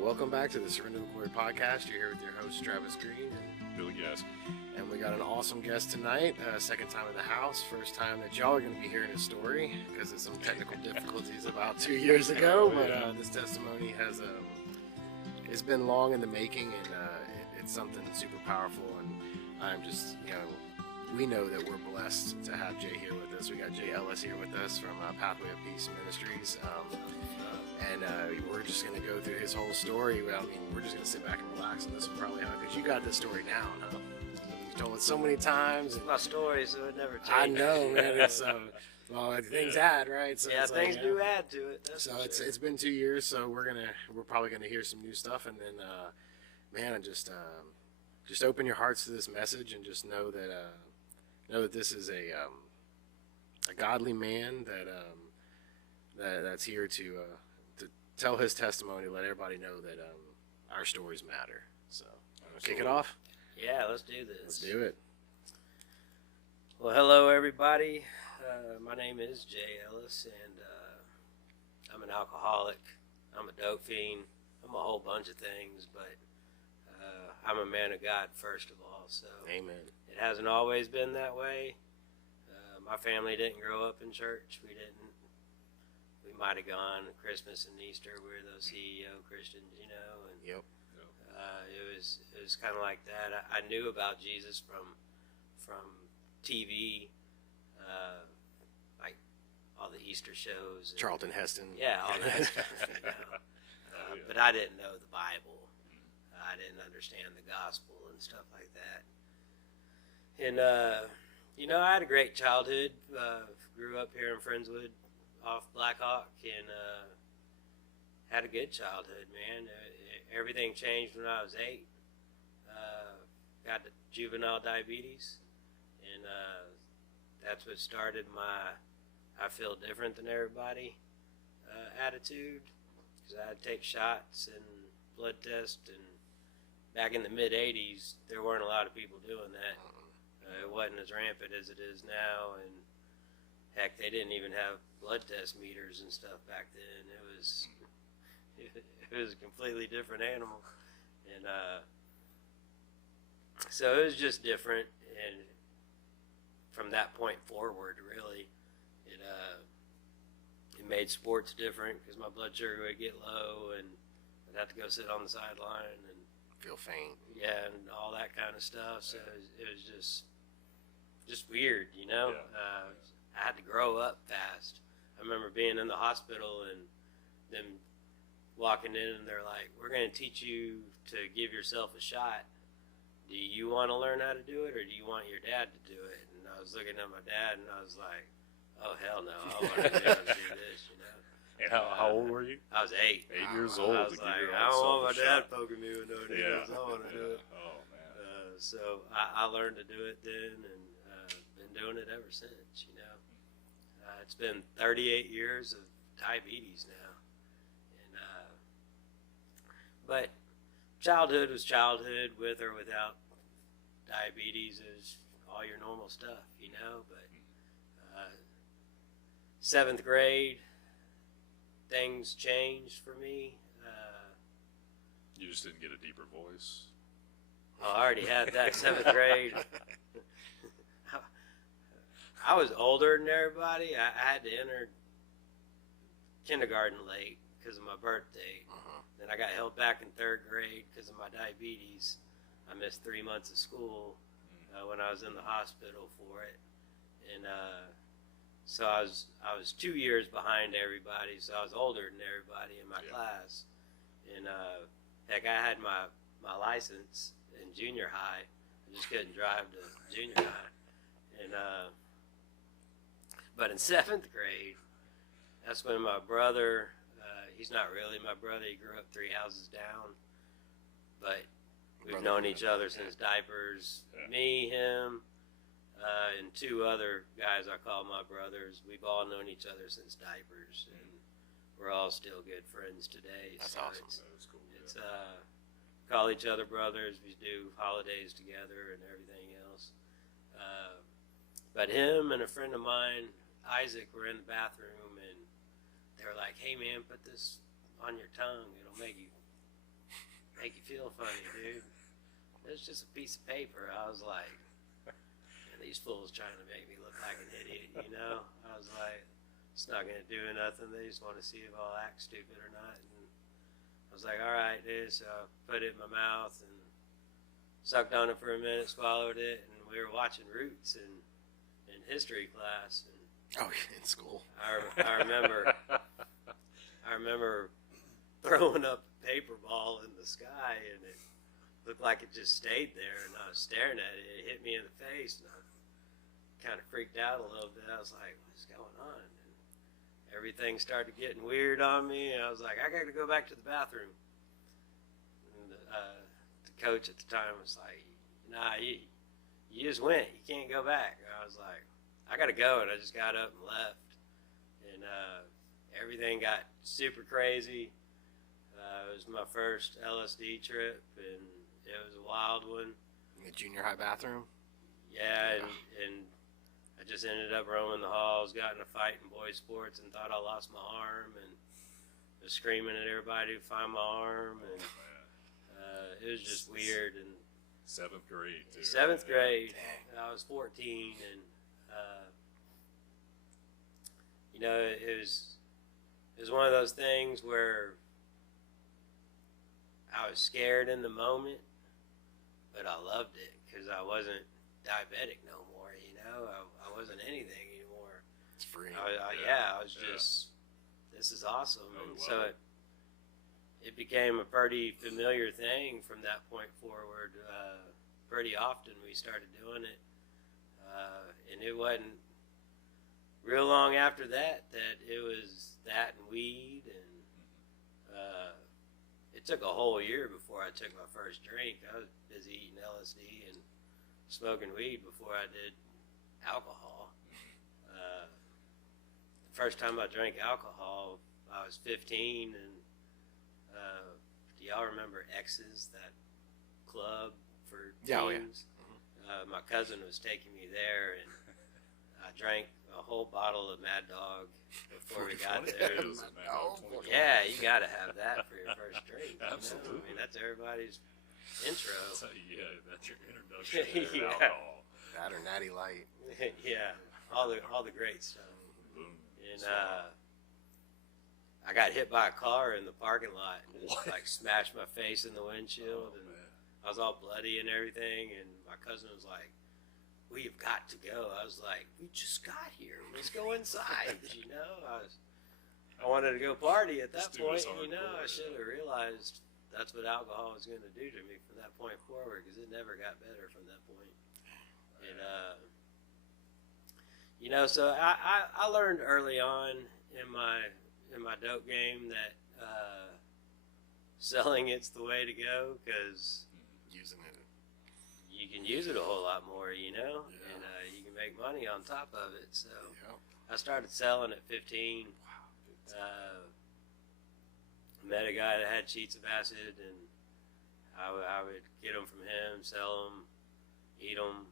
Welcome back to the Surrender to Glory podcast. You're here with your host, Travis Green. And Billy Gass. And we got an awesome guest tonight. Second time in the house. First time that y'all are going to be hearing his story because of some technical difficulties about 2 years ago. But this testimony has it's been long in the making, and it's something super powerful. And I'm just, we know that we're blessed to have Jay here with us. We got Jay ELLIS here with us from Pathway of Peace Ministries. And we're just going to go through his whole story. I mean, we're just going to sit back and relax on this one probably, because you got this story down, huh? You've told it so many times. It's my story, so it never changes. I know, man. It's, things add, right? So yeah, things do add to it. That's so it's been 2 years, so we're probably gonna hear some new stuff, and then, man, just open your hearts to this message, and just know that this is a godly man that's here to tell his testimony, let everybody know that our stories matter. So, kick it off? Yeah, let's do this. Let's do it. Well, hello, everybody. My name is Jay ELLIS, and I'm an alcoholic. I'm a dope fiend. I'm a whole bunch of things, but I'm a man of God, first of all. So, amen. It hasn't always been that way. My family didn't grow up in church. We might have gone Christmas and Easter. We were those CEO Christians, and Yep. it was kind of like that. I knew about Jesus from TV, like all the Easter shows. Charlton Heston. Yeah, all that stuff. But I didn't know the Bible. I didn't understand the gospel and stuff like that. And I had a great childhood. Grew up here in Friendswood, off Blackhawk, and had a good childhood, man. Everything changed when I was 8. Got the juvenile diabetes, and that's what started my I feel different than everybody attitude, because I had to take shots and blood tests, and back in the mid-'80s, there weren't a lot of people doing that. It wasn't as rampant as it is now, and heck, they didn't even have blood test meters and stuff back then. It was a completely different animal, and so it was just different. And from that point forward, really, it made sports different, because my blood sugar would get low, and I'd have to go sit on the sideline and feel faint. Yeah, and all that kind of stuff. So it was just weird, Yeah. I had to grow up fast. I remember being in the hospital and them walking in, and they're like, "We're going to teach you to give yourself a shot. Do you want to learn how to do it, or do you want your dad to do it?" And I was looking at my dad, and I was like, "Oh, hell no, I want to be able to do this, And how old were you? I was 8. 8 years old. I was like, I don't want my dad poking me with no needles. I want to do it. Oh, man. So I learned to do it then, and been doing it ever since, It's been 38 years of diabetes now. And but childhood was childhood, with or without diabetes. It was all your normal stuff, But 7th grade, things changed for me. You just didn't get a deeper voice? I already had that 7th grade. I was older than everybody. I had to enter kindergarten late because of my birthday. Then I got held back in 3rd grade because of my diabetes. I missed 3 months of school when I was in the hospital for it. And so I was 2 years behind everybody, so I was older than everybody in my class. And heck, I had my license in junior high. I just couldn't drive to junior high. And but in 7th grade, that's when my brother, he's not really my brother, he grew up 3 houses down, but we've known each other since diapers. Me, him, and 2 other guys I call my brothers. We've all known each other since diapers, and we're all still good friends today. That's so awesome. It's call each other brothers. We do holidays together and everything else. But him and a friend of mine, Isaac, were in the bathroom, and they were like, "Hey man, put this on your tongue. It'll make you make you feel funny, dude. It was just a piece of paper. I was like, man, these fools trying to make me look like an idiot, you know? I was like, it's not going to do nothing. They just want to see if I'll act stupid or not. And I was like, all right, dude. So I put it in my mouth and sucked on it for a minute, swallowed it, and we were watching Roots in history class. And Oh, in school. I remember throwing up a paper ball in the sky, and it looked like it just stayed there, and I was staring at it. It hit me in the face, and I kind of freaked out a little bit. I was like, what's going on? And everything started getting weird on me, and I was like, I got to go back to the bathroom. And the coach at the time was like, nah, you just went. You can't go back. And I was like, I got to go, and I just got up and left. And everything got super crazy. It was my first LSD trip, and it was a wild one. In the junior high bathroom? Yeah, and I just ended up roaming the halls, got in a fight in boys' sports, and thought I lost my arm, and was screaming at everybody to find my arm, and it was just weird. And 7th grade, too. 7th grade, I was 14, and you know, it was one of those things where I was scared in the moment, but I loved it because I wasn't diabetic no more, you know? I wasn't anything anymore. It's free. I was just, this is awesome. And so it became a pretty familiar thing from that point forward. Pretty often we started doing it. And it wasn't real long after that it was that and weed, and it took a whole year before I took my first drink. I was busy eating LSD and smoking weed before I did alcohol. The first time I drank alcohol, I was 15, and do y'all remember X's, that club for teens? Yeah, oh yeah. My cousin was taking me there, and I drank a whole bottle of Mad Dog before we got there. Yeah, you got to have that for your first drink. Absolutely. You know? I mean, that's everybody's intro. That's your introduction to alcohol. That or Natty Light. Yeah, all the great stuff. Boom. And I got hit by a car in the parking lot, and it like smashed my face in the windshield, and I was all bloody and everything. And my cousin was like, "We've got to go." I was like, "We just got here. Let's go inside." You know, I wanted to go party at that point. You know, I should have realized that's what alcohol was going to do to me from that point forward, because it never got better from that point. And you know, so I learned early on in my dope game that selling it's the way to go, because Using it. you can use it a whole lot more, you know, Yeah. and you can make money on top of it. So Yep. I started selling at 15. Met a guy that had sheets of acid, and I would get them from him, sell them, eat them,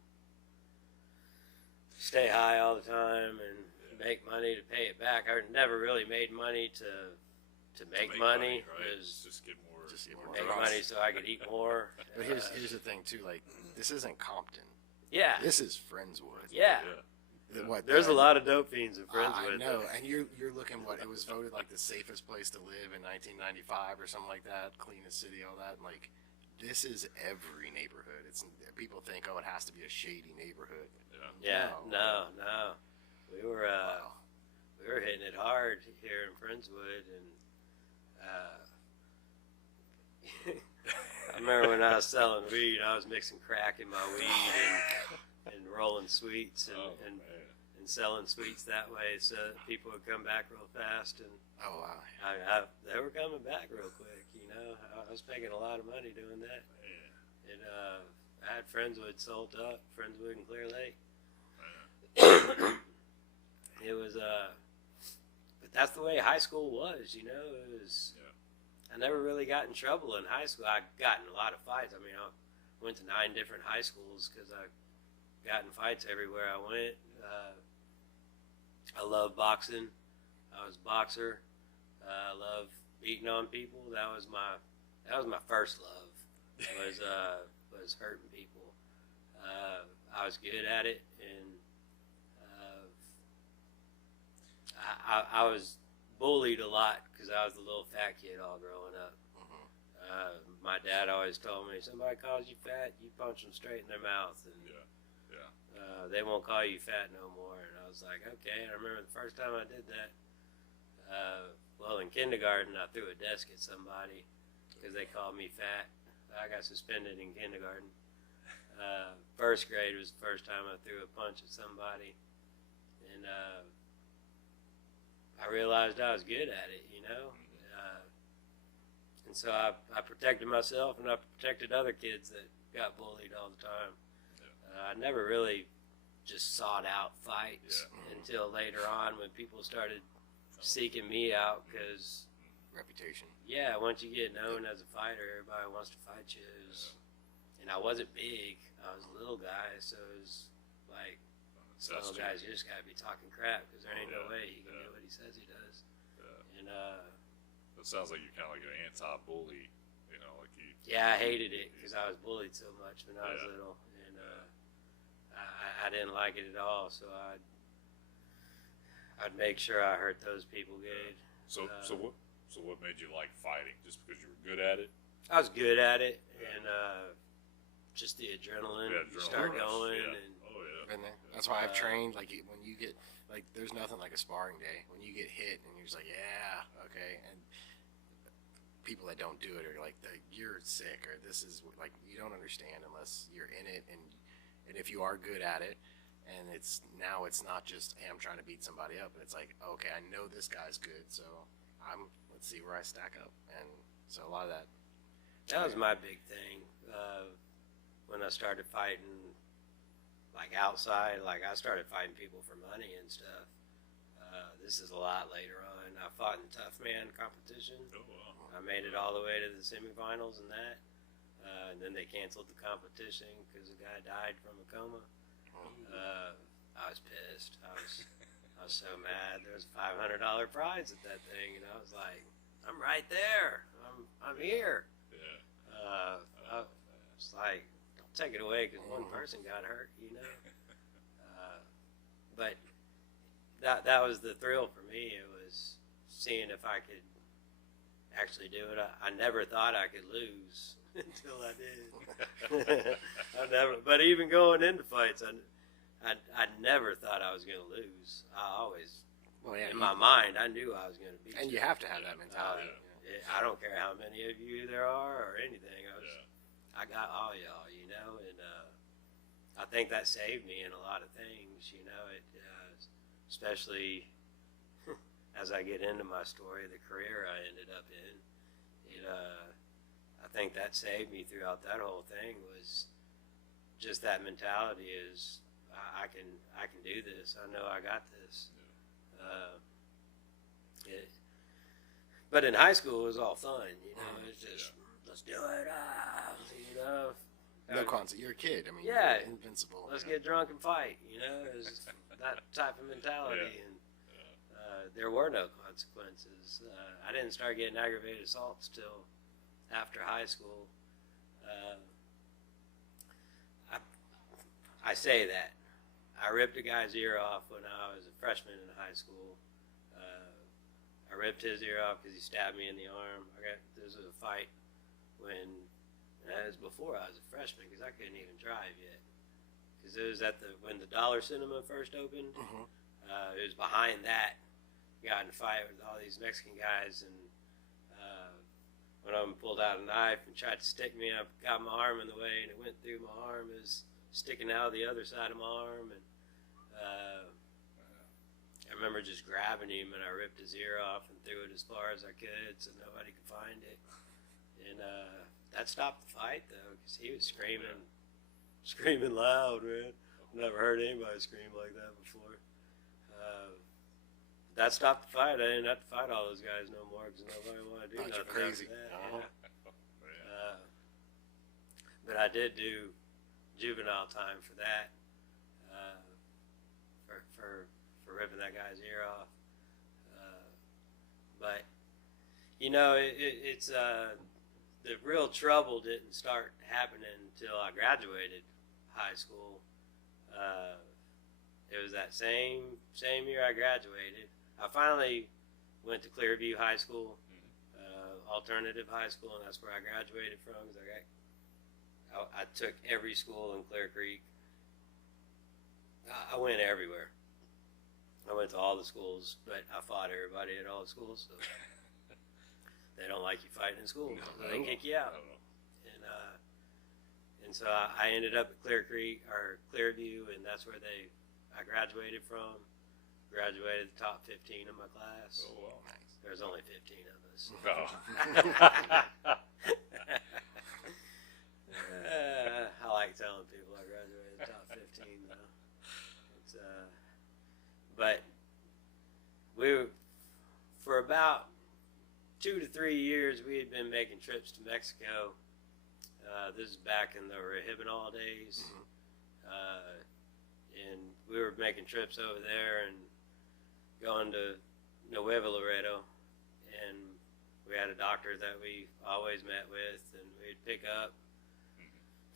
stay high all the time, and make money to pay it back. I never really made money to make money. Right? It was Just get more. make money so I could eat more. But here's the thing too. Like, this isn't Compton. Yeah. This is Friendswood. Yeah. What, There's a lot of dope fiends in I Friendswood. know, and you're looking what it was voted like the safest place to live in 1995 or something like that, cleanest city, all that. And like, this is every neighborhood. It's people think, oh, it has to be a shady neighborhood. Yeah. No. No. We were hitting it hard here in Friendswood, and I remember when I was selling weed, I was mixing crack in my weed and rolling sweets and selling sweets that way, so people would come back real fast, and Oh wow. they were coming back real quick. You know, I was making a lot of money doing that, and I had Friendswood sold up, Friendswood and Clear Lake. It was but that's the way high school was, you know. It was. I never really got in trouble in high school. I got in a lot of fights. I mean, I went to 9 different high schools because I got in fights everywhere I went. I love boxing. I was a boxer. I love beating on people. That That was my first love. Was hurting people. I was good at it, and I was bullied a lot because I was the little fat kid all growing up. My dad always told me, somebody calls you fat, you punch them straight in their mouth, and they won't call you fat no more. And I was like, okay. And I remember the first time I did that. Well, in kindergarten, I threw a desk at somebody because they called me fat. I got suspended in kindergarten. First grade was the first time I threw a punch at somebody, and I realized I was good at it, you know. And so I protected myself, and I protected other kids that got bullied all the time. I never really just sought out fights until later on when people started seeking me out because reputation. Yeah, once you get known as a fighter, everybody wants to fight you. And I wasn't big. I was a little guy, so it was like some little guys just gotta be talking crap because there ain't no way he can do what he says he does. And it sounds like you're kind of like an anti-bully, you know, like you. Yeah, I hated it because I was bullied so much when I was little, and I didn't like it at all. So I'd make sure I hurt those people good. So what made you like fighting? Just because you were good at it? I was good at it, and just the adrenaline. You start going, and that's why I've trained. Like when you get there's nothing like a sparring day when you get hit and you're just like, yeah, okay, and people that don't do it are like, you're sick, or this is like, you don't understand unless you're in it, and if you are good at it, and it's not just, hey, I'm trying to beat somebody up, and it's like, okay, I know this guy's good, so let's see where I stack up. And so a lot of that was my big thing when I started fighting, like outside. Like I started fighting people for money and stuff. This is a lot later on. I fought in Tough Man competition. Oh, wow. I made it all the way to the semifinals and that. And then they canceled the competition because the guy died from a coma. I was pissed. I was so mad. There was a $500 prize at that thing, and I was like, I'm right there. I'm here. I was like, don't take it away because one person got hurt, you know. But that was the thrill for me. It was seeing if I could actually do it. I never thought I could lose until I did. But even going into fights, I never thought I was going to lose. I always, in my mind, I knew I was going to beat you. And you have to have that mentality. I don't care how many of you there are or anything. I got all y'all, you know, and I think that saved me in a lot of things, you know. Especially as I get into my story, the career I ended up in. I think that saved me throughout that whole thing was just that mentality is I can do this. I know I got this. But in high school, it was all fun, you know. It's just let's do it, you know. No concept. You're a kid. I mean, you're invincible. Let's get drunk and fight, you know. It was that type of mentality, and there were no consequences. I didn't start getting aggravated assaults till after high school. I say that. I ripped a guy's ear off when I was a freshman in high school. I ripped his ear off because he stabbed me in the arm. This was a fight when, and that was before I was a freshman because I couldn't even drive yet. Because it was when the Dollar Cinema first opened. It was behind that. Got in a fight with all these Mexican guys, and one of them pulled out a knife and tried to stick me. I got my arm in the way, and it went through my arm. It was sticking out of the other side of my arm, and I remember just grabbing him, and I ripped his ear off and threw it as far as I could so nobody could find it. And that stopped the fight, though, because he was screaming loud, man. Never heard anybody scream like that before. That stopped the fight. I didn't have to fight all those guys no more because nobody wanted to do nothing crazy. After that. But I did do juvenile time for that, for ripping that guy's ear off. But you know, it's the real trouble didn't start happening until I graduated high school. It was that same year I graduated. I finally went to Clearview High School, alternative high school, and that's where I graduated from. I took every school in Clear Creek. I went everywhere. I went to all the schools, but I fought everybody at all the schools. So they don't like you fighting in school. They can kick you out. And so I ended up at Clearview, and that's where I graduated from. Graduated the top 15 of my class. Oh, wow. Nice. There's only 15 of us. Oh. I like telling people I graduated the top 15, though. But for about 2 to 3 years, we had been making trips to Mexico. This is back in the Rehibinal days. And we were making trips over there and going to Nuevo Laredo. And we had a doctor that we always met with, and we'd pick up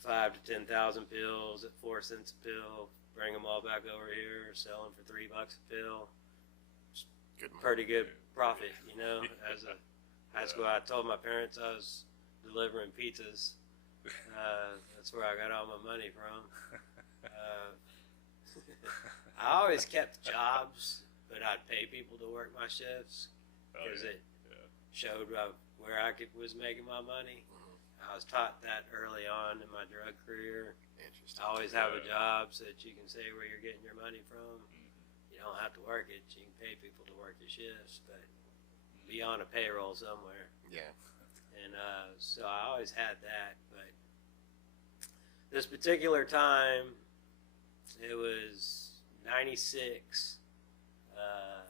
5,000 to 10,000 pills at 4 cents a pill, bring them all back over here, sell them for $3 a pill. Pretty good profit, you know. As a high school, I told my parents I was delivering pizzas. That's where I got all my money from. I always kept jobs, but I'd pay people to work my shifts because it showed where I was making my money. I was taught that early on in my drug career. Interesting. Always have a job so that you can say where you're getting your money from. You don't have to work it. You can pay people to work your shifts, but be on a payroll somewhere. Yeah. And so I always had that. But this particular time, it was 96. I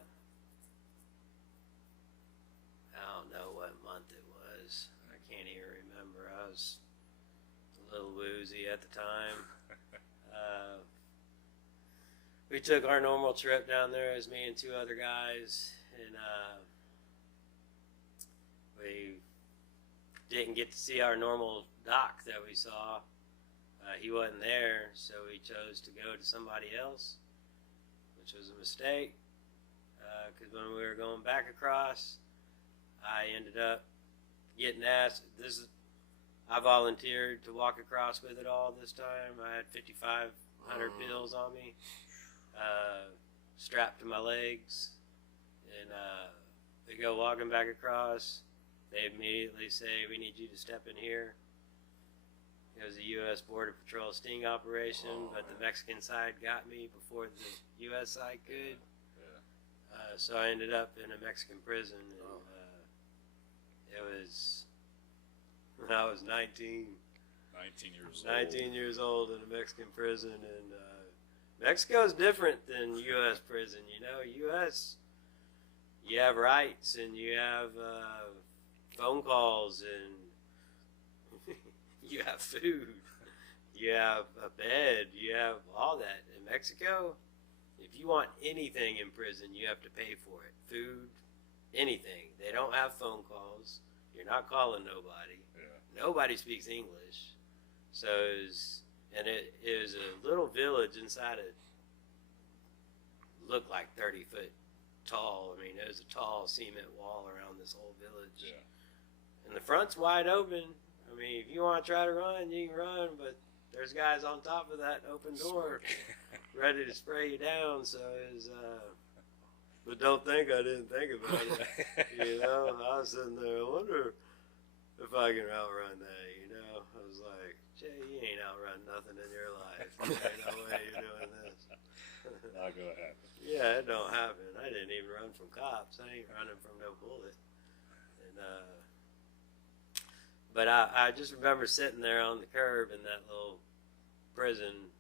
don't know what month it was. I can't even remember. I was a little woozy at the time. We took our normal trip down there as me and 2 other guys, and we didn't get to see our normal doc that we saw. He wasn't there, so we chose to go to somebody else, which was a mistake, because when we were going back across, I ended up getting asked. I volunteered to walk across with it all this time. I had 5,500 pills on me, strapped to my legs, and we go walking back across. They immediately say, "We need you to step in here." It was a U.S. Border Patrol sting operation, but the Mexican side got me before the U.S. side could. So I ended up in a Mexican prison, and I was 19. 19 years old in a Mexican prison, and Mexico's different than U.S. prison. You know, U.S. you have rights, and you have phone calls, and you have food, you have a bed, you have all that. In Mexico, if you want anything in prison, you have to pay for it. Food, anything. They don't have phone calls. You're not calling nobody. Nobody speaks English. So it was a little village inside looked like 30 foot tall. I mean, it was a tall cement wall around this whole village. And the front's wide open. I mean, if you want to try to run, you can run, but there's guys on top of that open door ready to spray you down. So it was, but don't think I didn't think about it. You know, I was sitting there, I wonder if I can outrun that, you know. I was like, Jay, you ain't outrun nothing in your life. There's no way you're doing this. Not gonna happen. Yeah, it don't happen. I didn't even run from cops. I ain't running from no bullet. And but I just remember sitting there on the curb in that little prison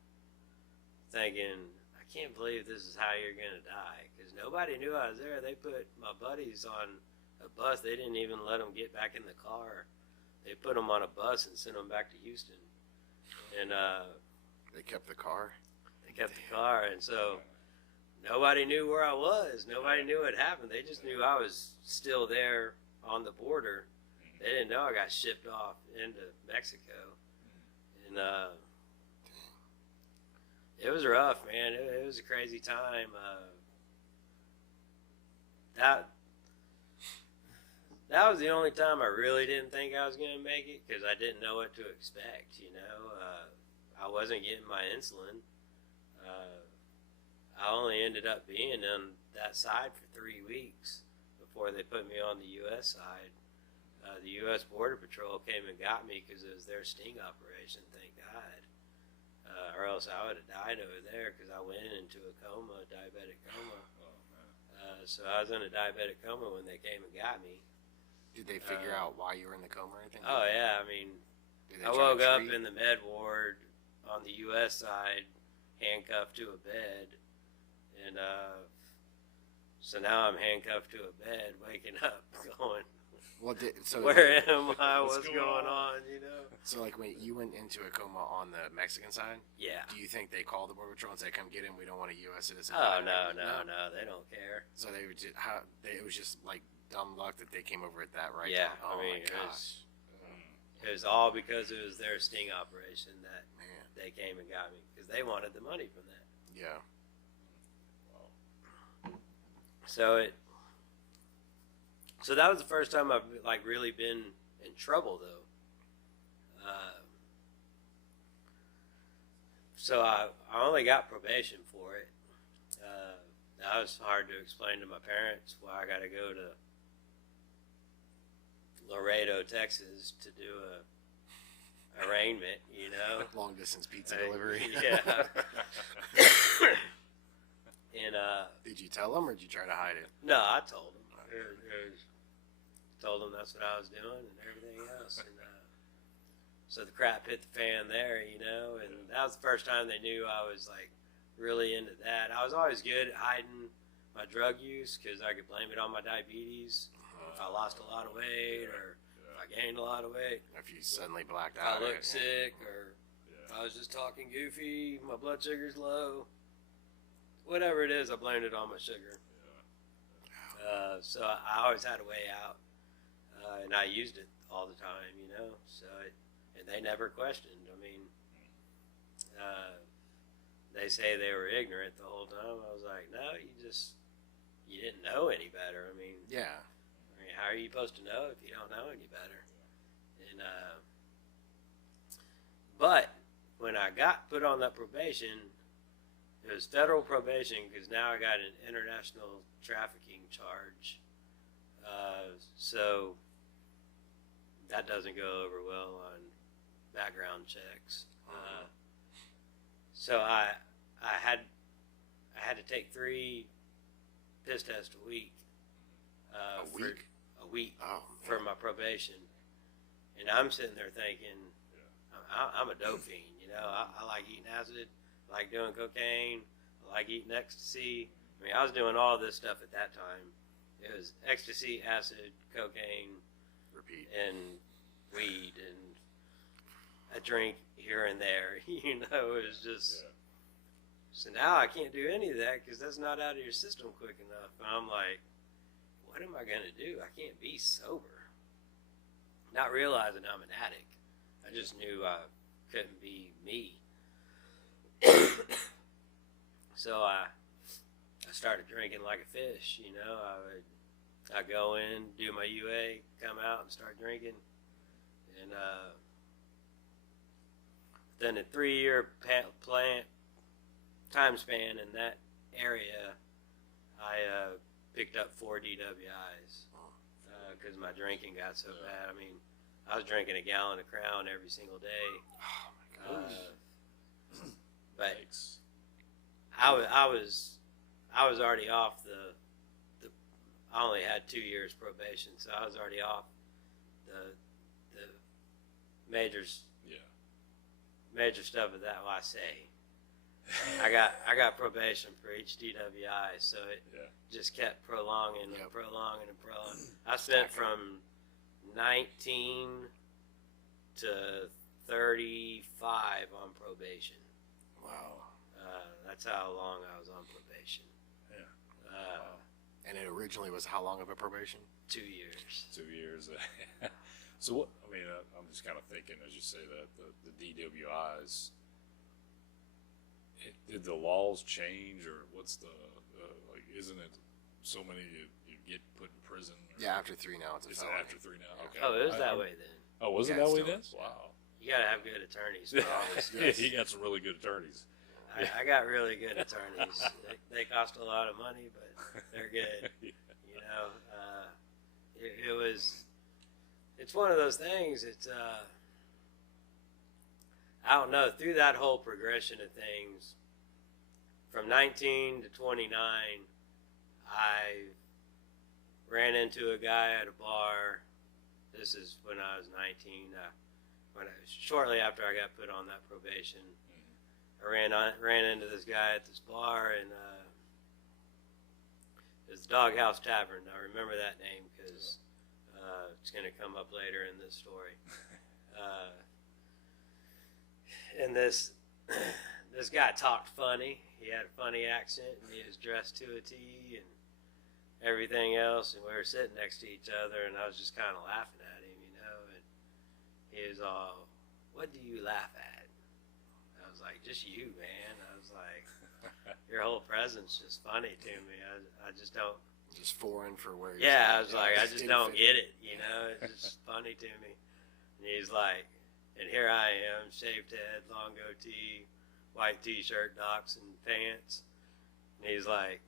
thinking, I can't believe this is how you're going to die. Because nobody knew I was there. They put my buddies on a bus. They didn't even let them get back in the car. They put them on a bus and sent them back to Houston. And they kept the car? They kept the car. And so nobody knew where I was. Nobody knew what happened. They just knew I was still there on the border. They didn't know I got shipped off into Mexico, and it was rough, man. It was a crazy time. That was the only time I really didn't think I was going to make it, because I didn't know what to expect, you know. I wasn't getting my insulin. I only ended up being on that side for 3 weeks before they put me on the U.S. side. The U.S. Border Patrol came and got me because it was their sting operation, thank God. Or else I would have died over there, because I went into a coma, a diabetic coma. So I was in a diabetic coma when they came and got me. Did they figure out why you were in the coma or anything? Oh, yeah. I mean, I woke up in the med ward on the U.S. side, handcuffed to a bed. And so now I'm handcuffed to a bed, waking up, going, where am I? What's going on? You know? So, like, when you went into a coma on the Mexican side, yeah. Do you think they called the Border Patrol and said, "Come get him. We don't want a U.S. citizen"? Oh, no, they don't care. So they were just it was just like dumb luck that they came over at that right yeah, time. Oh, I mean, my gosh. It was all because it was their sting operation that they came and got me, because they wanted the money from that. Yeah. So that was the first time I've like really been in trouble, though. So I only got probation for it. That was hard to explain to my parents why I got to go to Laredo, Texas to do a arraignment, you know. Long distance pizza delivery. Yeah. And did you tell them, or did you try to hide it? No, I told them. Told them that's what I was doing and everything else. And so the crap hit the fan there, you know. And that was the first time they knew I was like really into that. I was always good at hiding my drug use, because I could blame it on my diabetes. If I lost a lot of weight, or if I gained a lot of weight. If you suddenly blacked out. If I looked sick, or if I was just talking goofy, my blood sugar's low. Whatever it is, I blamed it on my sugar. So I always had a way out, and I used it all the time, you know. So and they never questioned. I mean, they say they were ignorant the whole time. I was like, no, you didn't know any better. I mean, yeah. I mean, how are you supposed to know if you don't know any better? And but when I got put on that probation, it was federal probation, because now I got an international trafficking charge. So that doesn't go over well on background checks. So I had to take 3 piss tests a week. A week for my probation. And I'm sitting there thinking, I'm a dope fiend, you know. I like eating acid. I like doing cocaine. I like eating ecstasy. I mean, I was doing all this stuff at that time. It was ecstasy, acid, cocaine, repeat, and weed, and a drink here and there. You know, it was just. So now I can't do any of that, because that's not out of your system quick enough. And I'm like, what am I going to do? I can't be sober. Not realizing I'm an addict. I just knew I couldn't be me. So I started drinking like a fish, you know. I'd go in, do my UA, come out and start drinking. And then a 3-year time span in that area, I picked up 4 DWIs, because my drinking got so bad. I mean, I was drinking a gallon of Crown every single day. Oh my gosh. But I was already off the I only had 2 years probation, so I was already off the major stuff of that. Well, I say I got probation for each DWI, so it just kept prolonging and prolonging and prolonging. I spent from 19 to 35 on probation. Wow. That's how long I was on probation. And it originally was how long of a probation? 2 years. 2 years. So what? I mean, I'm just kind of thinking as you say that the DWIs. Did the laws change, or what's the like? Isn't it so many you get put in prison? Yeah, after 3 now it's a Is it felony. after 3 now? Okay. Oh, it was that way then. Oh, was it Yeah, that way still then? is. Wow. You gotta have good attorneys for all this stuff. Yeah, he got some really good attorneys. I got really good attorneys. They cost a lot of money, but they're good. You know, it was. It's one of those things. It's I don't know. Through that whole progression of things, from 19 to 29, I ran into a guy at a bar. This is when I was 19. Shortly after I got put on that probation, I ran into this guy at this bar, and it was the Doghouse Tavern. I remember that name because it's going to come up later in this story. And this guy talked funny. He had a funny accent, and he was dressed to a T and everything else. And we were sitting next to each other, and I was just kind of laughing at him, you know. And he was all, "What do you laugh at?" I was like, "Just you, man." I was like, "Your whole presence is just funny to me. I just don't." Just foreign for where you're Yeah, from. I was like, I just didn't don't fit get in. it, you know. It's just funny to me. And he's like, and here I am, shaved head, long goatee, white T-shirt, docks, and pants. And he's like,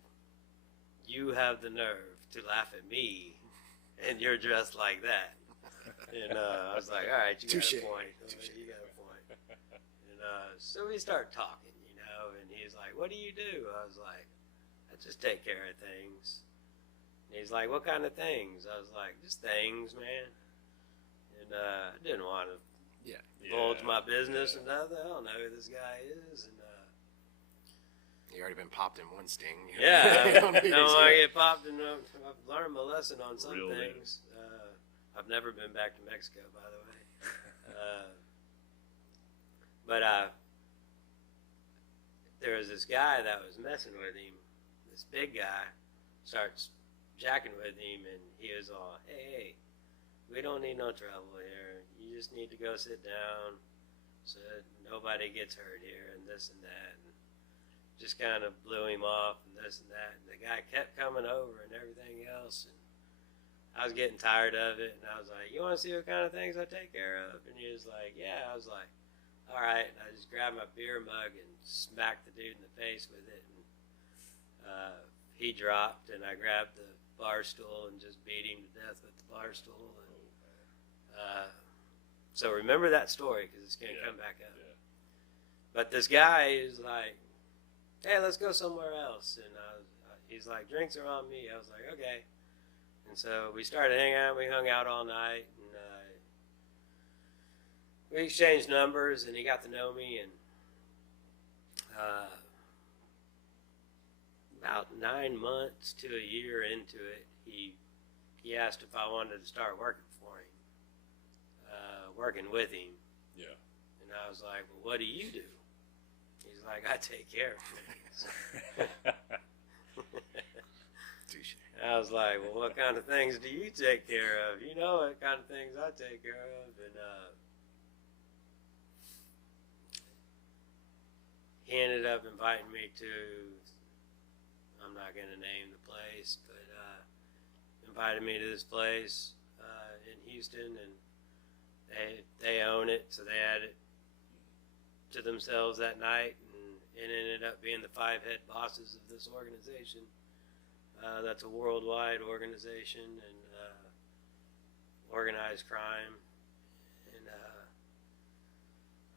"You have the nerve to laugh at me, and you're dressed like that." And I was like, "All right, you got a point. You got a point." And so we start talking, you know. And he's like, "What do you do?" I was like, "I just take care of things." And he's like, "What kind of things?" I was like, "Just things, man." And I didn't want to divulge my business and nothing. I don't know who this guy is. And You already been popped in one sting. yeah, You don't need don't to- want to get popped. And I've learned my lesson on some Real things. I've never been back to Mexico, by the way. But there was this guy that was messing with him. This big guy starts jacking with him, and he was all, hey, we don't need no trouble here. You just need to go sit down so that nobody gets hurt here, and this and that." And just kind of blew him off and this and that. And the guy kept coming over and everything else. And I was getting tired of it. And I was like, "You want to see what kind of things I take care of?" And he was like, "Yeah." I was like, "All right." And I just grabbed my beer mug and smacked the dude in the face with it. And he dropped, and I grabbed the bar stool and just beat him to death with the bar stool. And so remember that story because it's going to come back up. Yeah. But this guy is like, "Hey, let's go somewhere else." And he's like, "Drinks are on me." I was like, "Okay." And so we started hanging out. We hung out all night. And we exchanged numbers, and he got to know me. And about 9 months to a year into it, he asked if I wanted to start working for him, working with him. Yeah. And I was like, "Well, what do you do?" He's like, "I take care of things." Touche. I was like, "Well, what kind of things do you take care of?" "You know what kind of things I take care of." And he ended up inviting me to, I'm not going to name the place, but invited me to this place in Houston, and they own it, so they had it to themselves that night, and it ended up being the 5 head bosses of this organization. That's a worldwide organization, and organized crime. And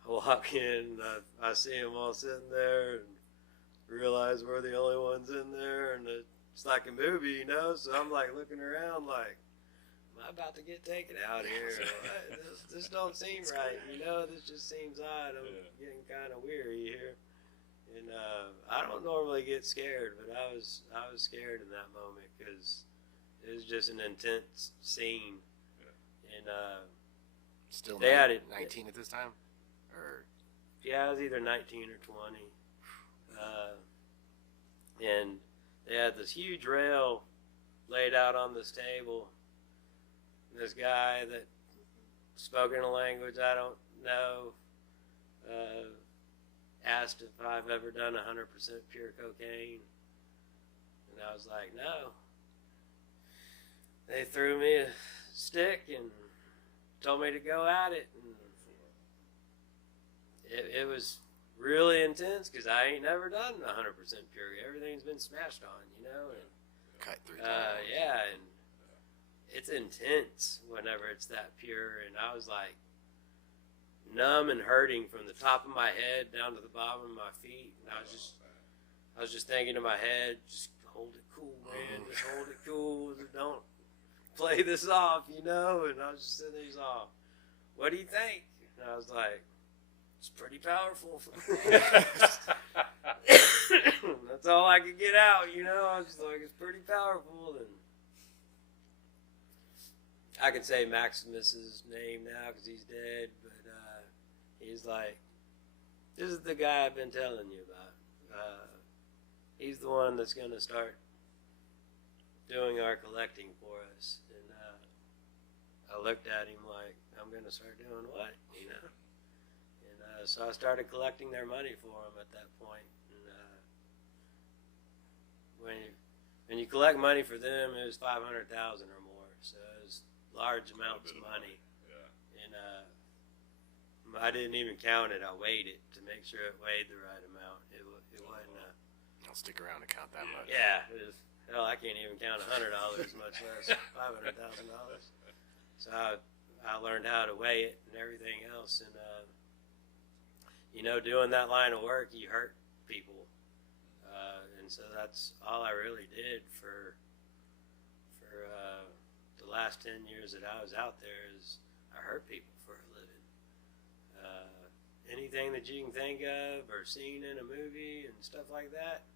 I walk in, I see them all sitting there, and realize we're the only ones in there, and it's like a movie, you know. So I'm like looking around, like, "Am I about to get taken out here? This don't seem right, you know. This just seems odd. I'm getting kind of weary here." And I don't normally get scared, but I was scared in that moment because it was just an intense scene. And Still they had it 19 at this time? Or yeah, I was either 19 or 20. And they had this huge rail laid out on this table. And this guy that spoken a language I don't know. Asked if I've ever done 100% pure cocaine, and I was like, no. They threw me a stick and told me to go at it, and it was really intense because I ain't never done 100% pure. Everything's been smashed on, you know. And, cut 3 times. yeah, and it's intense whenever it's that pure. And I was like numb and hurting from the top of my head down to the bottom of my feet. And I was just thinking in my head, just hold it cool, man. Just hold it cool. Don't play this off, you know. And I was just sitting there, oh, what do you think? And I was like, it's pretty powerful. That's all I could get out, you know. I was just like, it's pretty powerful. And I could say Maximus's name now because he's dead, but he's like, this is the guy I've been telling you about. He's the one that's going to start doing our collecting for us. And I looked at him like, I'm going to start doing what, you know? And so I started collecting their money for them at that point. And when you collect money for them, it was $500,000 or more. So it was large amounts of money. Yeah. And I didn't even count it. I weighed it to make sure it weighed the right amount. It wasn't. I'll stick around and count that much. Yeah. Hell, I can't even count $100, much less $500,000. So I learned how to weigh it and everything else. And you know, doing that line of work, you hurt people. And so that's all I really did for the last 10 years that I was out there is I hurt people for a living. Anything that you can think of or seen in a movie and stuff like that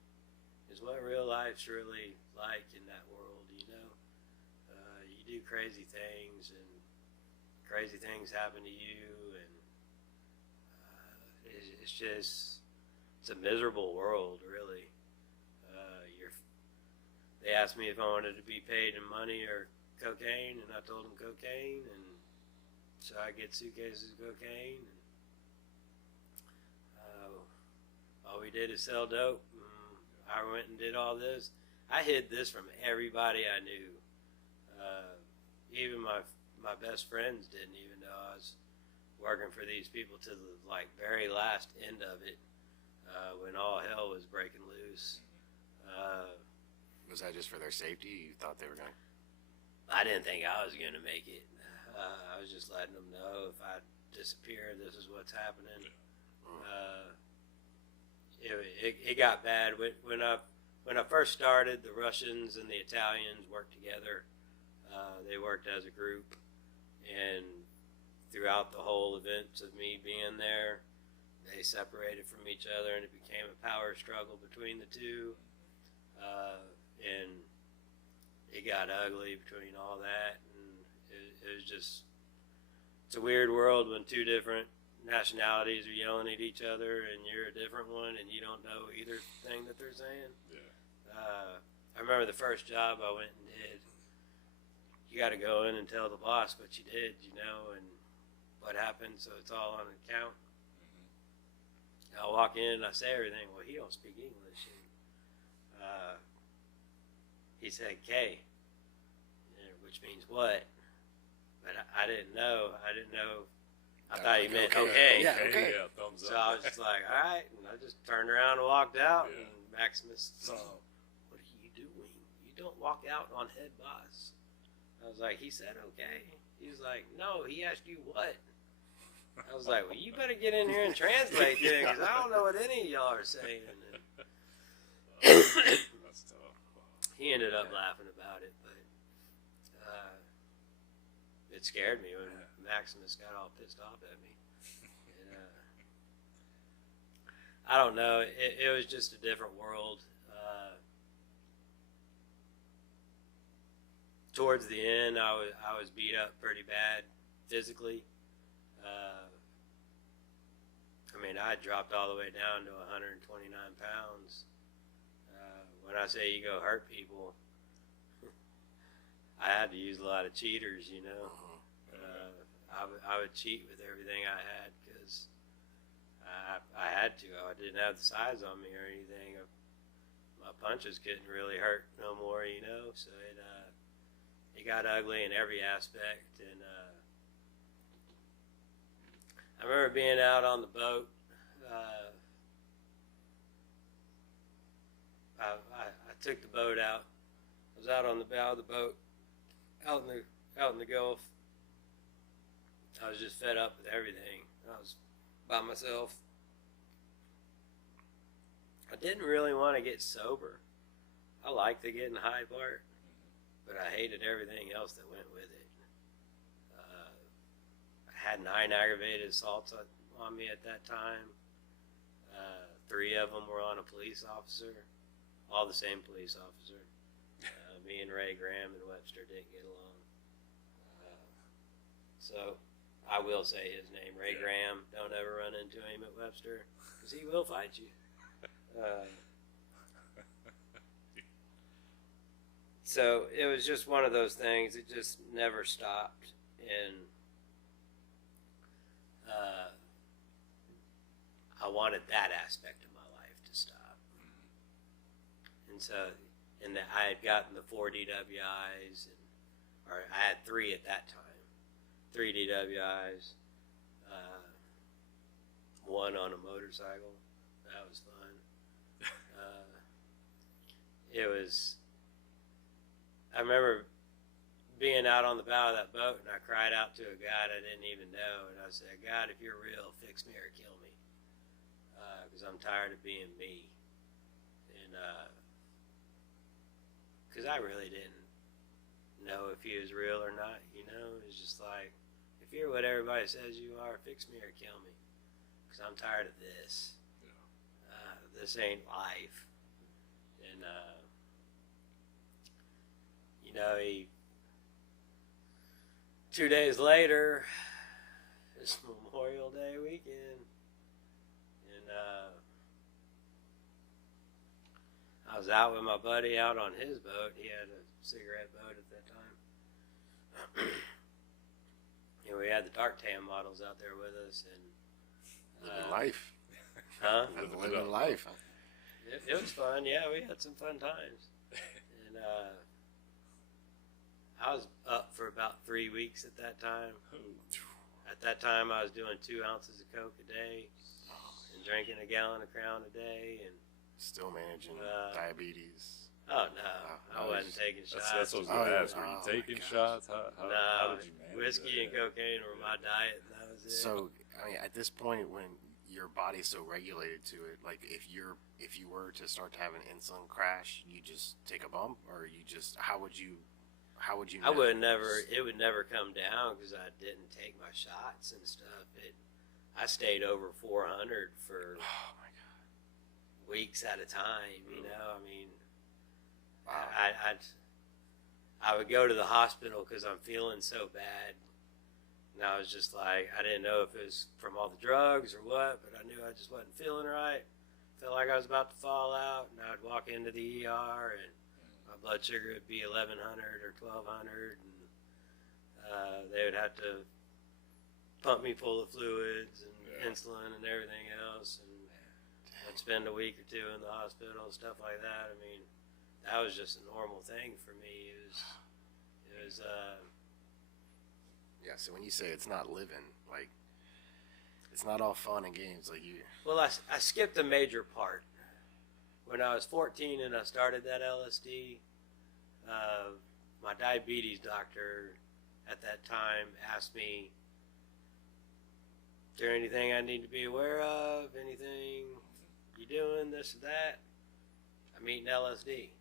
is what real life's really like in that world, you know. You do crazy things and crazy things happen to you, and it's a miserable world, really. They asked me if I wanted to be paid in money or cocaine, and I told them cocaine, and so I get suitcases of cocaine. And, all we did is sell dope. I went and did all this. I hid this from everybody I knew. Even my best friends didn't even know I was working for these people to the very last end of it, when all hell was breaking loose. Was that just for their safety? You thought they were going to? I didn't think I was going to make it. I was just letting them know if I disappear, this is what's happening. It got bad when I first started. The Russians and the Italians worked together. They worked as a group, and throughout the whole events of me being there, they separated from each other, and it became a power struggle between the two. And it got ugly between all that, and it was just, it's a weird world when two different nationalities are yelling at each other and you're a different one and you don't know either thing that they're saying. Yeah. I remember the first job I went and did, you got to go in and tell the boss what you did, you know, and what happened, so it's all on account. I walk in and I say everything. Well, he don't speak English. And, he said K, which means what? But I didn't know. I thought he meant okay. Yeah, okay. Yeah, thumbs So up. I was just like, all right. And I just turned around and walked out. Yeah. And Maximus saw, what are you doing? You don't walk out on head boss. I was like, he said okay. He was like, no, he asked you what? I was like, well, you better get in here and translate then, because I don't know what any of y'all are saying. And That's tough. he ended up laughing about it, but it scared me when Maximus got all pissed off at me. And, I don't know. It was just a different world. Towards the end, I was beat up pretty bad physically. I mean, I dropped all the way down to 129 pounds. When I say you go hurt people, I had to use a lot of cheaters, you know. I would cheat with everything I had because I had to. I didn't have the size on me or anything. My punches couldn't really hurt no more, you know. So it got ugly in every aspect. And I remember being out on the boat. I took the boat out. I was out on the bow of the boat, out in the Gulf. I was just fed up with everything. I was by myself. I didn't really want to get sober. I liked the getting high part, but I hated everything else that went with it. I had 9 aggravated assaults on me at that time. 3 of them were on a police officer, all the same police officer. Me and Ray Graham and Webster didn't get along. So I will say his name, Ray Graham. Don't ever run into him at Webster because he will fight you. So it was just one of those things. It just never stopped. And I wanted that aspect of my life to stop. And so, I had gotten the 4 DWIs, or I had 3 at that time. 3 DWIs, 1 on a motorcycle. That was fun. I remember being out on the bow of that boat, and I cried out to a God I didn't even know, and I said, God, if you're real, fix me or kill me, because I'm tired of being me. And because I really didn't know if he was real or not, you know. It's just like, if you're what everybody says you are, fix me or kill me, because I'm tired of this. This ain't life. And you know, 2 days later, it's Memorial Day weekend, and I was out with my buddy out on his boat. He had a cigarette boat at that time. And we had the dark tan models out there with us, and Living life. huh? Living life. It was fun. Yeah, we had some fun times. And I was up for about 3 weeks at that time. At that time, I was doing 2 ounces of Coke a day and drinking a gallon of Crown a day, and Still managing diabetes. oh no, I wasn't taking shots. That's what I was going to ask. Were you taking shots? How did you manage whiskey that? and cocaine were my diet, and that was it. So, I mean, at this point, when your body's so regulated to it, like if you were to start to have an insulin crash, you just take a bump, or you just how would you? I would never. It would never come down because I didn't take my shots and stuff. I stayed over 400 for weeks at a time. You know, I mean, wow. I would go to the hospital because I'm feeling so bad, and I was just like, I didn't know if it was from all the drugs or what, but I knew I just wasn't feeling right. Felt like I was about to fall out, and I would walk into the ER and my blood sugar would be 1100 or 1200, and they would have to pump me full of fluids and insulin and everything else, and I'd spend a week or 2 in the hospital and stuff like that. I mean, that was just a normal thing for me. It was yeah. So when you say it's not living, like it's not all fun and games, like you. Well, I skipped a major part. When I was 14 and I started that LSD, my diabetes doctor at that time asked me, is there anything I need to be aware of? Anything you doing, this or that? I'm eating LSD.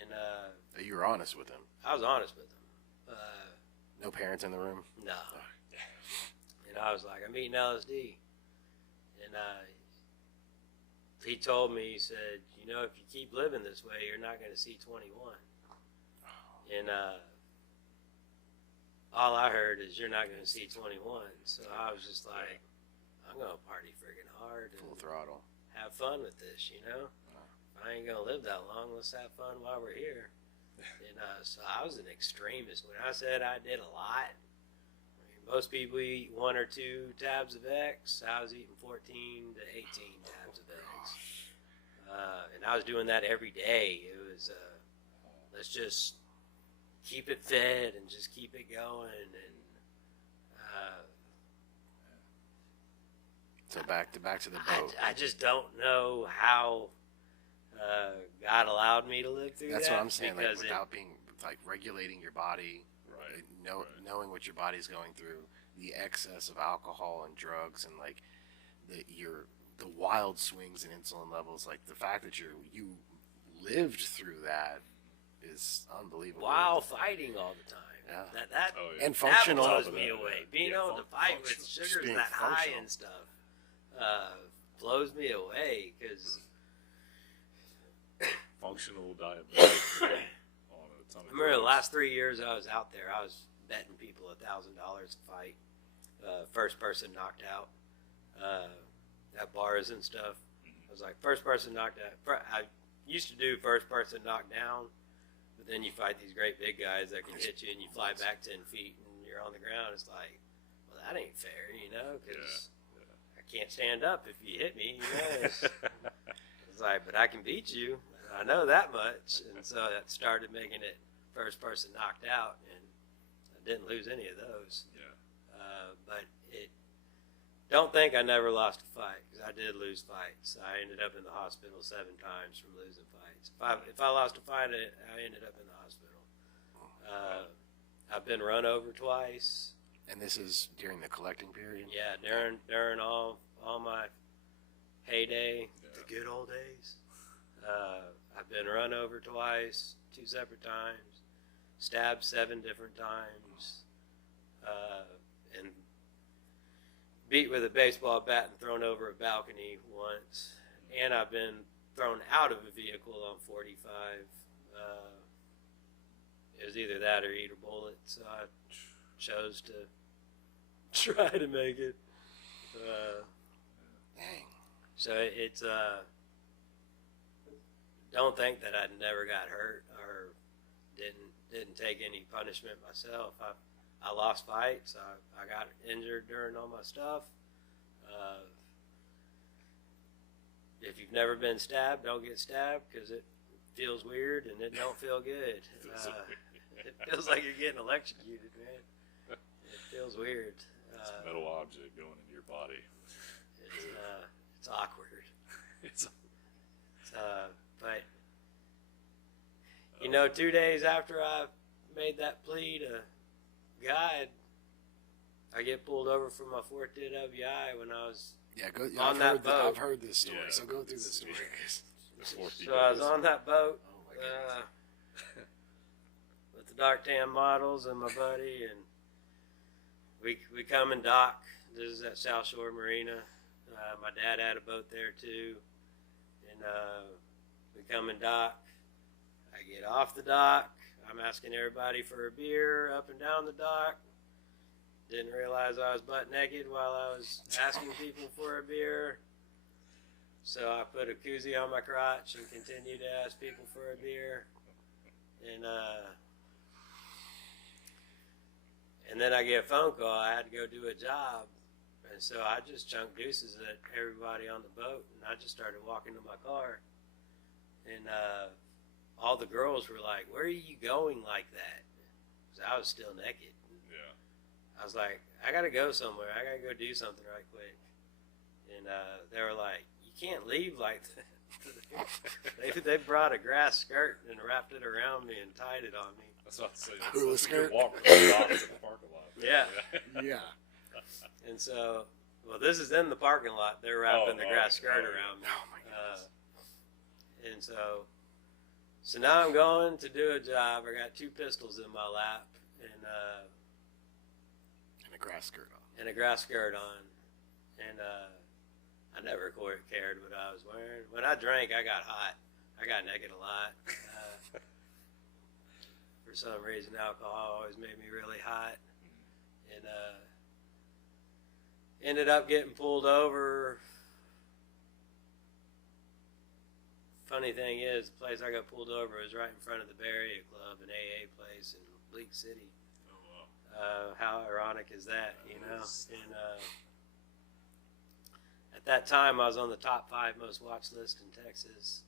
And you were honest with him. I was honest with him. No parents in the room? No. And I was like, I'm eating LSD. And he told me, he said, you know, if you keep living this way, you're not going to see 21. And all I heard is you're not going to see 21. So I was just like, I'm going to party friggin' hard. And full throttle. Have fun with this, you know? If I ain't going to live that long, let's have fun while we're here. And so I was an extremist. When I said I did a lot, I mean, most people eat 1 or 2 tabs of X. I was eating 14 to 18 tabs of X. And I was doing that every day. It was, let's just keep it fed and just keep it going. And so back to the boat. I just don't know how God allowed me to live through that. That's what I'm saying. Like, because without being like regulating your body, Right. Knowing what your body's going through, the excess of alcohol and drugs, and like the wild swings in insulin levels, like the fact that you lived through that is unbelievable. while fighting all the time. Yeah. That Oh, yeah. And functional. That blows me away. Being Yeah, able to fight with functional. sugars Being that high functional. and stuff blows me away because Functional diabetic on a ton of I remember the drugs. last 3 years I was out there, I was betting people $1,000 to fight. First person knocked out at bars and stuff. I was like, first person knocked out. I used to do first person knocked down, but then you fight these great big guys that can hit you and you fly back 10 feet and you're on the ground. It's like, well, that ain't fair, you know, because I can't stand up if you hit me, you know. It's like, but I can beat you. I know that much. And so that started making it first person knocked out, and I didn't lose any of those. Yeah. But don't think I never lost a fight, because I did lose fights. I ended up in the hospital 7 times from losing fights. If I lost a fight, I ended up in the hospital. I've been run over twice. And this is during the collecting period. Yeah, during all my heyday, the good old days. I've been run over twice, 2 separate times, stabbed 7 different times, and beat with a baseball bat and thrown over a balcony once. And I've been thrown out of a vehicle on 45. It was either that or eat a bullet, so I chose to try to make it. Dang. So it's don't think that I never got hurt or didn't take any punishment myself. I lost fights. I got injured during all my stuff. If you've never been stabbed, don't get stabbed, because it feels weird and it don't feel good. It feels like you're getting electrocuted, man. It feels weird. It's a metal object going into your body. It's awkward. But you know, 2 days after I made that plea to God, I get pulled over for my 4th DWI when I was on that boat. I've heard this story, Yeah. so go through the story. So I was on that boat with the dark tan models and my buddy, and we come and dock. This is at South Shore Marina. My dad had a boat there too, and we come and dock. I get off the dock. I'm asking everybody for a beer up and down the dock. Didn't realize I was butt naked while I was asking people for a beer. So I put a koozie on my crotch and continued to ask people for a beer. And then I get a phone call. I had to go do a job. And so I just chunked deuces at everybody on the boat, and I just started walking to my car. And all the girls were like, "Where are you going like that?" Because I was still naked. Yeah. I was like, "I got to go somewhere. I got to go do something right quick." And they were like, "You can't leave like that." They brought a grass skirt and wrapped it around me and tied it on me. That's what I was saying. Hula It's like skirt? you walk from the dock to the parking lot. Yeah. Yeah. And so, well, this is in the parking lot. They're wrapping the grass skirt oh, around me. Oh my goodness. And so now I'm going to do a job. I got 2 pistols in my lap and And a grass skirt on. a grass skirt on. And I never cared what I was wearing. When I drank, I got hot. I got naked a lot. For some reason, alcohol always made me really hot. And ended up getting pulled over. Funny thing is, the place I got pulled over was right in front of the Bay Area Club, an AA place in Bleak City. Oh, How ironic is that, you know? And at that time, I was on the top 5 most watched list in Texas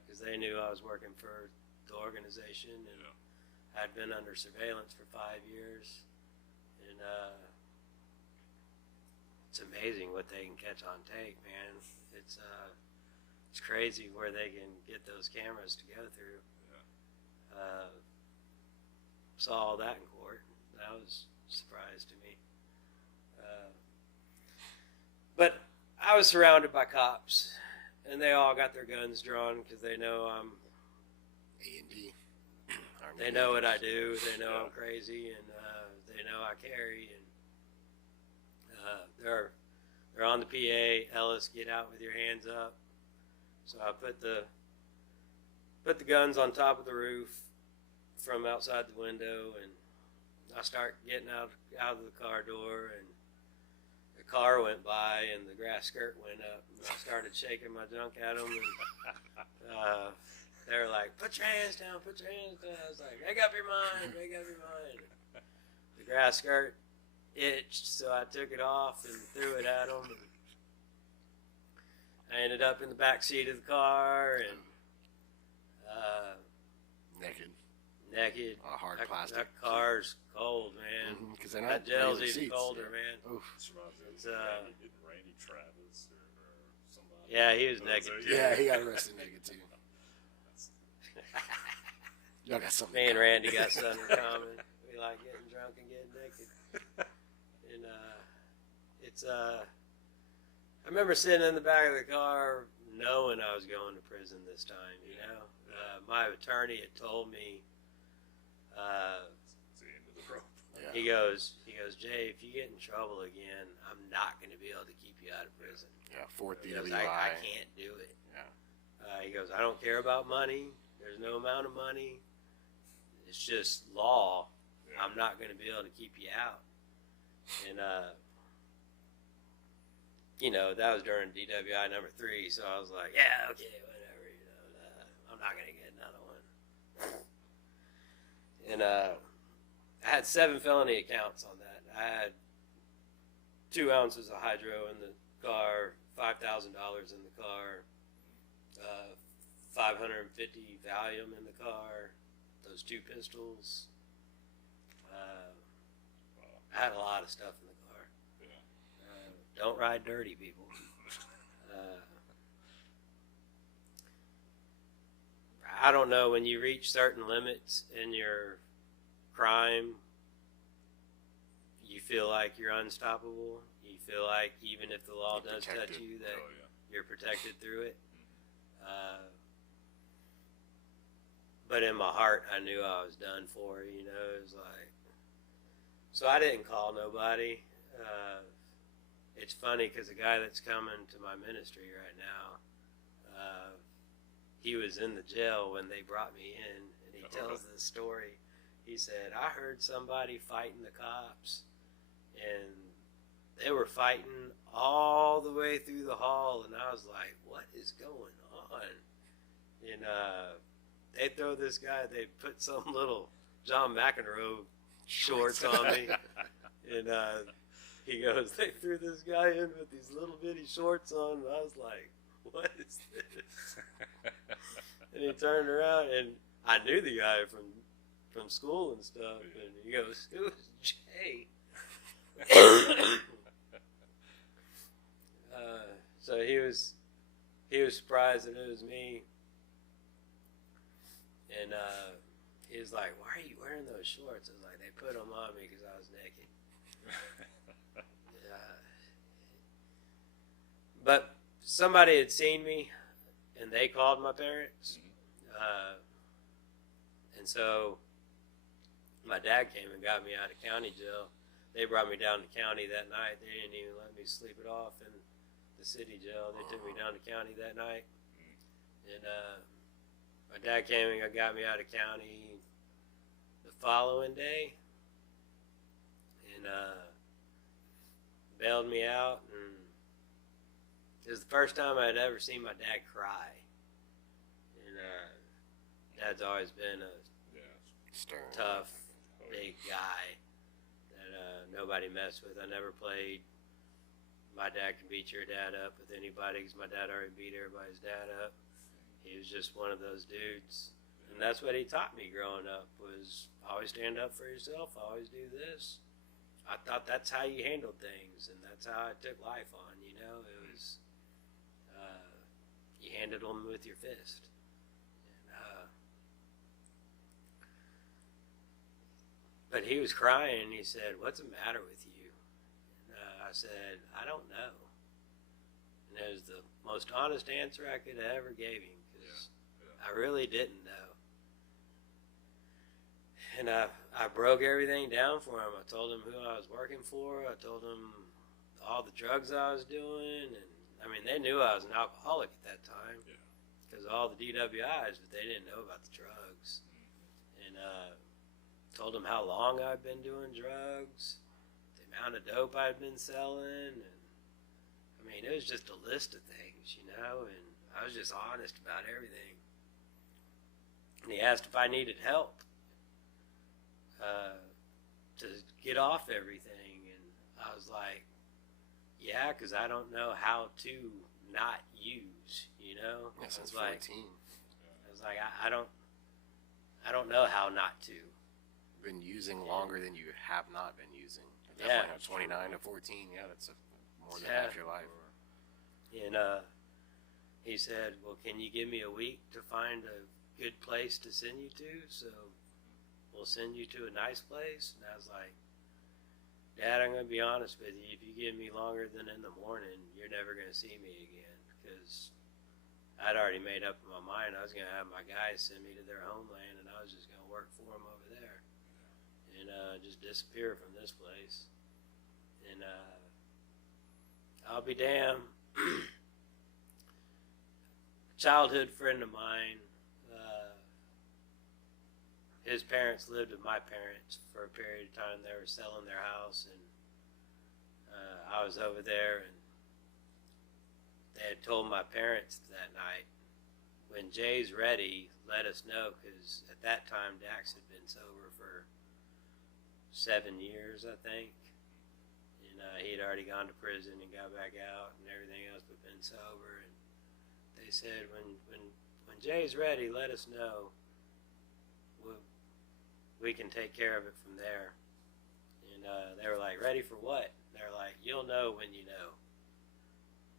because they knew I was working for the organization, and I'd been under surveillance for 5 years. And it's amazing what they can catch on tape, man. It's crazy where they can get those cameras to go through. Saw all that in court. That was a surprise to me. But I was surrounded by cops, and they all got their guns drawn because they know I'm A&D. They know what I do. They know I'm crazy, and they know I carry. And they're on the PA. Ellis, get out with your hands up. So I put the guns on top of the roof from outside the window, and I start getting out of the car door, and the car went by, and the grass skirt went up, and I started shaking my junk at them, and they were like, "Put your hands down, put your hands down." I was like, "Make up your mind, make up your mind." The grass skirt itched, so I took it off and threw it at them. And I ended up in the back seat of the car, and naked. Hard plastic. That car's cold, man. Because they're That not gel's regular even seats. colder, man. Oof. It's, Randy Travis or somebody. yeah, he was naked. Yeah, he got arrested naked too. Y'all got something. Me and Randy got something in common. We like getting drunk and getting naked. And I remember sitting in the back of the car knowing I was going to prison this time, you know. My attorney had told me, It's the end of the rope. he goes, "Jay, if you get in trouble again, I'm not going to be able to keep you out of prison." Yeah, 4th He goes, DWI. I can't do it. Yeah. He goes, "I don't care about money. There's no amount of money. It's just law. I'm not going to be able to keep you out." And, you know, that was during DWI number 3, so I was like, yeah, okay, whatever, you know, I'm not going to get another one. And I had 7 felony accounts on that. I had 2 ounces of hydro in the car, $5,000 in the car, 550 Valium in the car, those 2 pistols. I had a lot of stuff in the car. Don't ride dirty, people. I don't know, when you reach certain limits in your crime, you feel like you're unstoppable. You feel like even if the law does touch you, that you're protected through it. But in my heart, I knew I was done for, you know. It was like, so I didn't call nobody. It's funny because the guy that's coming to my ministry right now, he was in the jail when they brought me in, and he tells this story. He said, "I heard somebody fighting the cops, and they were fighting all the way through the hall, and I was like, what is going on?" And they throw this guy, they put some little John McEnroe shorts on me, and he goes, "They threw this guy in with these little bitty shorts on," and I was like, what is this? And he turned around, and I knew the guy from school and stuff, and he goes, "It was Jay." So he was surprised that it was me, and he was like, "Why are you wearing those shorts?" I was like, "They put them on me because I was naked." But somebody had seen me, and they called my parents, and so my dad came and got me out of county jail. They brought me down to county that night. They didn't even let me sleep it off in the city jail. They took me down to county that night, and my dad came and got me out of county the following day, and bailed me out. And it was the first time I had ever seen my dad cry. And Dad's always been a Stern. tough, big guy. nobody messed with. I never played my dad can beat your dad up with anybody because my dad already beat everybody's dad up. He was just one of those dudes. And that's what he taught me growing up was always stand up for yourself, always do this. I thought that's how you handled things, and that's how I took life on, you know. It was, you handled them with your fist. And, but he was crying, and he said, "What's the matter with you?" And I said, "I don't know." And it was the most honest answer I could have ever gave him, because I really didn't know. And I broke everything down for him. I told him who I was working for. I told him all the drugs I was doing. And, I mean, they knew I was an alcoholic at that time because of all the DWIs, but they didn't know about the drugs. And told them how long I'd been doing drugs, the amount of dope I'd been selling. And, I mean, it was just a list of things, you know, and I was just honest about everything. And he asked if I needed help to get off everything, and I was like, yeah, because I don't know how to not use, you know. Yeah, since like, 14. I was like, I don't know how not to. Been using longer than you have not been using. Yeah. Definitely 29 to 14. Yeah, that's more than half your life. And he said, "Well, can you give me a week to find a good place to send you to? So we'll send you to a nice place." And I was like, "Dad, I'm going to be honest with you. If you give me longer than in the morning, you're never going to see me again." Because I'd already made up in my mind I was going to have my guys send me to their homeland, and I was just going to work for them over there and just disappear from this place. And I'll be damned. Childhood friend of mine, his parents lived with my parents for a period of time. They were selling their house, and I was over there, and they had told my parents that night, "When Jay's ready, let us know," because at that time Dax had been sober for 7 years, I think, and he had already gone to prison and got back out and everything else, but been sober. And they said, when Jay's ready, let us know. We can take care of it from there. And they were like, "Ready for what?" They're like, "You'll know when you know."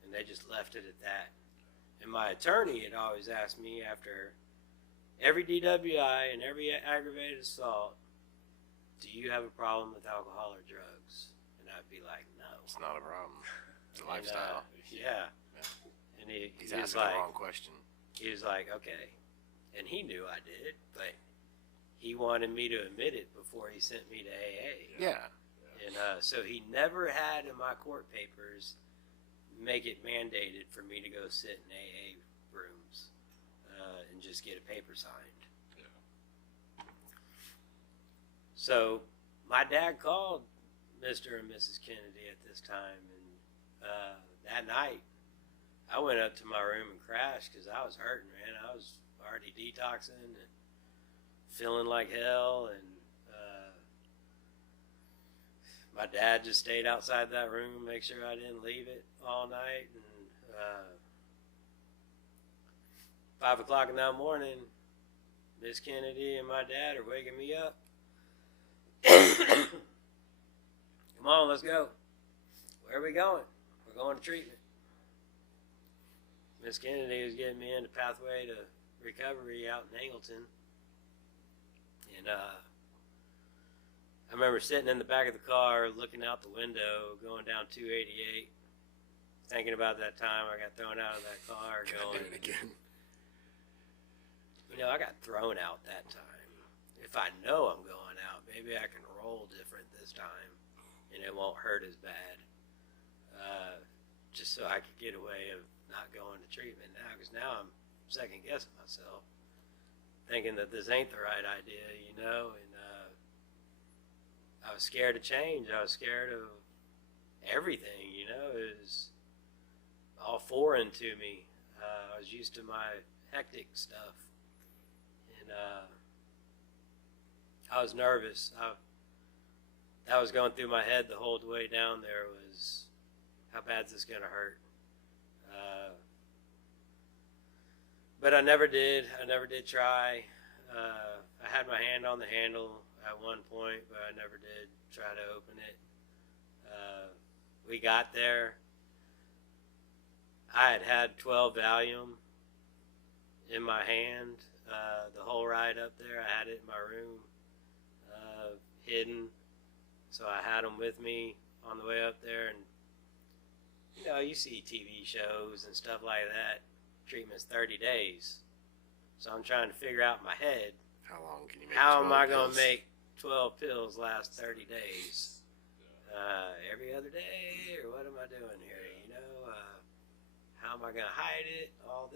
And they just left it at that. And my attorney had always asked me after every DWI and every aggravated assault, "Do you have a problem with alcohol or drugs?" And I'd be like, "No." It's not a problem. It's a lifestyle. Yeah. And He's he was asking like, the wrong question. he was like, "Okay." And he knew I did, but he wanted me to admit it before he sent me to AA. Yeah. And so he never had in my court papers make it mandated for me to go sit in AA rooms and just get a paper signed. Yeah. So my dad called Mr. and Mrs. Kennedy at this time, and that night I went up to my room and crashed because I was hurting, man. I was already detoxing and feeling like hell, and my dad just stayed outside that room, make sure I didn't leave it all night. And 5 o'clock in the morning, Miss Kennedy and my dad are waking me up. "Come on, let's go." "Where are we going?" "We're going to treatment." Miss Kennedy was getting me into Pathway to Recovery out in Angleton. And I remember sitting in the back of the car, looking out the window, going down 288, thinking about that time I got thrown out of that car. Can I do it again? You know, I got thrown out that time. If I know I'm going out, maybe I can roll different this time, and it won't hurt as bad. Just so I could get away of not going to treatment now, because now I'm second guessing myself, thinking that this ain't the right idea, you know. And I was scared of change. I was scared of everything, you know. It was all foreign to me. I was used to my hectic stuff, and I was nervous. that was going through my head the whole way down there was, how bad's this going to hurt? But I never did. I never did try. I had my hand on the handle at one point, but I never did try to open it. We got there. I had 12 Valium in my hand the whole ride up there. I had it in my room, hidden. So I had them with me on the way up there. And, you know, you see TV shows and stuff like that. Treatment's 30 days. So I'm trying to figure out in my head, How long can you make? how am I 12 going pills? to make 12 pills last 30 days? Every other day, or what am I doing here? You know, how am I going to hide it? All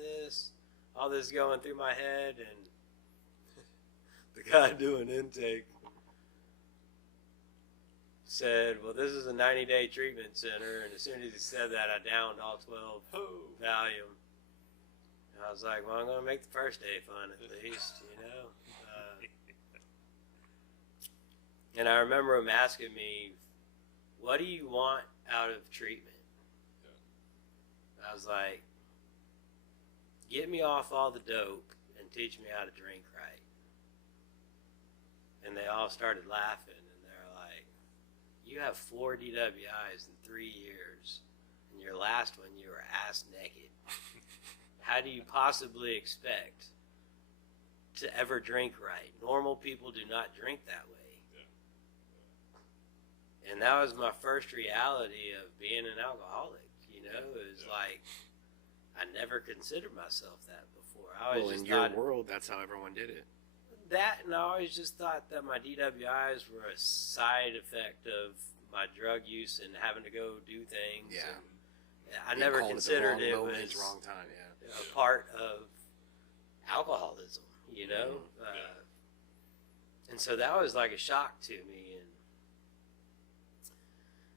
this going through my head, and the guy doing intake said, well, this is a 90-day treatment center, and as soon as he said that, I downed all 12 Valium. And I was like, well, I'm going to make the first day fun at least, you know. And I remember him asking me, what do you want out of treatment? I was like, get me off all the dope and teach me how to drink right. And they all started laughing, and they're like, you have 4 DWIs in 3 years, and your last one you were ass naked. How do you possibly expect to ever drink right? Normal people do not drink that way. And that was my first reality of being an alcoholic, you know, is like, I never considered myself that before. I always Well, just in your thought world, that's how everyone did it. that, and I always just thought that my DWIs were a side effect of my drug use and having to go do things. Yeah. And I Being never called at the considered wrong it moment, was wrong time. Yeah. a part of alcoholism, you know? And so that was like a shock to me. And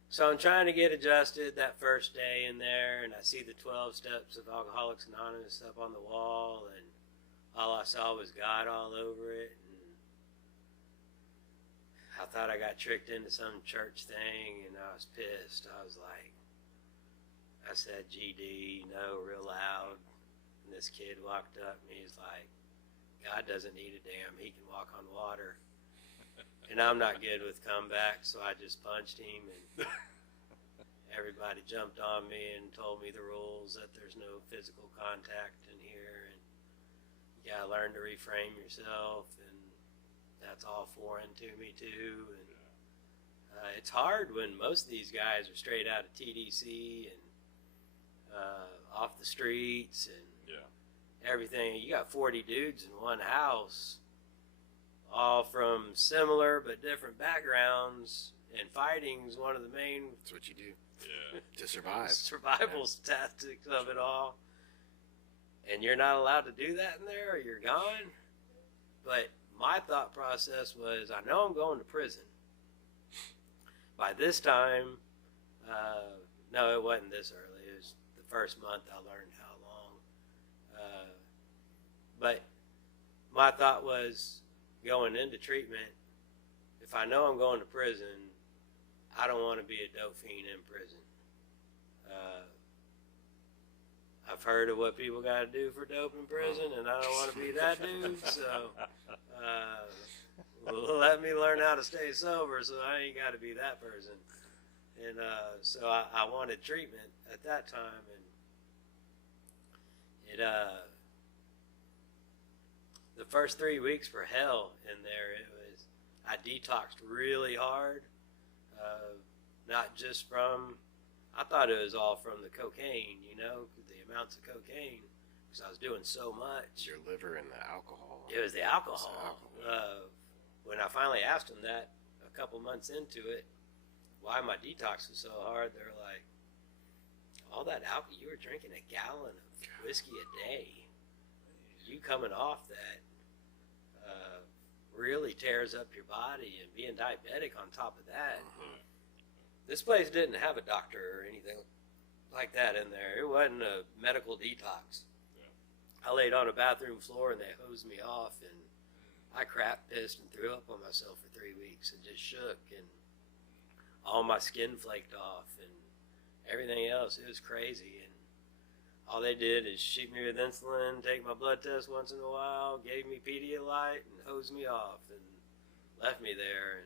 so I'm trying to get adjusted that first day in there, and I see the 12 steps of Alcoholics Anonymous up on the wall, and all I saw was God all over it. And I thought I got tricked into some church thing, and I was pissed. I was like, I said, GD, no, real loud. And this kid walked up, and he's like, God doesn't need a damn, he can walk on water. And I'm not good with comebacks, so I just punched him, and everybody jumped on me and told me the rules, that there's no physical contact in here, and you gotta learn to reframe yourself, and that's all foreign to me too. And it's hard when most of these guys are straight out of TDC and off the streets and everything. You got 40 dudes in one house, all from similar but different backgrounds, and fighting is one of the main That's what you do. To survive. survival tactics of it all. And you're not allowed to do that in there, or you're gone. But my thought process was, I know I'm going to prison. By this time, no, it wasn't this early. It was the first month I learned how long. But my thought was, going into treatment, if I know I'm going to prison, I don't want to be a dope fiend in prison. I've heard of what people got to do for dope in prison, and I don't want to be that dude. So let me learn how to stay sober, so I ain't got to be that person. And so I wanted treatment at that time, and the first 3 weeks were hell in there. I detoxed really hard, not just from, I thought it was all from the cocaine, you know, the amounts of cocaine, because I was doing so much. Your liver and the alcohol. It was the alcohol. When I finally asked them that a couple months into it, why my detox was so hard, they're like, all that alcohol, you were drinking a gallon of whiskey a day. You coming off that really tears up your body, and being diabetic on top of that. This place didn't have a doctor or anything like that in there. It wasn't a medical detox. I laid on a bathroom floor and they hosed me off, and I crap, pissed, and threw up on myself for 3 weeks and just shook. And all my skin flaked off and everything else. It was crazy. And all they did is shoot me with insulin, take my blood test once in a while, gave me Pedialyte, and hosed me off and left me there.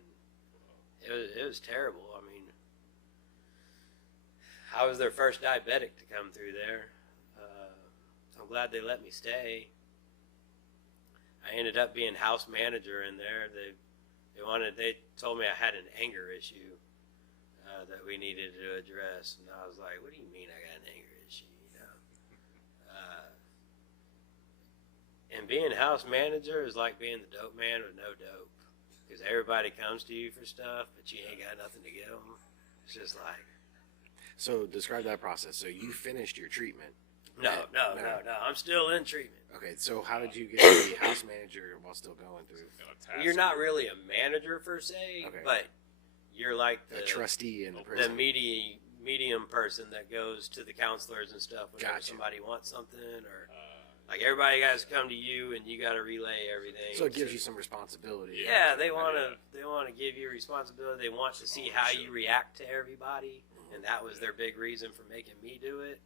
And it was terrible. I mean, I was their first diabetic to come through there. I'm glad they let me stay. I ended up being house manager in there. They told me I had an anger issue that we needed to address, and I was like, "What do you mean I got an anger issue?" You know. And being house manager is like being the dope man with no dope, because everybody comes to you for stuff, but you ain't got nothing to give them. It's just like. So describe that process. So you finished your treatment. No. I'm still in treatment. Okay, so how did you get to be house manager while still going through? You're not really a manager per se, okay. But you're like a trustee in the prison. The medium person that goes to the counselors and stuff whenever Gotcha. somebody wants something, or like everybody has to come to you and you got to relay everything. So it gives you some responsibility. Yeah, they want to give you responsibility. They want to see how you react to everybody, and that was their big reason for making me do it.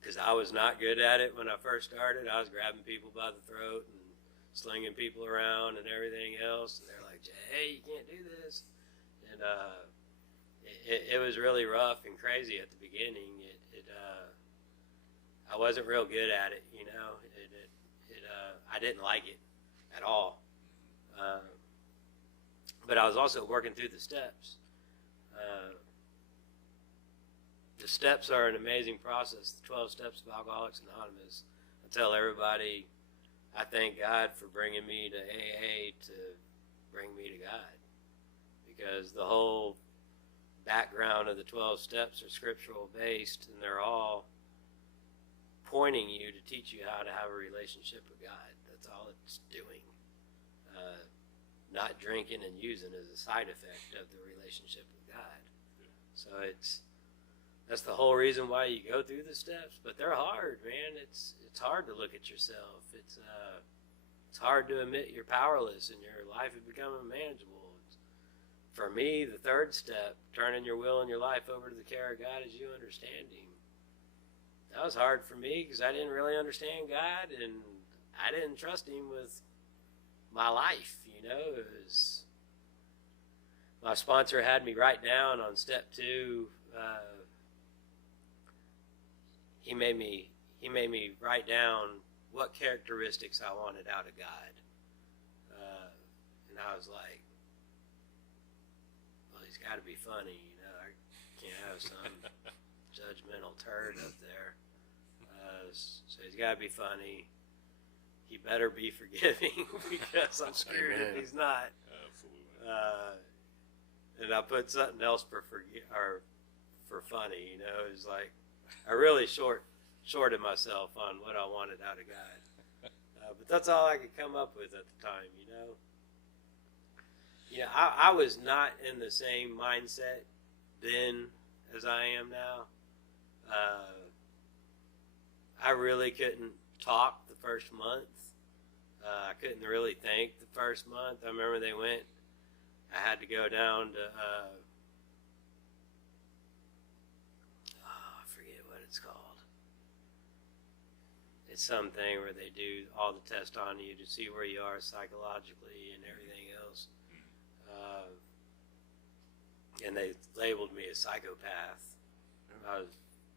Because I was not good at it when I first started. I was grabbing people by the throat and slinging people around and everything else. And they're like, "Hey, you can't do this." And it was really rough and crazy at the beginning. I wasn't real good at it, you know. I didn't like it at all. But I was also working through the steps. The steps are an amazing process. The 12 steps of Alcoholics Anonymous. I tell everybody, I thank God for bringing me to AA to bring me to God. Because the whole background of the 12 steps are scriptural based, and they're all pointing you to teach you how to have a relationship with God. That's all it's doing. Not drinking and using is a side effect of the relationship with God. So that's the whole reason why you go through the steps, but they're hard, man. It's hard to look at yourself. It's hard to admit you're powerless and your life is becoming manageable. For me, the third step, turning your will and your life over to the care of God as you understand Him. That was hard for me because I didn't really understand God and I didn't trust Him with my life, you know. My sponsor had me write down on step 2. He made me write down what characteristics I wanted out of God, and I was like, well, He's got to be funny, you know. I can't have some judgmental turd up there. So He's got to be funny. He better be forgiving because I'm screwed if He's not. Absolutely. And I put something else for funny, you know. It's like I really shorted myself on what I wanted out of God. But that's all I could come up with at the time, you know. You know, I was not in the same mindset then as I am now. I really couldn't talk the first month. I couldn't really think the first month. I remember I had to go down to, I forget what it's called. It's something where they do all the tests on you to see where you are psychologically and everything else. And they labeled me a psychopath. I was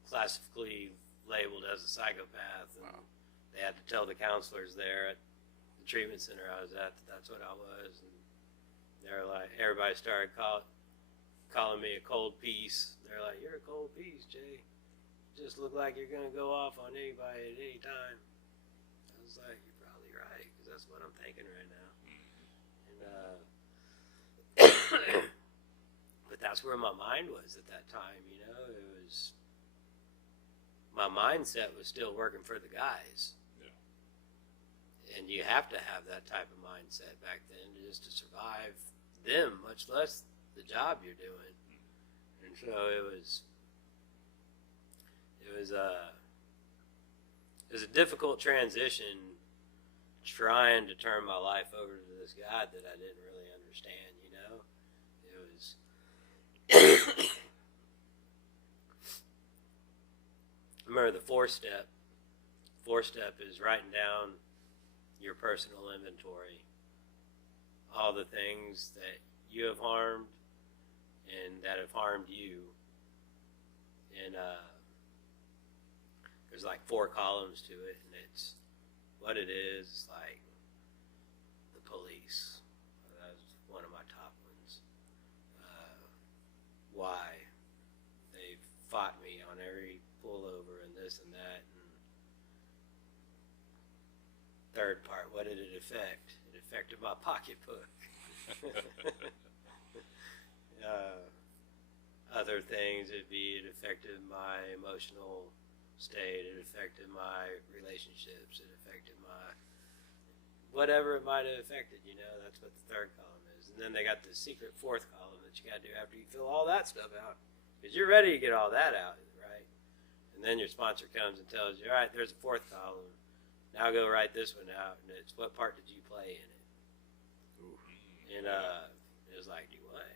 classically labeled as a psychopath. And wow. They had to tell the counselors there at the treatment center I was at that that's what I was. And they're like, everybody started calling me a cold piece. They're like, "You're a cold piece, Jay. You just look like you're going to go off on anybody at any time." I was like, "You're probably right, because that's what I'm thinking right now." And, but that's where my mind was at that time, you know. It was, my mindset was still working for the guys. Yeah. And you have to have that type of mindset back then just to survive them, much less the job you're doing. And so it was a difficult transition trying to turn my life over to this God that I didn't really understand, you know. Remember the fourth step. Fourth step is writing down your personal inventory. All the things that you have harmed and that have harmed you. And there's like 4 columns to it, and it's what it is, like the police. That was one of my top ones. Why they fought me on every pullover and this and that. And third part, what did it affect? It affected my pocketbook. Other things, it affected my emotional state, it affected my relationships, it affected my whatever it might have affected, that's what the third column is. And then they got the secret fourth column that you got to do after you fill all that stuff out, because you're ready to get all that out, right? And then your sponsor comes and tells you, all right, there's a fourth column, now go write this one out, and it's what part did you play in it? Ooh. And it was like, do what?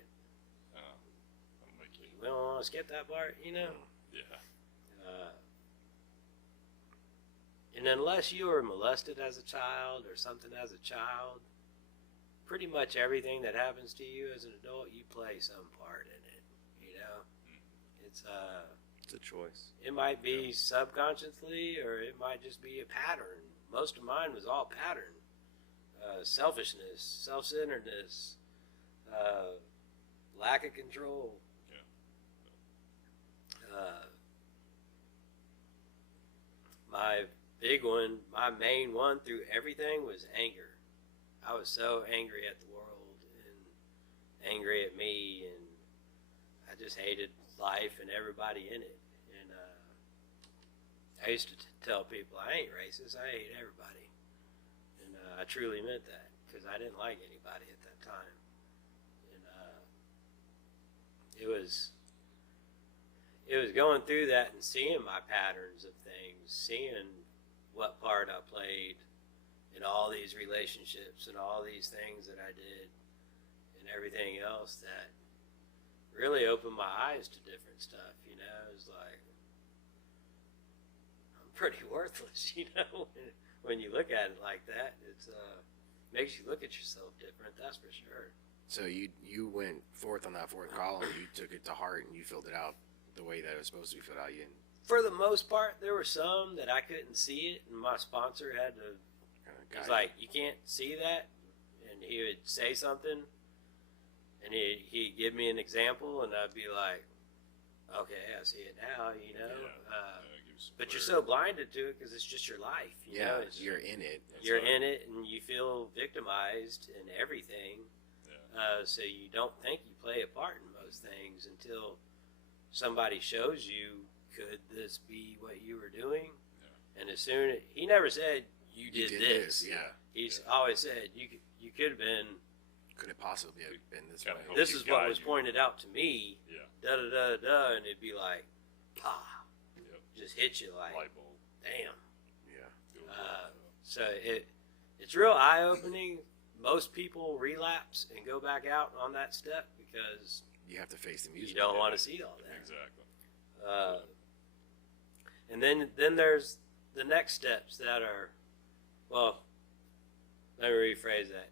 We don't want to skip that part, Yeah. And unless you were molested as a child or something as a child, pretty much everything that happens to you as an adult, you play some part in it, It's a choice. It might be subconsciously, or it might just be a pattern. Most of mine was all pattern. Selfishness, self-centeredness, lack of control. My big one, my main one through everything was anger. I was so angry at the world and angry at me, and I just hated life and everybody in it. And I used to tell people, I ain't racist, I hate everybody. And I truly meant that, because I didn't like anybody at that time. And it was going through that and seeing my patterns of things, seeing what part I played in all these relationships and all these things that I did and everything else, that really opened my eyes to different stuff, It was like, I'm pretty worthless, when you look at it like that. It's makes you look at yourself different, that's for sure. So you went fourth on that fourth column, you took it to heart and you filled it out the way that it was supposed to be filled out. For the most part, there were some that I couldn't see it, and my sponsor had to, he's like, you can't see that, and he would say something, and he'd give me an example, and I'd be like, okay, I see it now, but you're so blinded to it because it's just your life, you're in it. You're in it, and you feel victimized in everything, so you don't think you play a part in most things until somebody shows you, could this be what you were doing? Yeah. And as soon he never said you did this. He's always said you could have been. Could it possibly have been this way? This is what was pointed out to me. Yeah. Da da da da, and it'd be like, just hit you like, light bulb. Damn. Yeah. So it's real eye opening. Most people relapse and go back out on that step because you have to face the music. You don't want to see all that. Exactly. And then there's the next steps that are, well, let me rephrase that.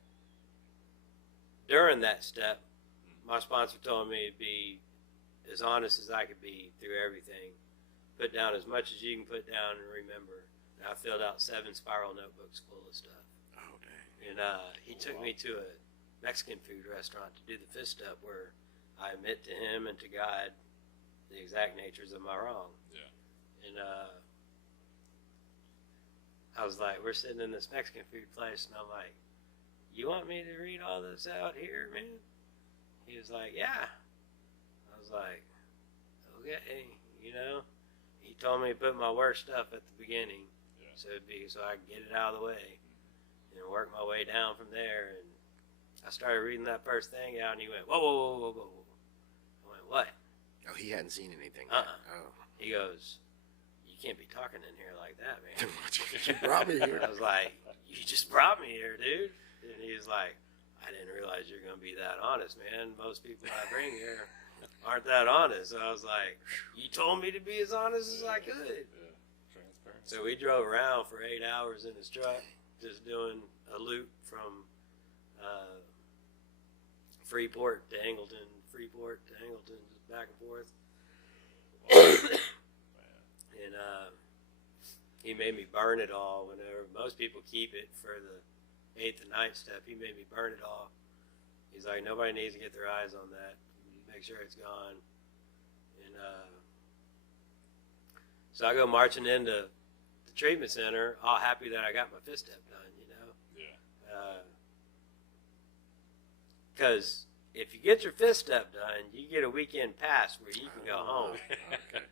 During that step, my sponsor told me to be as honest as I could be through everything. Put down as much as you can put down and remember. And I filled out 7 spiral notebooks full of stuff. Oh, dang. And he took me to a Mexican food restaurant to do the fifth step, where I admit to him and to God the exact natures of my wrong. Yeah. And I was like, we're sitting in this Mexican food place, and I'm like, you want me to read all this out here, man? He was like, yeah. I was like, okay, He told me to put my worst stuff at the beginning, so I could get it out of the way, and work my way down from there. And I started reading that first thing out, and he went, whoa, whoa, whoa, whoa, whoa. I went, what? Oh, he hadn't seen anything yet. Oh. He goes, you can't be talking in here like that, man. You brought me here. I was like, you just brought me here, dude. And he was like, I didn't realize you're going to be that honest, man. Most people I bring here aren't that honest. So I was like, you told me to be as honest as I could. Yeah. Transparent. So we drove around for 8 hours in his truck, just doing a loop from Freeport to Angleton, just back and forth. And he made me burn it all. Whenever most people keep it for the 8th and 9th step, he made me burn it all. He's like, nobody needs to get their eyes on that. Make sure it's gone. And so I go marching into the treatment center, all happy that I got my fifth step done, you know. Yeah. Because if you get your fifth step done, you get a weekend pass where you can go home. Okay.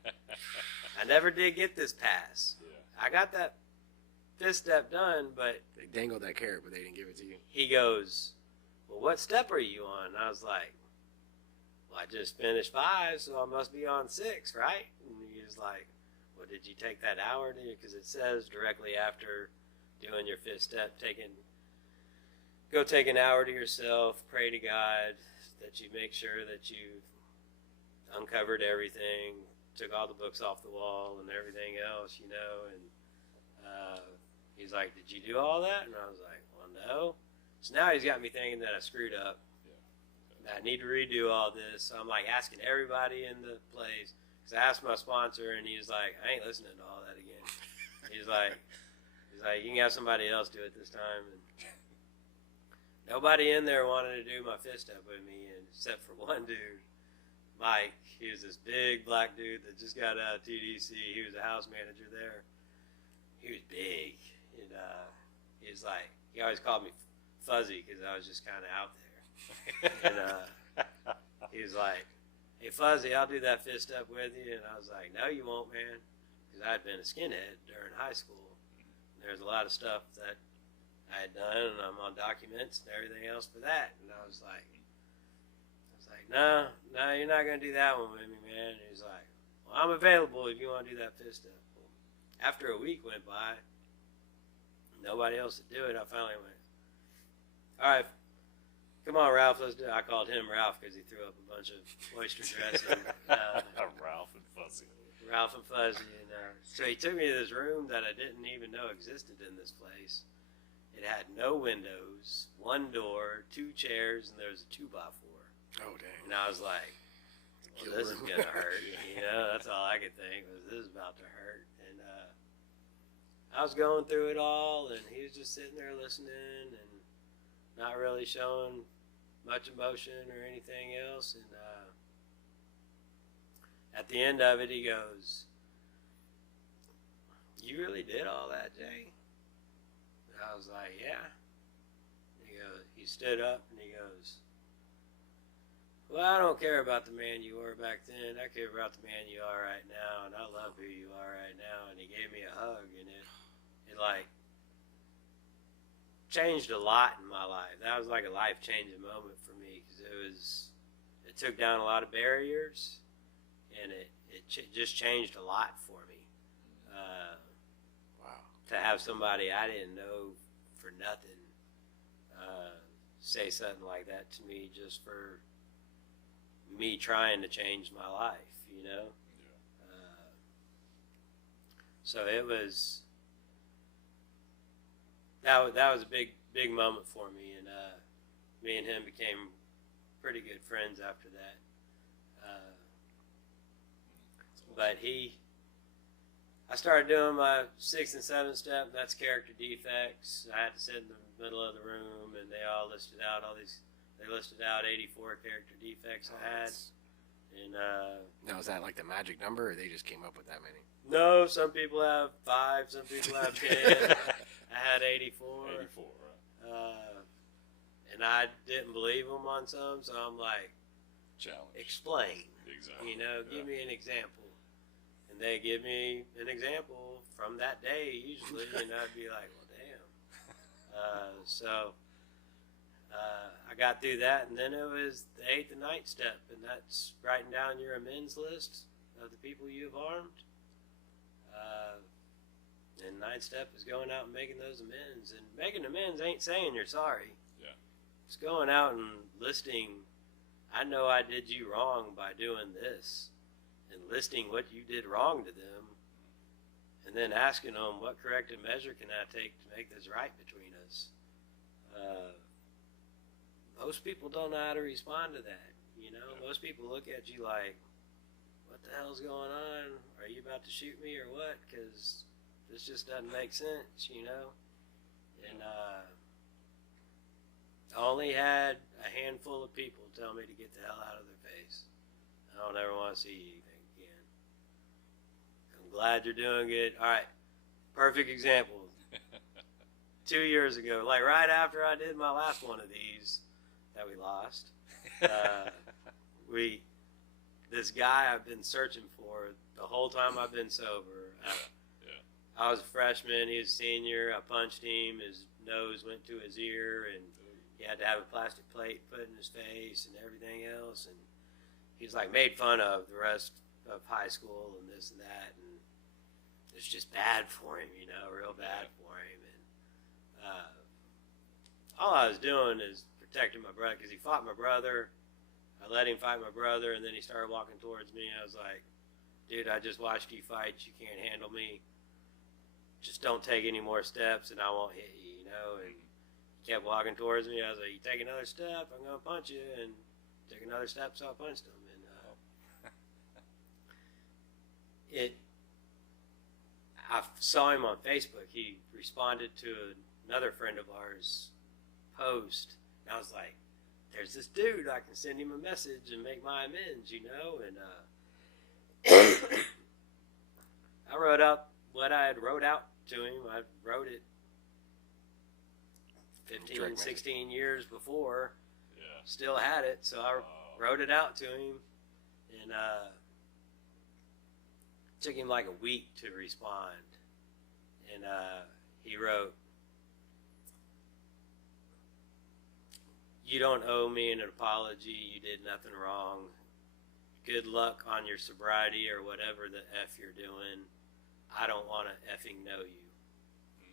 I never did get this pass. Yeah. I got that fifth step done, but They dangled that carrot, but they didn't give it to you. he goes, well, what step are you on? And I was like, well, I just finished 5, so I must be on 6, right? And he was like, well, did you take that hour? Because it says directly after doing your fifth step, go take an hour to yourself, pray to God that you make sure that you've uncovered everything, took all the books off the wall and everything else, you know. And he's like, did you do all that? And I was like, well, no. So now he's got me thinking that I screwed up. I need to redo all this. So I'm like asking everybody in the place. Because I asked my sponsor, and he was like, I ain't listening to all that again. He's like, you can have somebody else do it this time. And nobody in there wanted to do my fifth step with me, except for one dude, Mike. He was this big black dude that just got out of TDC. He was a house manager there. He was big. And he was like, he always called me Fuzzy because I was just kind of out there. And he was like, hey, Fuzzy, I'll do that fifth step with you. And I was like, no, you won't, man. Because I had been a skinhead during high school. And there's a lot of stuff that I had done, and I'm on documents and everything else for that. And I was like, no, you're not going to do that one with me, man. And he's like, well, I'm available if you want to do that fifth step. Well, after a week went by, nobody else would do it. I finally went, all right, come on, Ralph, let's do it. I called him Ralph because he threw up a bunch of oyster dressing. Ralph and Fuzzy. Ralph and Fuzzy. And so he took me to this room that I didn't even know existed in this place. It had no windows, one door, 2 chairs, and there was a 2x4. Oh, dang. And I was like, well, this is going to hurt. You know, that's all I could think was this is about to hurt. And I was going through it all, and he was just sitting there listening and not really showing much emotion or anything else. And at the end of it, he goes, you really did all that, Jay? And I was like, yeah. And he stood up and he goes, well, I don't care about the man you were back then. I care about the man you are right now, and I love who you are right now. And he gave me a hug, and it like changed a lot in my life. That was like a life-changing moment for me because it took down a lot of barriers, and it just changed a lot for me. Wow. To have somebody I didn't know for nothing say something like that to me just for me trying to change my life, you know? Yeah. So it was, that was a big moment for me, and me and him became pretty good friends after that. But I started doing my 6th and 7th step, and that's character defects. I had to sit in the middle of the room, and they all listed out they listed out 84 character defects I had. And now, is that like the magic number, or they just came up with that many? no, some people have 5, some people have 10. I had 84. 84, right? And I didn't believe them on some, so I'm like, Challenge. explain. Exactly. You know, give me an example. And they give me an example from that day usually, and I'd be like, well, damn. So I got through that, and then it was the 8th and 9th step, and that's writing down your amends list of the people you've harmed. And 9th step is going out and making those amends. And making amends ain't saying you're sorry. Yeah. It's going out and listing I know I did you wrong by doing this, and listing what you did wrong to them, and then asking them, what corrective measure can I take to make this right between us? Most people don't know how to respond to that. Most people look at you like, what the hell's going on? Are you about to shoot me or what? Because this just doesn't make sense, And I only had a handful of people tell me to get the hell out of their face. I don't ever want to see you again. I'm glad you're doing good. All right, perfect example. 2 years ago, like right after I did my last one of these that we lost, this guy I've been searching for the whole time I've been sober. I was a freshman, he was a senior. I punched him, his nose went to his ear, and he had to have a plastic plate put in his face and everything else. And he was like made fun of the rest of high school and this and that, and it's just bad for him, real bad for him. And all I was doing is protecting my brother, because he fought my brother. I let him fight my brother, and then he started walking towards me. I was like, dude, I just watched you fight. You can't handle me. Just don't take any more steps, and I won't hit you, And he kept walking towards me. I was like, you take another step, I'm going to punch you. And took another step, so I punched him. And I saw him on Facebook. He responded to another friend of ours' post. And I was like, there's this dude, I can send him a message and make my amends, And I wrote up what I had wrote out to him. I wrote it 15, 16 years before. Yeah. Still had it, so I wrote it out to him. And took him like a week to respond. And he wrote, you don't owe me an apology. You did nothing wrong. Good luck on your sobriety or whatever the F you're doing. I don't want to effing know you.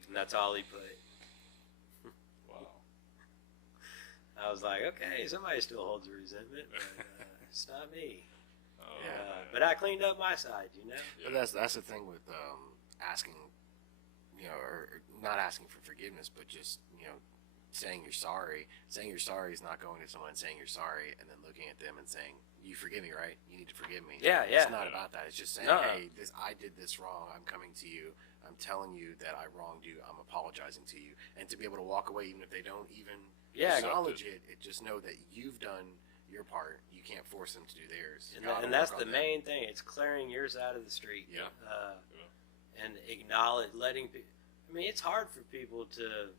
And that's all he put. Wow. I was like, okay, somebody still holds a resentment, but it's not me. But I cleaned up my side, But that's the thing with asking, or not asking for forgiveness, but just, saying you're sorry. Saying you're sorry is not going to someone and saying you're sorry and then looking at them and saying, you forgive me, right? You need to forgive me. Yeah. It's not about that. It's just saying, hey, I did this wrong. I'm coming to you. I'm telling you that I wronged you. I'm apologizing to you. And to be able to walk away even if they don't even acknowledge it, just know that you've done your part. You can't force them to do theirs. And that's the main thing. It's clearing your side of the street. Yeah. And letting people. I mean, it's hard for people to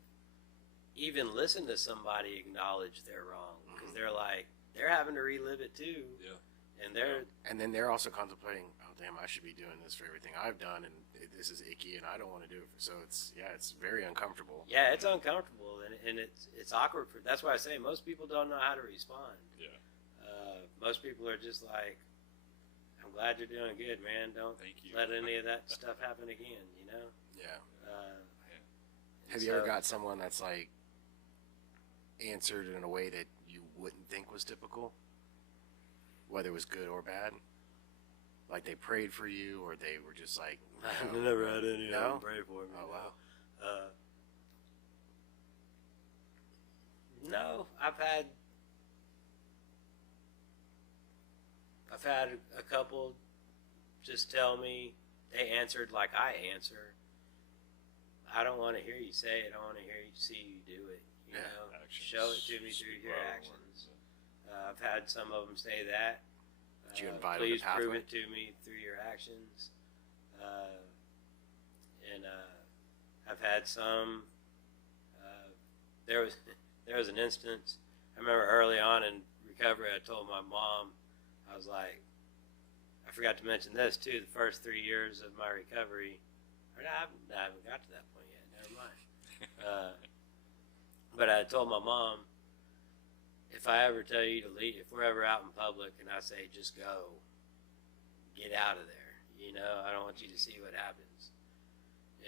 even listen to somebody acknowledge they're wrong, because they're having to relive it too. Yeah. And then they're also contemplating, oh damn, I should be doing this for everything I've done, and this is icky, and I don't want to do it. So it's very uncomfortable. Yeah, it's uncomfortable, and it's awkward. That's why I say most people don't know how to respond. Yeah. Most people are just like, I'm glad you're doing good, man. Don't let any of that stuff happen again. Yeah. Have So, you ever got someone that's like answered in a way that you wouldn't think was typical, whether it was good or bad? Like they prayed for you, or they were just like, I've never had any of them pray for me. Oh wow. No, I've had a couple just tell me, they answered like I answer. I don't want to hear you say it. I want to hear you see you do it. Actions Show it to me through your actions. I've had some of them say that. Did you invite them to please prove pathway? it to me through your actions. And I've had some. There was an instance. I remember early on in recovery, I told my mom, I was like, I forgot to mention this too. The first 3 years of my recovery, I haven't got to that point yet. Never mind. But I told my mom, if I ever tell you to leave, if we're ever out in public and I say just go, get out of there. I don't want you to see what happens.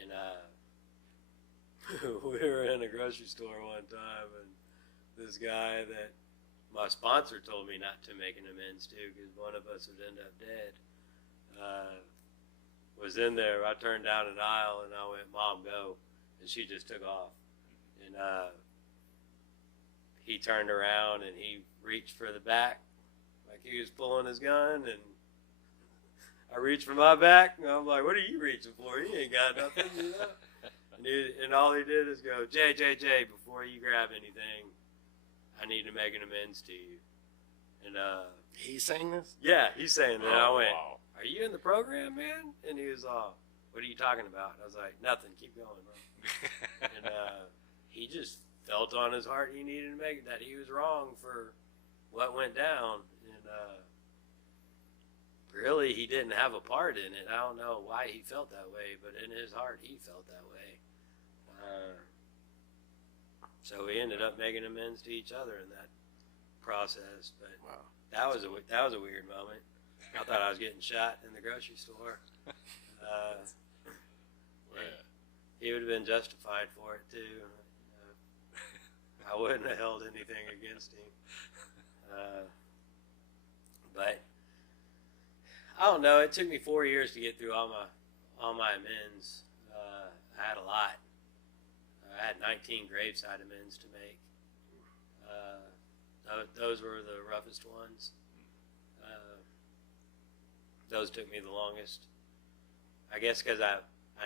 And we were in a grocery store one time, and this guy that my sponsor told me not to make an amends to, because one of us would end up dead. Was in there. I turned down an aisle and I went, "Mom, go," and she just took off. And he turned around and he reached for the back like he was pulling his gun, and I reached for my back, and I'm like, "What are you reaching for? You ain't got nothing, you know?" And all he did is go, "Jay, before you grab anything, I need to make an amends to you." And He's saying this? yeah, he's saying that. I went, Wow. "Are you in the program, man?" And he was all, "What are you talking about?" And I was like, "Nothing. Keep going, bro." And he just felt on his heart he needed to make it, that he was wrong for what went down. And really, he didn't have a part in it. I don't know why he felt that way, but in his heart, he felt that way. So we ended up making amends to each other in that process. But Wow. that was a weird moment. I thought I was getting shot in the grocery store. He would have been justified for it too. I wouldn't have held anything against him. But I don't know. It took me 4 years to get through all my amends. I had a lot. I had 19 graveside amends to make. Those were the roughest ones. Those took me the longest. I guess because I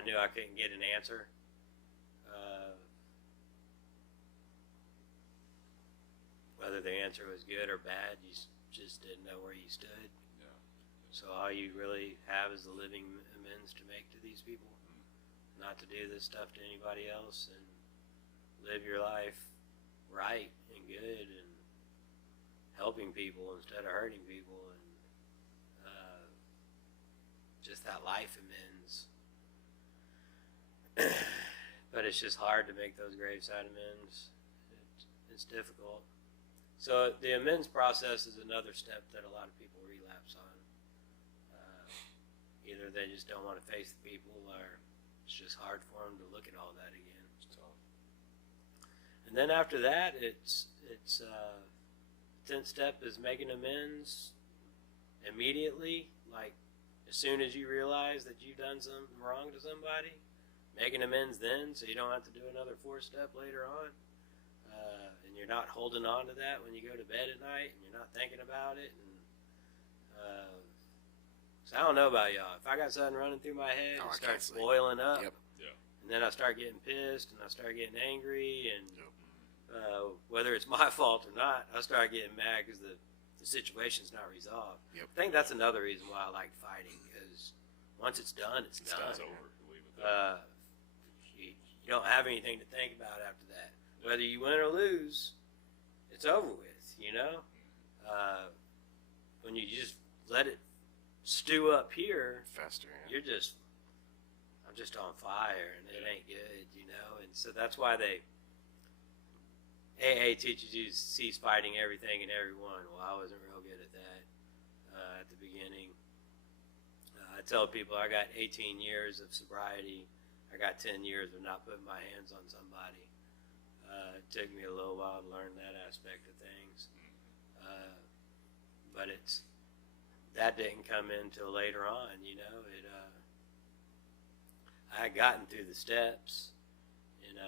knew I couldn't get an answer. Whether the answer was good or bad, you just didn't know where you stood. Yeah. So all you really have is the living amends to make to these people. Not to do this stuff to anybody else, and live your life right and good and helping people instead of hurting people, and just that life amends. But it's just hard to make those graveside amends. It's difficult. So the amends process is another step that a lot of people relapse on. Either they just don't want to face the people, or it's just hard for them to look at all that again. It's tough. And then after that, it's 10th step is making amends immediately, like as soon as you realize that you've done something wrong to somebody, making amends then, so you don't have to do another 4th step later on. And you're not holding on to that when you go to bed at night, and you're not thinking about it. And so I don't know about y'all. If I got something running through my head, it starts boiling up. Yep. Yeah. And then I start getting pissed, and I start getting angry, and whether it's my fault or not, I start getting mad because the situation's not resolved. Yep. I think that's another reason why I like fighting, because once it's done, it's done. It's over. Leave it there. You don't have anything to think about after that. Whether you win or lose, it's over with, you know? When you just let it stew up here, Fester. Yeah. I'm just on fire, and it ain't good, you know? And so that's why AA teaches you to cease fighting everything and everyone. Well, I wasn't real good at that at the beginning. I tell people I got 18 years of sobriety. I got 10 years of not putting my hands on somebody. It took me a little while to learn that aspect of things. But that didn't come in till later on, you know. I had gotten through the steps, and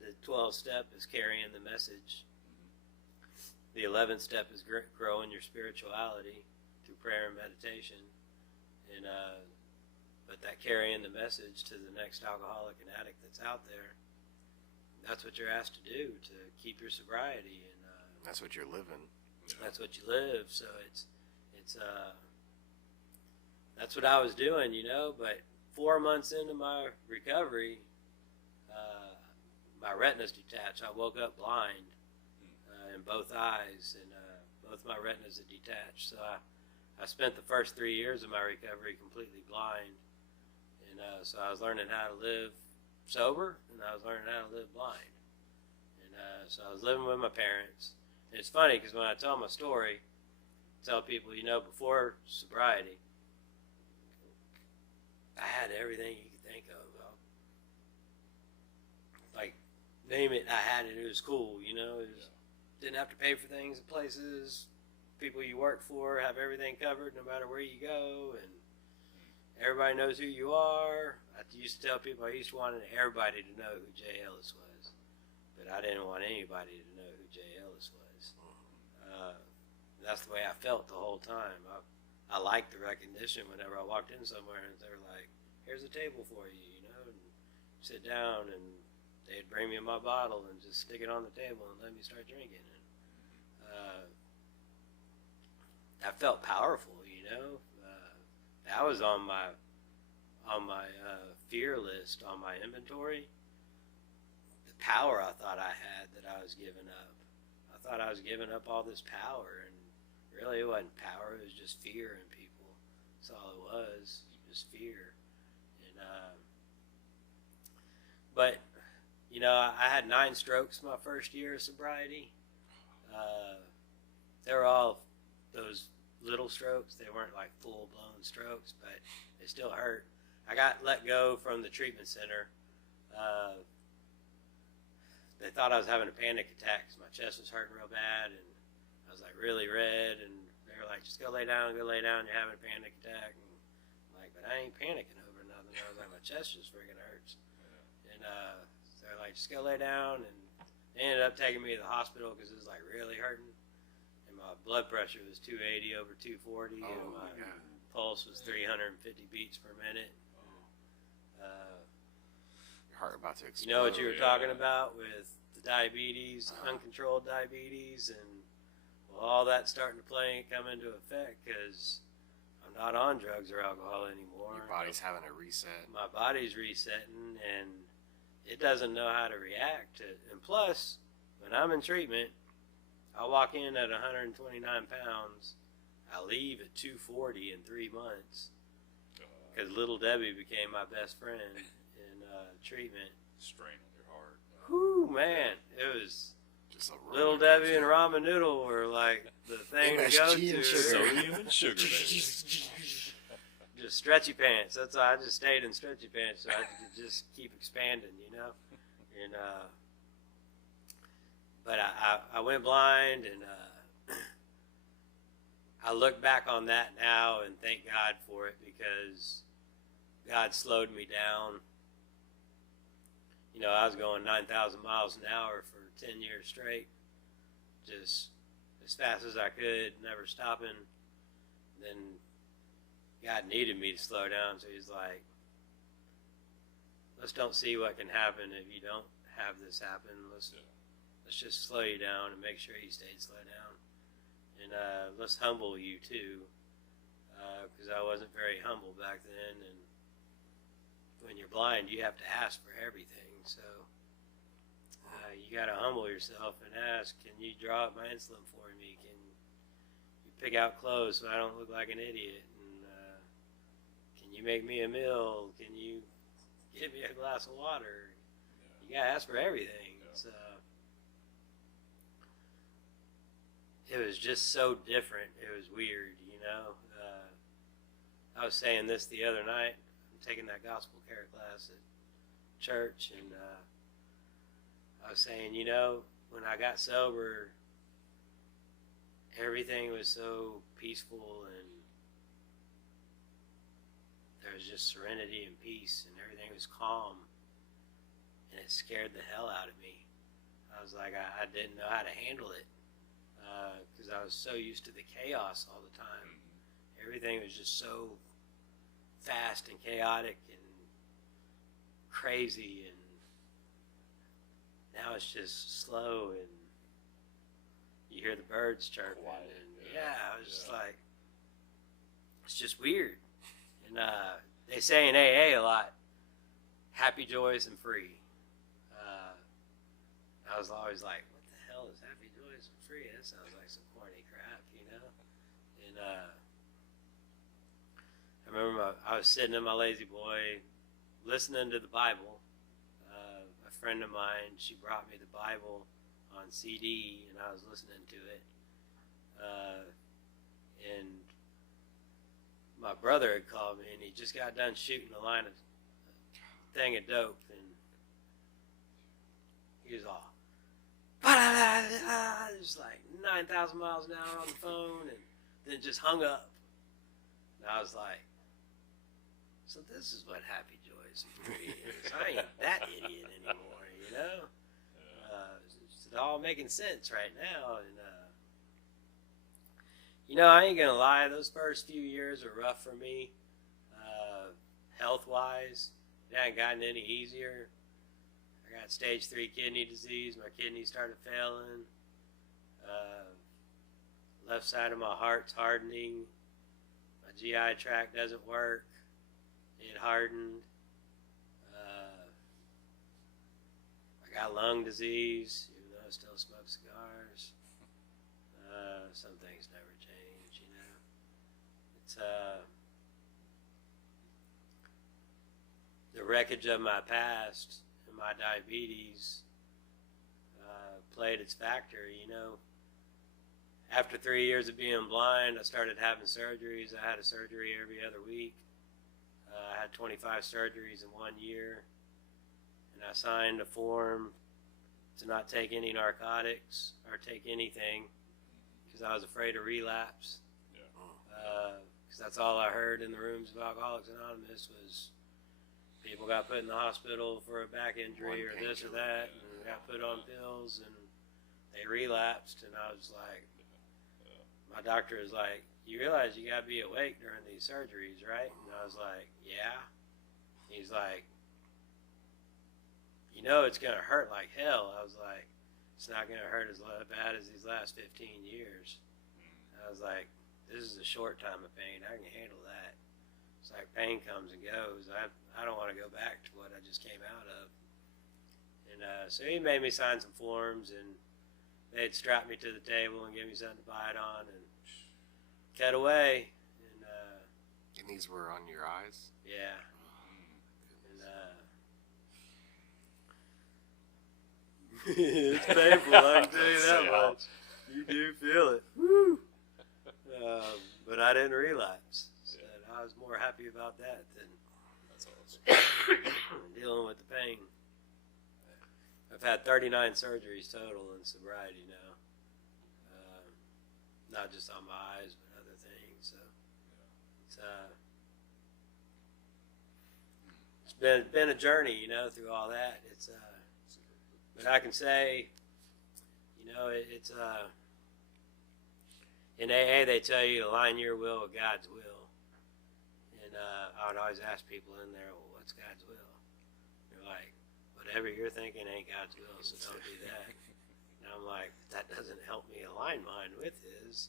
the 12th step is carrying the message. The 11th step is growing your spirituality through prayer and meditation. And but that carrying the message to the next alcoholic and addict that's out there, that's what you're asked to do, to keep your sobriety. And That's what you're living. that's what you live. So it's that's what I was doing, you know. But 4 months into my recovery, my retina's detached. I woke up blind in both eyes, and both my retinas are detached. So I spent the first 3 years of my recovery completely blind, and so I was learning how to live sober, and I was learning how to live blind. And so I was living with my parents. And it's funny because when I tell my story, I tell people, you know, before sobriety, I had everything you could think of. Like, name it, I had it. It was cool, you know. It was didn't have to pay for things in places. People you work for have everything covered no matter where you go, and everybody knows who you are. I used to tell people I used to want everybody to know who Jay Ellis was, but I didn't want anybody to know who Jay Ellis was. That's the way I felt the whole time. I liked the recognition whenever I walked in somewhere and they were like, here's a table for you, you know, and sit down, and they'd bring me my bottle and just stick it on the table and let me start drinking. And I felt powerful, you know. That was on my fear list, on my inventory. The power I thought I had that I was giving up. I thought I was giving up all this power, and really it wasn't power. It was just fear in people. That's all it was, just fear. And but you know, I had 9 strokes my first year of sobriety. They were all those little strokes. They weren't like full-blown strokes, but they still hurt. I got let go from the treatment center. They thought I was having a panic attack because my chest was hurting real bad, and I was like really red, and they were like, just go lay down, you're having a panic attack. And I'm like, but I ain't panicking over nothing. I was like, my chest just freaking hurts. And so they're like, just go lay down, and they ended up taking me to the hospital because it was like really hurting. My blood pressure was 280 over 240, and my pulse was 350 beats per minute. Your heart about to explode. You know what you were talking about with the diabetes, uncontrolled diabetes, and well, all that's starting to come into effect because I'm not on drugs or alcohol anymore. Your body's having a reset. My body's resetting, and it doesn't know how to react to it. And plus, when I'm in treatment, I walk in at 129 pounds. I leave at 240 in 3 months because Little Debbie became my best friend in treatment. Strain on your heart. Whew, man. It was just a Little Debbie and ramen noodle were like the thing to go MSG to. and sugar. Sodium and sugar. Just stretchy pants. That's why I just stayed in stretchy pants so I could just keep expanding, you know. And but I went blind, and I look back on that now and thank God for it because God slowed me down. You know, I was going 9,000 miles an hour for 10 years straight, just as fast as I could, never stopping. Then God needed me to slow down, so he's like, let's don't see what can happen if you don't have this happen. Let's just slow you down and make sure you stay slow down. And let's humble you too, because I wasn't very humble back then. And when you're blind, you have to ask for everything. So you got to humble yourself and ask, can you draw up my insulin for me? Can you pick out clothes so I don't look like an idiot? And can you make me a meal? Can you give me a glass of water? You got to ask for everything. So it was just so different. It was weird, you know. I was saying this the other night. I'm taking that gospel care class at church, and I was saying, you know, when I got sober, everything was so peaceful, and there was just serenity and peace, and everything was calm, and it scared the hell out of me. I was like, I didn't know how to handle it. Because I was so used to the chaos all the time. Everything was just so fast and chaotic and crazy, and now it's just slow, and you hear the birds chirping. Quiet, And I was just like, it's just weird. And they say in AA a lot, happy, joyous, and free. I was always like, what the hell is happy, joyous, and free? That sounds like some corny crap, you know? And I remember I was sitting in my lazy boy listening to the Bible. A friend of mine, she brought me the Bible on CD, and I was listening to it. And my brother had called me, and he just got done shooting a thing of dope, and he was all, "But just like 9,000 miles an hour on the phone, and then just hung up. And I was like, so this is what Happy Joy's is. I ain't that idiot anymore, you know? It's all making sense right now. And, you know, I ain't going to lie, those first few years were rough for me, health-wise. It hasn't gotten any easier. I got stage 3 kidney disease. My kidneys started failing. Left side of my heart's hardening. My GI tract doesn't work. It hardened. I got lung disease, even though I still smoke cigars. Some things never change, you know. It's the wreckage of my past and my diabetes played its factor, you know. After 3 years of being blind, I started having surgeries. I had a surgery every other week. I had 25 surgeries in 1 year. And I signed a form to not take any narcotics or take anything because I was afraid of relapse. Because that's all I heard in the rooms of Alcoholics Anonymous was people got put in the hospital for a back injury or this or that, and got put on pills, and they relapsed. And I was like, my doctor was like, you realize you got to be awake during these surgeries, right? And I was like, yeah. He's like, you know it's going to hurt like hell. I was like, it's not going to hurt as bad as these last 15 years. I was like, this is a short time of pain. I can handle that. It's like pain comes and goes. I don't want to go back to what I just came out of. And so he made me sign some forms, and they'd strap me to the table and give me something to bite on and cut away. And these were on your eyes? Yeah. And it's painful, I can tell you that much. You do feel it. Woo! But I didn't relapse. So I was more happy about that than dealing with the pain. I've had 39 surgeries total in sobriety now. Not just on my eyes, but other things. So it's been a journey, you know, through all that. But I can say, you know, it's in AA they tell you to align your will with God's will. And I would always ask people in there, well, what's God's will? They're like, whatever you're thinking ain't God's will, so don't do that. And I'm like, that doesn't help me align mine with His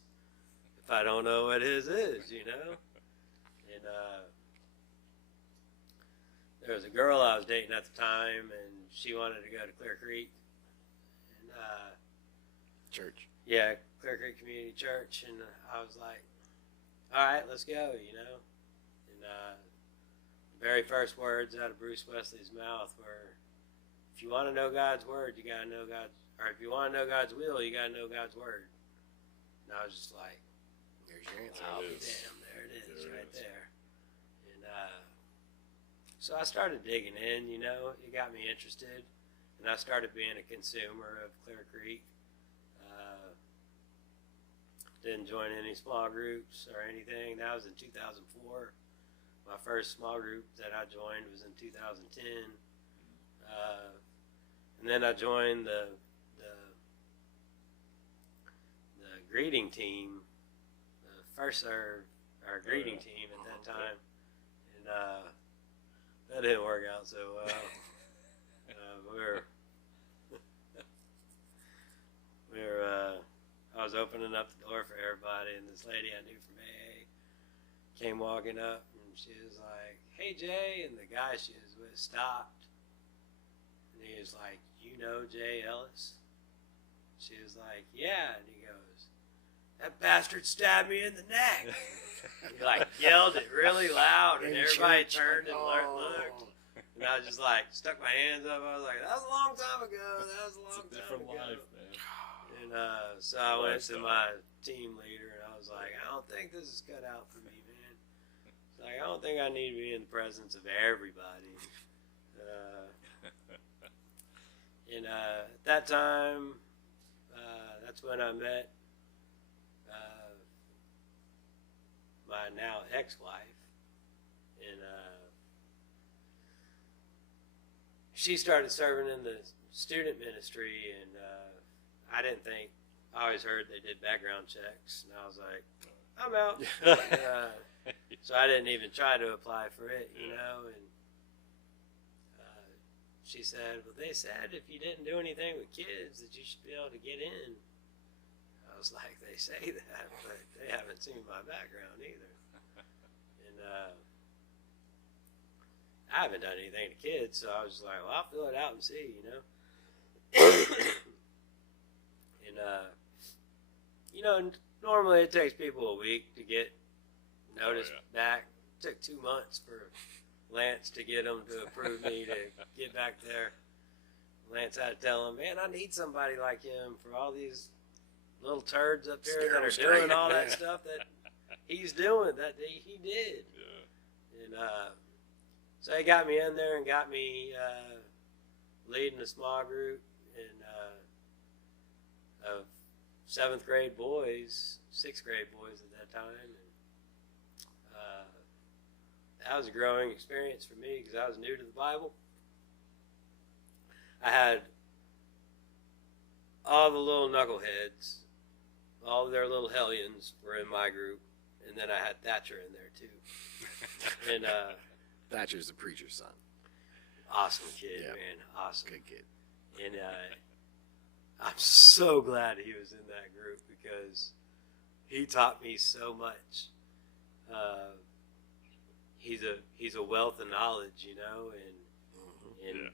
if I don't know what His is, you know? And there was a girl I was dating at the time, and she wanted to go to Clear Creek. And Church. yeah, Clear Creek Community Church. And I was like, all right, let's go, you know? And the very first words out of Bruce Wesley's mouth were, if you want to know God's word, you got to know God's, or if you want to know God's will, you got to know God's word. And I was just like, There's your answer. oh, damn, there it is, right there. And so I started digging in, you know, it got me interested. And I started being a consumer of Clear Creek. Didn't join any small groups or anything. That was in 2004. My first small group that I joined was in 2010. And then I joined the greeting team, the first serve, our greeting team at that time. And that didn't work out so well. I was opening up the door for everybody, and this lady I knew from AA came walking up, and she was like, hey, Jay, and the guy she was with stopped, and he was like, you know Jay Ellis? She was like, yeah, and he goes, that bastard stabbed me in the neck. He like yelled it really loud, and everybody turned and looked. And I was just like, stuck my hands up. I was like, that was a long time ago. That was a long time different ago. life, man. And so I went to my team leader, and I was like, I don't think this is cut out for me, man. It's like, I don't think I need to be in the presence of everybody. And at that time, that's when I met my now ex-wife, and she started serving in the student ministry, and I didn't think. I always heard they did background checks, and I was like, I'm out. So I didn't even try to apply for it, you know. And she said, well, they said if you didn't do anything with kids that you should be able to get in. I was like, they say that, but they haven't seen my background either. And I haven't done anything to kids, so I was just like, well, I'll fill it out and see, you know. And you know, normally it takes people a week to get notice back. It took 2 months for Lance to get him to approve me to get back there. Lance had to tell him, man, I need somebody like him for all these little turds up here that are doing all that stuff that he's doing, that he did. Yeah. And so he got me in there and got me leading a small group of 7th grade boys, 6th grade boys at that time. And that was a growing experience for me because I was new to the Bible. I had all the little knuckleheads, all of their little hellions were in my group, and then I had Thatcher in there too. And Thatcher's the preacher's son. Awesome kid, man, awesome. Good kid. And I'm so glad he was in that group because he taught me so much. He's a wealth of knowledge, you know, and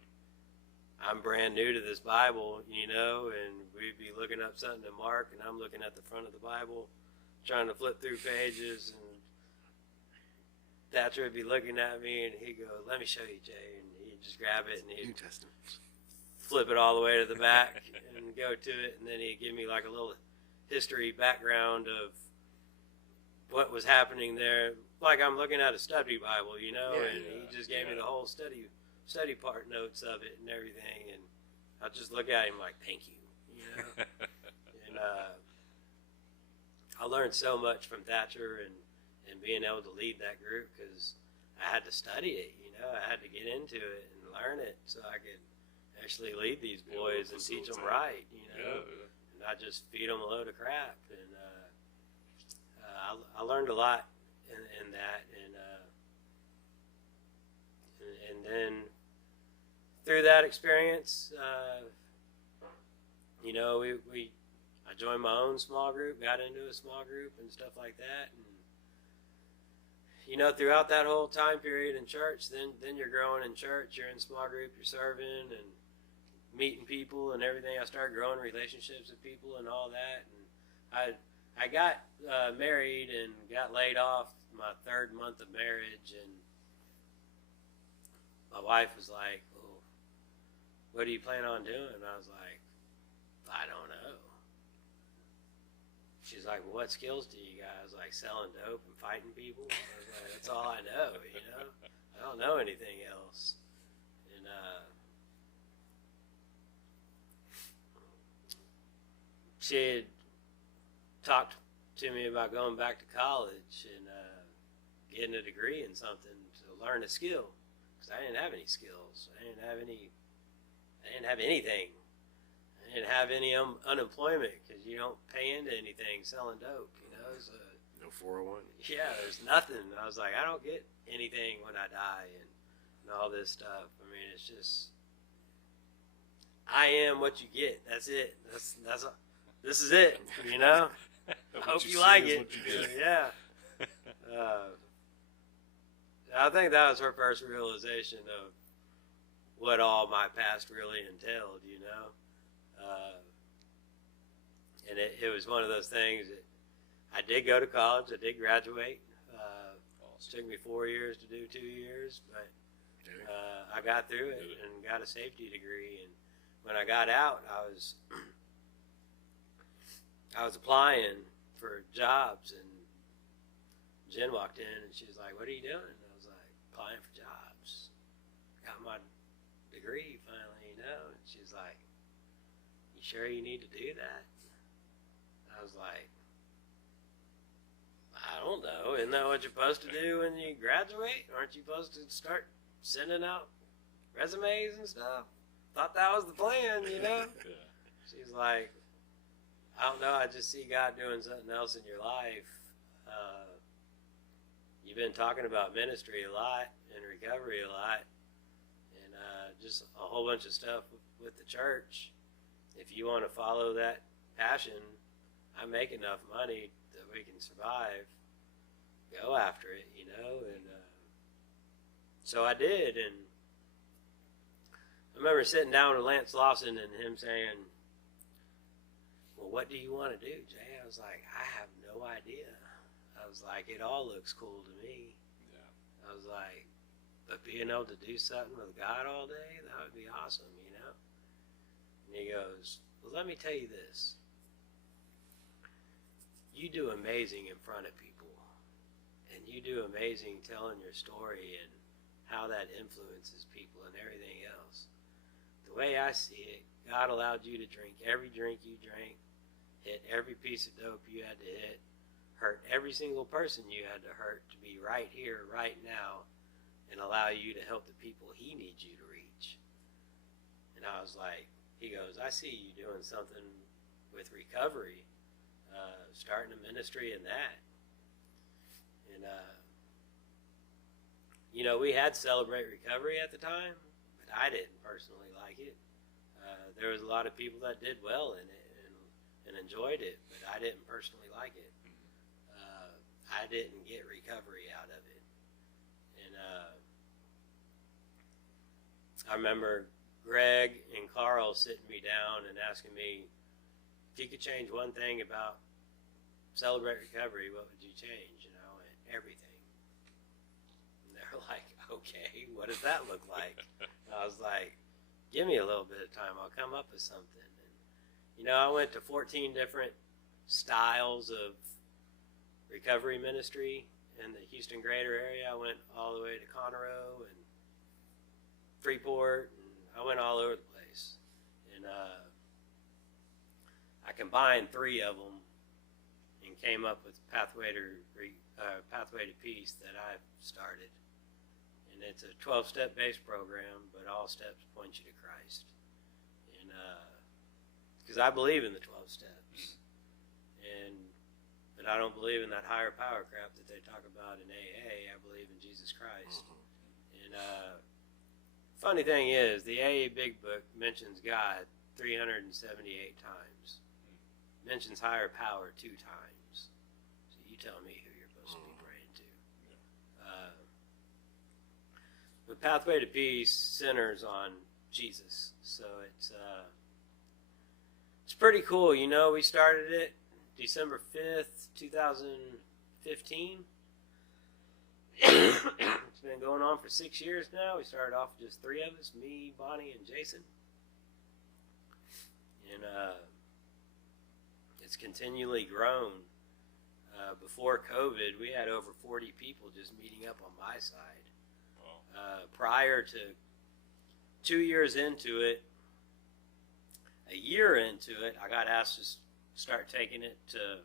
I'm brand new to this Bible, you know, and we'd be looking up something to Mark, and I'm looking at the front of the Bible, trying to flip through pages, and Thatcher would be looking at me, and he'd go, let me show you, Jay, and he'd just grab it, and he'd New Testament. flip it all the way to the back and go to it, and then he'd give me like a little history background of what was happening there, like I'm looking at a study Bible, you know, and he just gave me the whole study part notes of it and everything, and I just look at him like, thank you, you know. And I learned so much from Thatcher and being able to lead that group because I had to study it, you know. I had to get into it and learn it so I could actually lead these boys and teach them right, you know, and not just feed them a load of crap. And I learned a lot in that, and then through that experience, you know, I joined my own small group, got into a small group and stuff like that, and you know, throughout that whole time period in church, then you're growing in church, you're in small group, you're serving and meeting people and everything. I started growing relationships with people and all that, and I got married and got laid off my 3rd month of marriage, and my wife was like, well, what do you plan on doing? And I was like, I don't know. She's like, well, what skills do you guys like? Selling dope and fighting people? I was like, that's all I know, you know? I don't know anything else. And she had talked to me about going back to college and getting a degree in something to learn a skill, because I didn't have any skills. I didn't have anything. I didn't have any unemployment because you don't pay into anything selling dope, you know. So, no 401. Yeah, there's nothing. I was like, I don't get anything when I die and all this stuff. I mean, it's just, I am what you get. That's it. That's all. This is it, you know. I hope you like it. Yeah. I think that was her first realization of what all my past really entailed, you know. And it was one of those things that I did go to college. I did graduate. It took me 4 years to do 2 years, but I got through it and got a safety degree. And when I got out, I was applying for jobs, and Jen walked in and she was like, what are you doing? And I was like, applying for jobs. Got my degree finally, you know. And she's like, you sure you need to do that? I was like, I don't know. Isn't that what you're supposed to do when you graduate? Aren't you supposed to start sending out resumes and stuff? Thought that was the plan, you know? Yeah. She's like, I don't know. I just see God doing something else in your life. You've been talking about ministry a lot and recovery a lot, and just a whole bunch of stuff with the church. If you want to follow that passion, I make enough money that we can survive. Go after it, you know. And so I did, and I remember sitting down with Lance Lawson and him saying, well, what do you want to do, Jay? I was like, I have no idea. I was like, it all looks cool to me. Yeah. I was like, but being able to do something with God all day, that would be awesome, you know? And he goes, well, let me tell you this. You do amazing in front of people. And you do amazing telling your story and how that influences people and everything else. The way I see it, God allowed you to drink every drink you drank, hit every piece of dope you had to hit, hurt every single person you had to hurt to be right here, right now, and allow you to help the people he needs you to reach. And I was like, he goes, I see you doing something with recovery, starting a ministry in that. And, you know, we had Celebrate Recovery at the time, but I didn't personally like it. There was a lot of people that did well in it and enjoyed it, but I didn't personally like it. I didn't get recovery out of it. And I remember Greg and Carl sitting me down and asking me, if you could change one thing about Celebrate Recovery, what would you change? And I went, everything. And they're like, okay, what does that look like? And I was like, give me a little bit of time. I'll come up with something. And, you know, I went to 14 different styles of recovery ministry in the Houston greater area. I went all the way to Conroe and Freeport, and I went all over the place. And I combined 3 of them and came up with Pathway to Peace that I've started. And it's a 12-step based program, but all steps point you to Christ. And because I believe in the 12 steps, but I don't believe in that higher power crap that they talk about in AA. I believe in Jesus Christ. And funny thing is, the AA Big Book mentions God 378 times. Mentions higher power 2 times. So you tell me who you're supposed to be praying to. But Pathway to Peace centers on Jesus. So it's pretty cool. You know, we started it December 5th, 2015. It's been going on for 6 years now. We started off with just 3 of us, me, Bonnie, and Jason. And it's continually grown. Before COVID, we had over 40 people just meeting up on my side. Prior to 2 years into it, a year into it, I got asked to start taking it to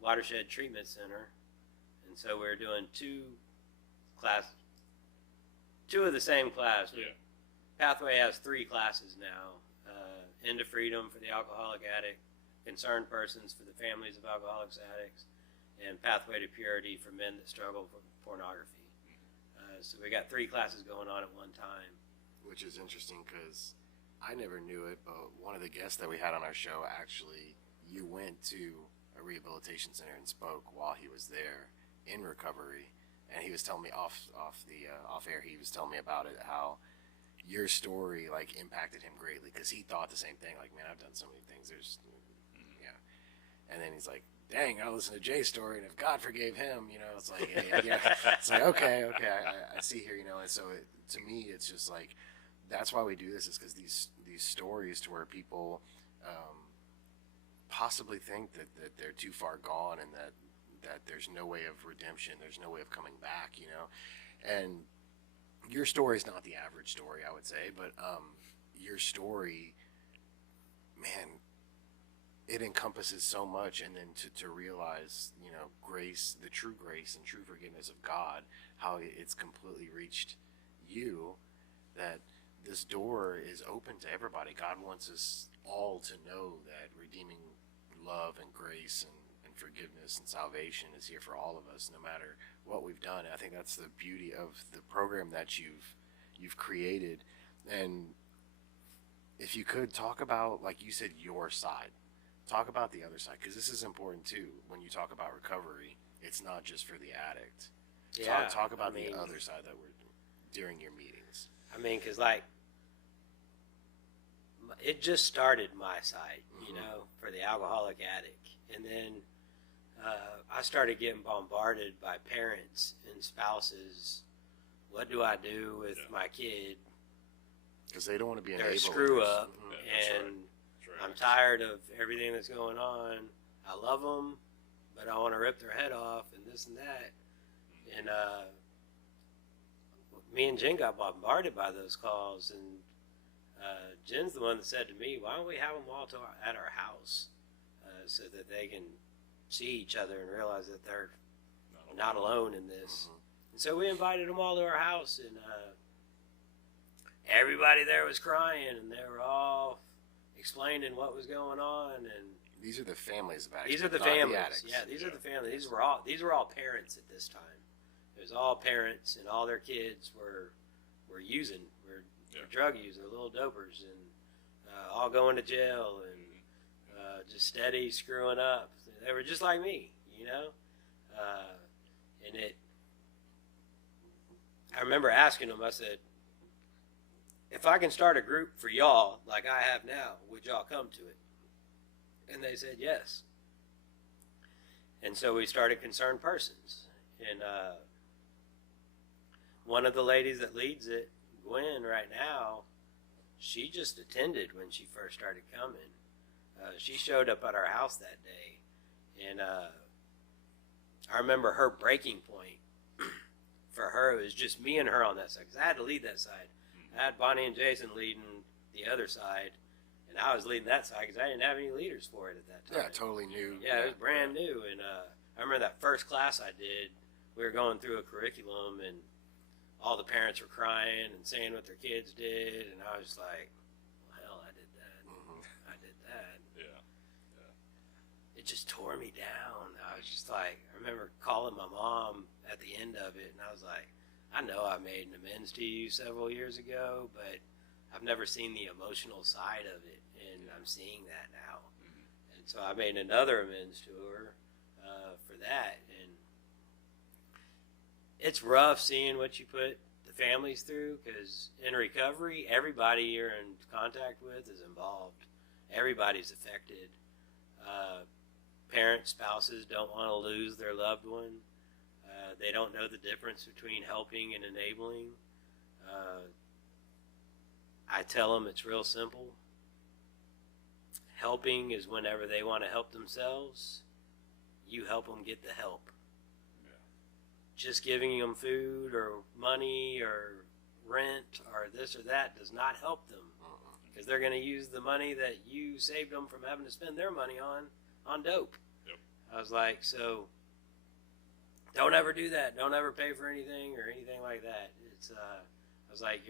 Watershed Treatment Center. And so we're doing 2 of the same class. Yeah. Pathway has 3 classes now. Into Freedom for the alcoholic addict, Concerned Persons for the families of alcoholics addicts, and Pathway to Purity for men that struggle with pornography. So we got 3 classes going on at one time. Which is interesting because I never knew it, but one of the guests that we had on our show, actually, you went to a rehabilitation center and spoke while he was there in recovery, and he was telling me off air, he was telling me about it, how your story like impacted him greatly because he thought the same thing. Like, man, I've done so many things. And then he's like, dang, I listened to Jay's story, and if God forgave him, you know, it's like, yeah. It's like, okay, I see here, you know. And so to me, it's just like, that's why we do this, is because these stories to where people possibly think that they're too far gone and that there's no way of redemption, there's no way of coming back, you know. And your story is not the average story, I would say, but your story, man, it encompasses so much, and then to realize, grace, the true grace and true forgiveness of God, how it's completely reached you, that this door is open to everybody. God wants us all to know that redeeming love and grace and forgiveness and salvation is here for all of us, no matter what we've done. I think that's the beauty of the program that you've created. And if you could talk about, like you said, your side, talk about the other side, because this is important too. When you talk about recovery, it's not just for the addict. Yeah, Talk about the other side that we're during your meetings. I mean, because it just started my side, for the alcoholic addict. And then I started getting bombarded by parents and spouses. What do I do with my kid? Because they don't want to be They're a enablers. screw up, Yeah, and that's right. I'm tired of everything that's going on. I love them, but I want to rip their head off and this and that. And me and Jen got bombarded by those calls, and Jen's the one that said to me, "Why don't we have them all at our house so that they can see each other and realize that they're not alone in this?" And so we invited them all to our house, and everybody there was crying, and they were all explaining what was going on. And These are the families of addicts. these are the not the families. addicts. Yeah, these are the families. These were all parents at this time. It was all parents, and all their kids were using, were drug users, little dopers, and all going to jail, and just steady screwing up. They were just like me, and I remember asking them, I said, if I can start a group for y'all like I have now, would y'all come to it? And they said yes. And so we started Concerned Persons. And one of the ladies that leads it, Gwen, right now, she just attended when she first started coming. She showed up at our house that day. And I remember her breaking point. For her, it was just me and her on that side, because I had to lead that side. I had Bonnie and Jason leading the other side, and I was leading that side because I didn't have any leaders for it at that time. Yeah, totally new. Yeah, it was brand new. And I remember that first class I did, we were going through a curriculum, and all the parents were crying and saying what their kids did, and I was like, well, hell, I did that. I did that. Yeah. It just tore me down. I was just like, I remember calling my mom at the end of it, and I was like, I know I made an amends to you several years ago, but I've never seen the emotional side of it, and I'm seeing that now. And so I made another amends to her for that. And it's rough seeing what you put the families through, because in recovery, everybody you're in contact with is involved. Everybody's affected. Parents, spouses don't want to lose their loved one. They don't know the difference between helping and enabling. I tell them it's real simple. Helping is whenever they want to help themselves, you help them get the help. Yeah. Just giving them food or money or rent or this or that does not help them, because they're going to use the money that you saved them from having to spend their money on dope. Yep. I was like, so don't ever do that. Don't ever pay for anything or anything like that. It's I was like,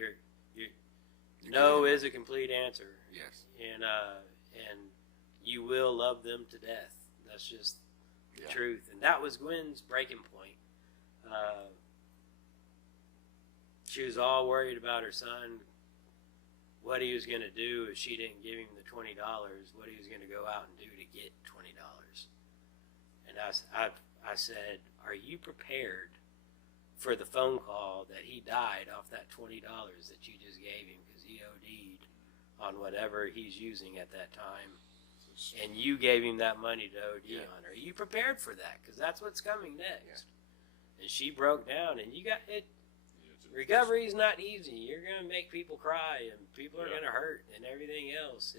no is a complete answer. Yes. And you will love them to death. That's just the truth. And that was Gwen's breaking point. She was all worried about her son, what he was going to do if she didn't give him the $20, what he was going to go out and do to get $20. And I said, are you prepared for the phone call that he died off that $20 that you just gave him because he OD'd on whatever he's using at that time, and you gave him that money to OD on? Are you prepared for that? Because that's what's coming next. And she broke down, and you got it. Recovery is not easy. You're going to make people cry, and people are going to hurt, and everything else.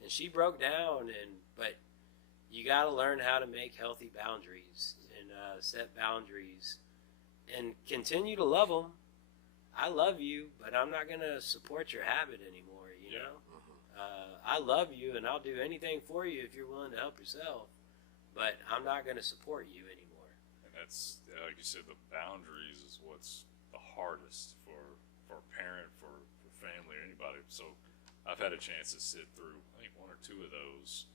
And she broke down, but you got to learn how to make healthy boundaries and set boundaries, and continue to love them. I love you, but I'm not going to support your habit anymore. You know, I love you and I'll do anything for you if you're willing to help yourself, but I'm not going to support you anymore. And that's, like you said, the boundaries is what's the hardest for a parent, for family, or anybody. So I've had a chance to sit through, I think, one or two of those,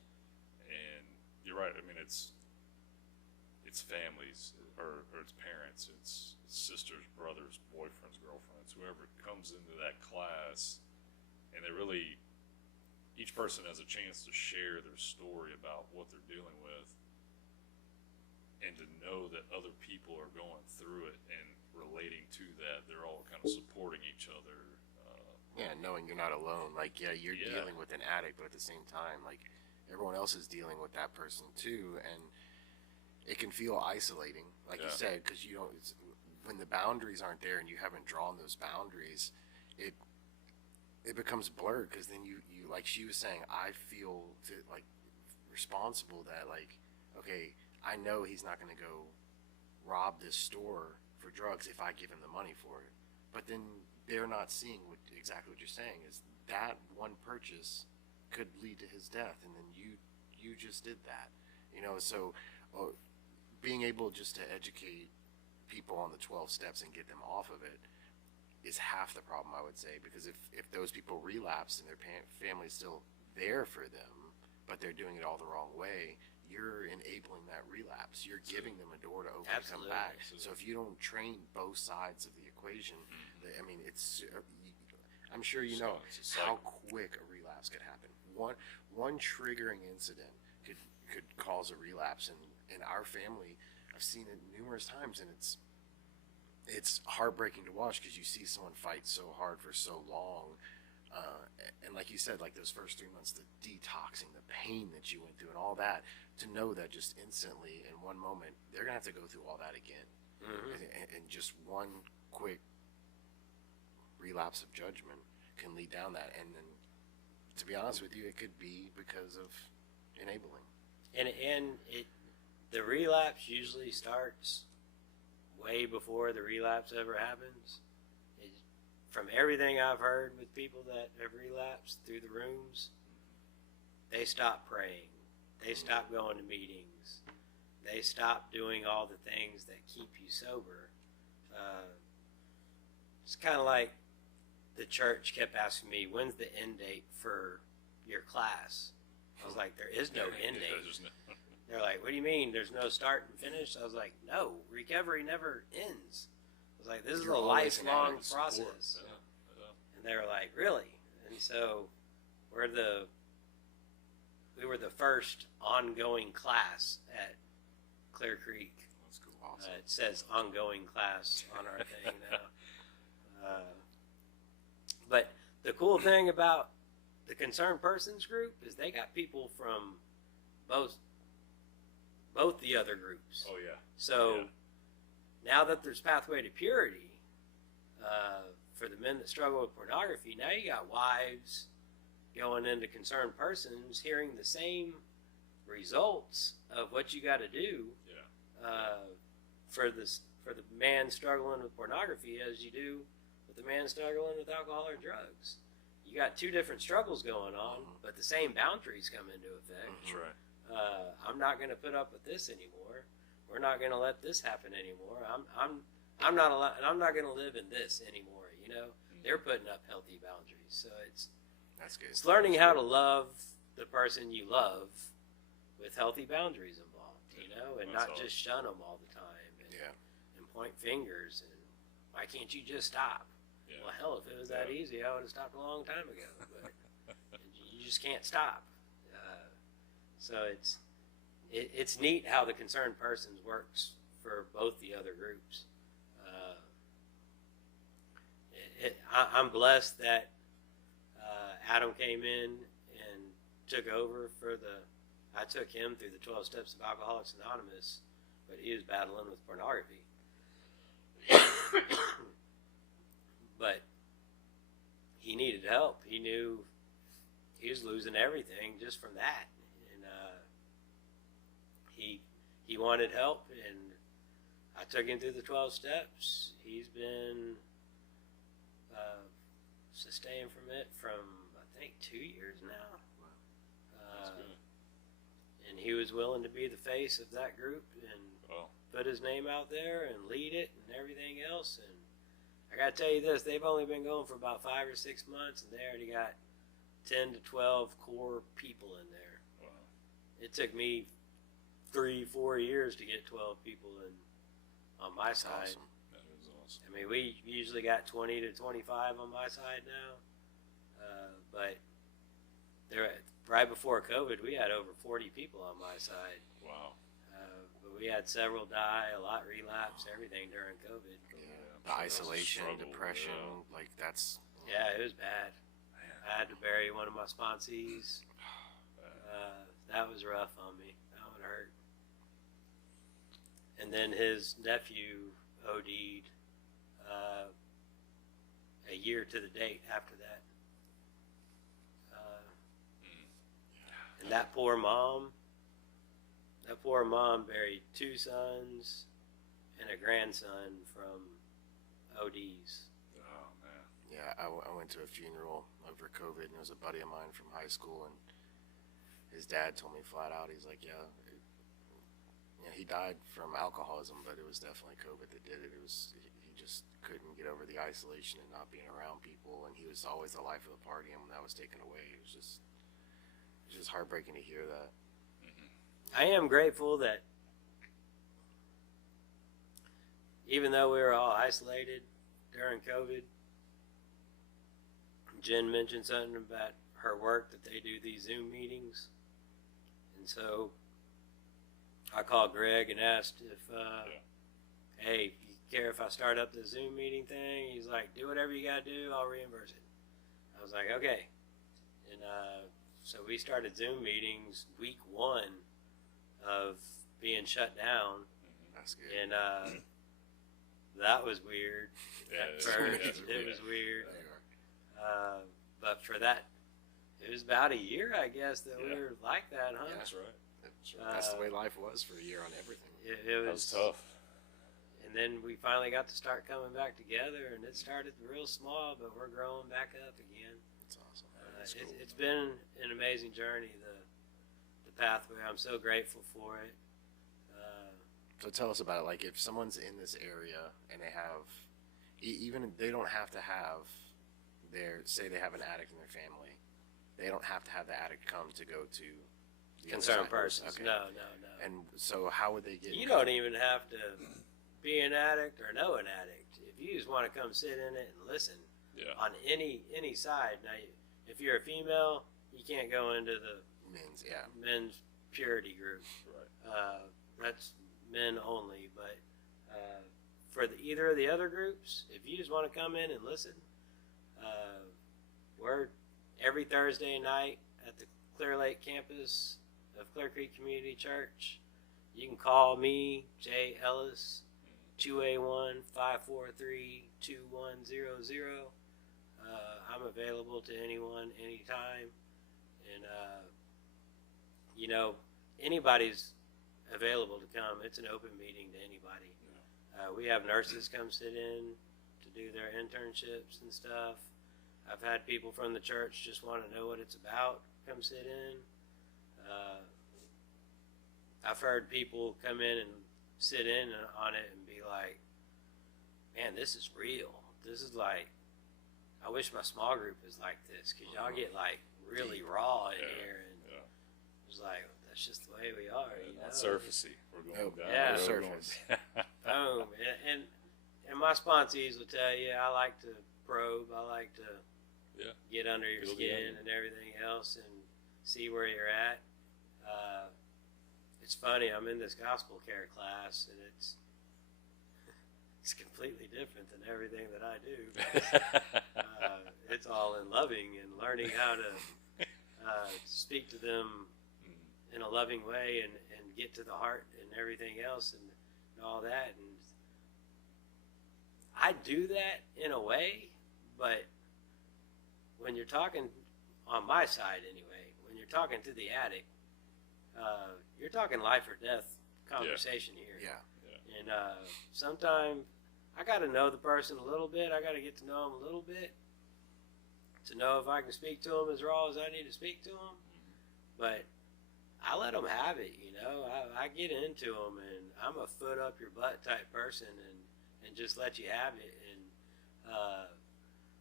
and you're right. I mean, it's families, or it's parents, it's sisters, brothers, boyfriends, girlfriends, whoever comes into that class, and they really, each person has a chance to share their story about what they're dealing with, and to know that other people are going through it and relating to that. They're all kind of supporting each other. Yeah, knowing you're not alone. Like, yeah, you're dealing with an addict, but at the same time, like, everyone else is dealing with that person too, and it can feel isolating, like you said, because you don't. When the boundaries aren't there and you haven't drawn those boundaries, it becomes blurred. Because then you like she was saying, I feel like responsible that, like, okay, I know he's not going to go rob this store for drugs if I give him the money for it, but then they're not seeing exactly what you're saying is that one purchase could lead to his death, and then you just did that, so being able just to educate people on the 12 steps and get them off of it is half the problem, I would say, because if those people relapse and their family's still there for them, but they're doing it all the wrong way, you're enabling that relapse. You're giving them a door to open and come back. Absolutely. So if you don't train both sides of the equation, I mean, I'm sure you know how quick a relapse could happen. One triggering incident could cause a relapse, and in our family, I've seen it numerous times, and it's heartbreaking to watch because you see someone fight so hard for so long. And like you said, like those first 3 months, the detoxing, the pain that you went through and all that, to know that just instantly in one moment, they're going to have to go through all that again. And just one quick relapse of judgment can lead down that. And then, to be honest with you, it could be because of enabling. And the relapse usually starts way before the relapse ever happens. From everything I've heard with people that have relapsed through the rooms, they stop praying. They stop going to meetings. They stop doing all the things that keep you sober. It's kind of like the church kept asking me, when's the end date for your class? I was like, there is no end date. They're like, what do you mean? There's no start and finish? I was like, no, recovery never ends. I was like, this is a lifelong process. And they were like, really? And so we were the first ongoing class at Clear Creek. That's cool. Awesome. It says ongoing class on our thing now. But the cool thing about the Concerned Persons group is they got people from both the other groups. Oh, yeah. So now that there's Pathway to Purity, for the men that struggle with pornography, now you got wives going into Concerned Persons hearing the same results of what you got to do for the man struggling with pornography as you do with the man struggling with alcohol or drugs. You got two different struggles going on, but the same boundaries come into effect. That's right. I'm not going to put up with this anymore. We're not going to let this happen anymore. I'm not allowed, and I'm not going to live in this anymore. They're putting up healthy boundaries. So that's good. It's learning how to love the person you love with healthy boundaries involved. And not just shun them all the time and point fingers and why can't you just stop? Yeah. Well, hell, if it was that easy, I would have stopped a long time ago. But you just can't stop. So it's neat how the Concerned Persons works for both the other groups. I'm blessed that Adam came in and took over I took him through the 12 steps of Alcoholics Anonymous, but he was battling with pornography. But he needed help. He knew he was losing everything just from that. And he wanted help, and I took him through the 12 steps. He's been sustained from it I think 2 years now. he was willing to be the face of that group and put his name out there and lead it and everything else. And I got to tell you this, they've only been going for about 5 or 6 months, and they already got 10 to 12 core people in there. Wow. It took me 3-4 years to get 12 people in on my side. Awesome. That is awesome. I mean, we usually got 20 to 25 on my side now, but right before COVID, we had over 40 people on my side. Wow. But we had several die, a lot relapse, everything during COVID. Yeah. The isolation, depression, like that's. Yeah, it was bad. Man. I had to bury one of my sponsees. That was rough on me. That one hurt. And then his nephew OD'd a year to the date after that. And that poor mom buried 2 sons and a grandson from ODs. Oh, man. Yeah, I went to a funeral over COVID, and it was a buddy of mine from high school, and his dad told me flat out, he's like, yeah, he died from alcoholism, but it was definitely COVID that did it. It was, he just couldn't get over the isolation and not being around people, and he was always the life of the party, and when that was taken away, it was just heartbreaking to hear that. I am grateful that even though we were all isolated during COVID, Jen mentioned something about her work that they do these Zoom meetings. And so I called Greg and asked if, hey, you care if I start up the Zoom meeting thing? He's like, do whatever you got to do, I'll reimburse it. I was like, okay. And so we started Zoom meetings week 1 of being shut down. That's good. And that was weird. Yeah, At first, it was weird. But for that, it was about a year, I guess, that we were like that, huh? Yeah. That's right. That's the way life was for a year on everything. It That was tough. And then we finally got to start coming back together, and it started real small, but we're growing back up again. That's awesome. It's been an amazing journey, the pathway. I'm so grateful for it. So tell us about it. Like, if someone's in this area and they have, even they don't have to have say they have an addict in their family, they don't have to have the addict come to go to the Concerned other side. persons. Okay. No. And so how would they get? You don't even have to be an addict or know an addict. If you just want to come sit in it and listen on any side. Now, if you're a female, you can't go into the men's purity group. Right. That's men only. But for either of the other groups, if you just want to come in and listen, we're every Thursday night at the Clear Lake campus of Clear Creek Community Church. You can call me, Jay Ellis, 281-543-2100. I'm available to anyone, anytime. And, anybody's available to come. It's an open meeting to anybody. We have nurses come sit in to do their internships and stuff. I've had people from the church just want to know what it's about, come sit in. I've heard people come in and sit in on it and be like, man, this is real. This is like, I wish my small group was like this, because y'all get like really raw in here. And it's like, that's just the way we are. Not surfacey. We're going down. Yeah, surface. Boom. And my sponsees will tell you, I like to probe. I like to get under your skin and everything else and see where you're at. It's funny, I'm in this gospel care class, and it's completely different than everything that I do. It's all in loving and learning how to speak to them in a loving way and get to the heart and everything else and all that. And I do that in a way, but when you're talking on my side anyway, when you're talking to the addict, you're talking life or death conversation here. Yeah. And sometimes I got to know the person a little bit. I got to get to know them a little bit to know if I can speak to them as raw as I need to speak to them. But I let them have it, you know. I get into them, and I'm a foot up your butt type person, and just let you have it. And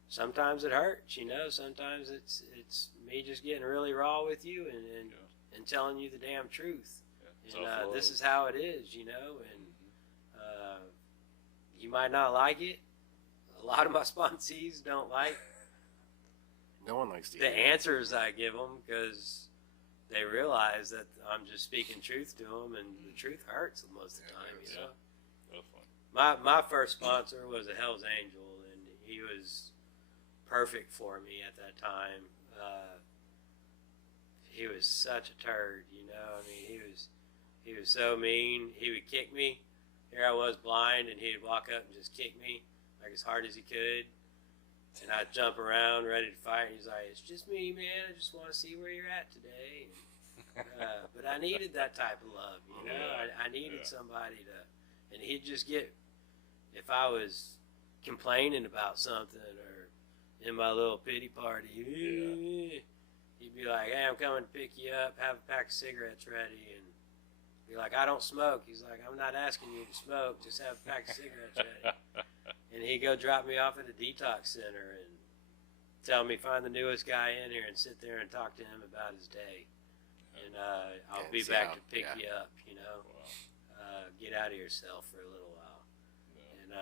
sometimes it hurts, you know. Sometimes it's me just getting really raw with you and telling you the damn truth. Yeah, and this is how it is, you know. And you might not like it. A lot of my sponsees don't like. No one likes the answers I give them, because they realize that I'm just speaking truth to them, and the truth hurts most of the time, you know. My first sponsor was a Hell's Angel, and he was perfect for me at that time. He was such a turd, you know. I mean, he was so mean. He would kick me. Here I was blind, and he'd walk up and just kick me like as hard as he could. And I'd jump around ready to fight. And he's like, "It's just me, man. I just want to see where you're at today." But I needed that type of love, you know. I needed somebody to, and he'd just get, if I was complaining about something or in my little pity party, he'd be like, "Hey, I'm coming to pick you up. Have a pack of cigarettes ready." And be like, "I don't smoke." He's like, "I'm not asking you to smoke. Just have a pack of cigarettes ready." And he'd go drop me off at a detox center and tell me, find the newest guy in here and sit there and talk to him about his day. And I'll be back to pick you up, you know. Get out of yourself for a little while. And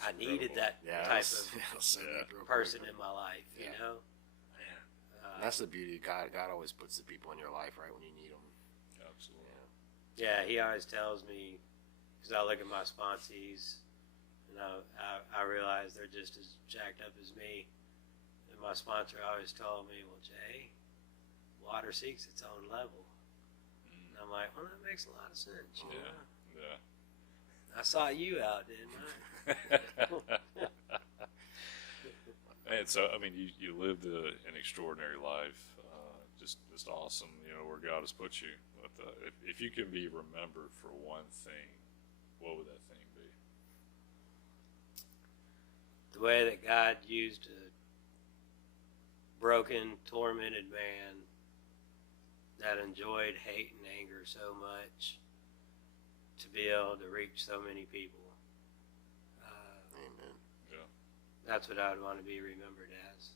I needed that type of person in my life, you know. That's the beauty of God. God always puts the people in your life right when you need them. Absolutely. Yeah, he always tells me, because I look at my sponsees, and I realize they're just as jacked up as me. And my sponsor always told me, "Well, Jay, water seeks its own level." And I'm like, well, that makes a lot of sense. You know? Yeah. I saw you out, didn't I? And so, I mean, you lived an extraordinary life, just awesome, you know, where God has put you. But if you can be remembered for one thing, what would that thing be? The way that God used a broken, tormented man that enjoyed hate and anger so much to be able to reach so many people. Amen. Yeah. That's what I would want to be remembered as,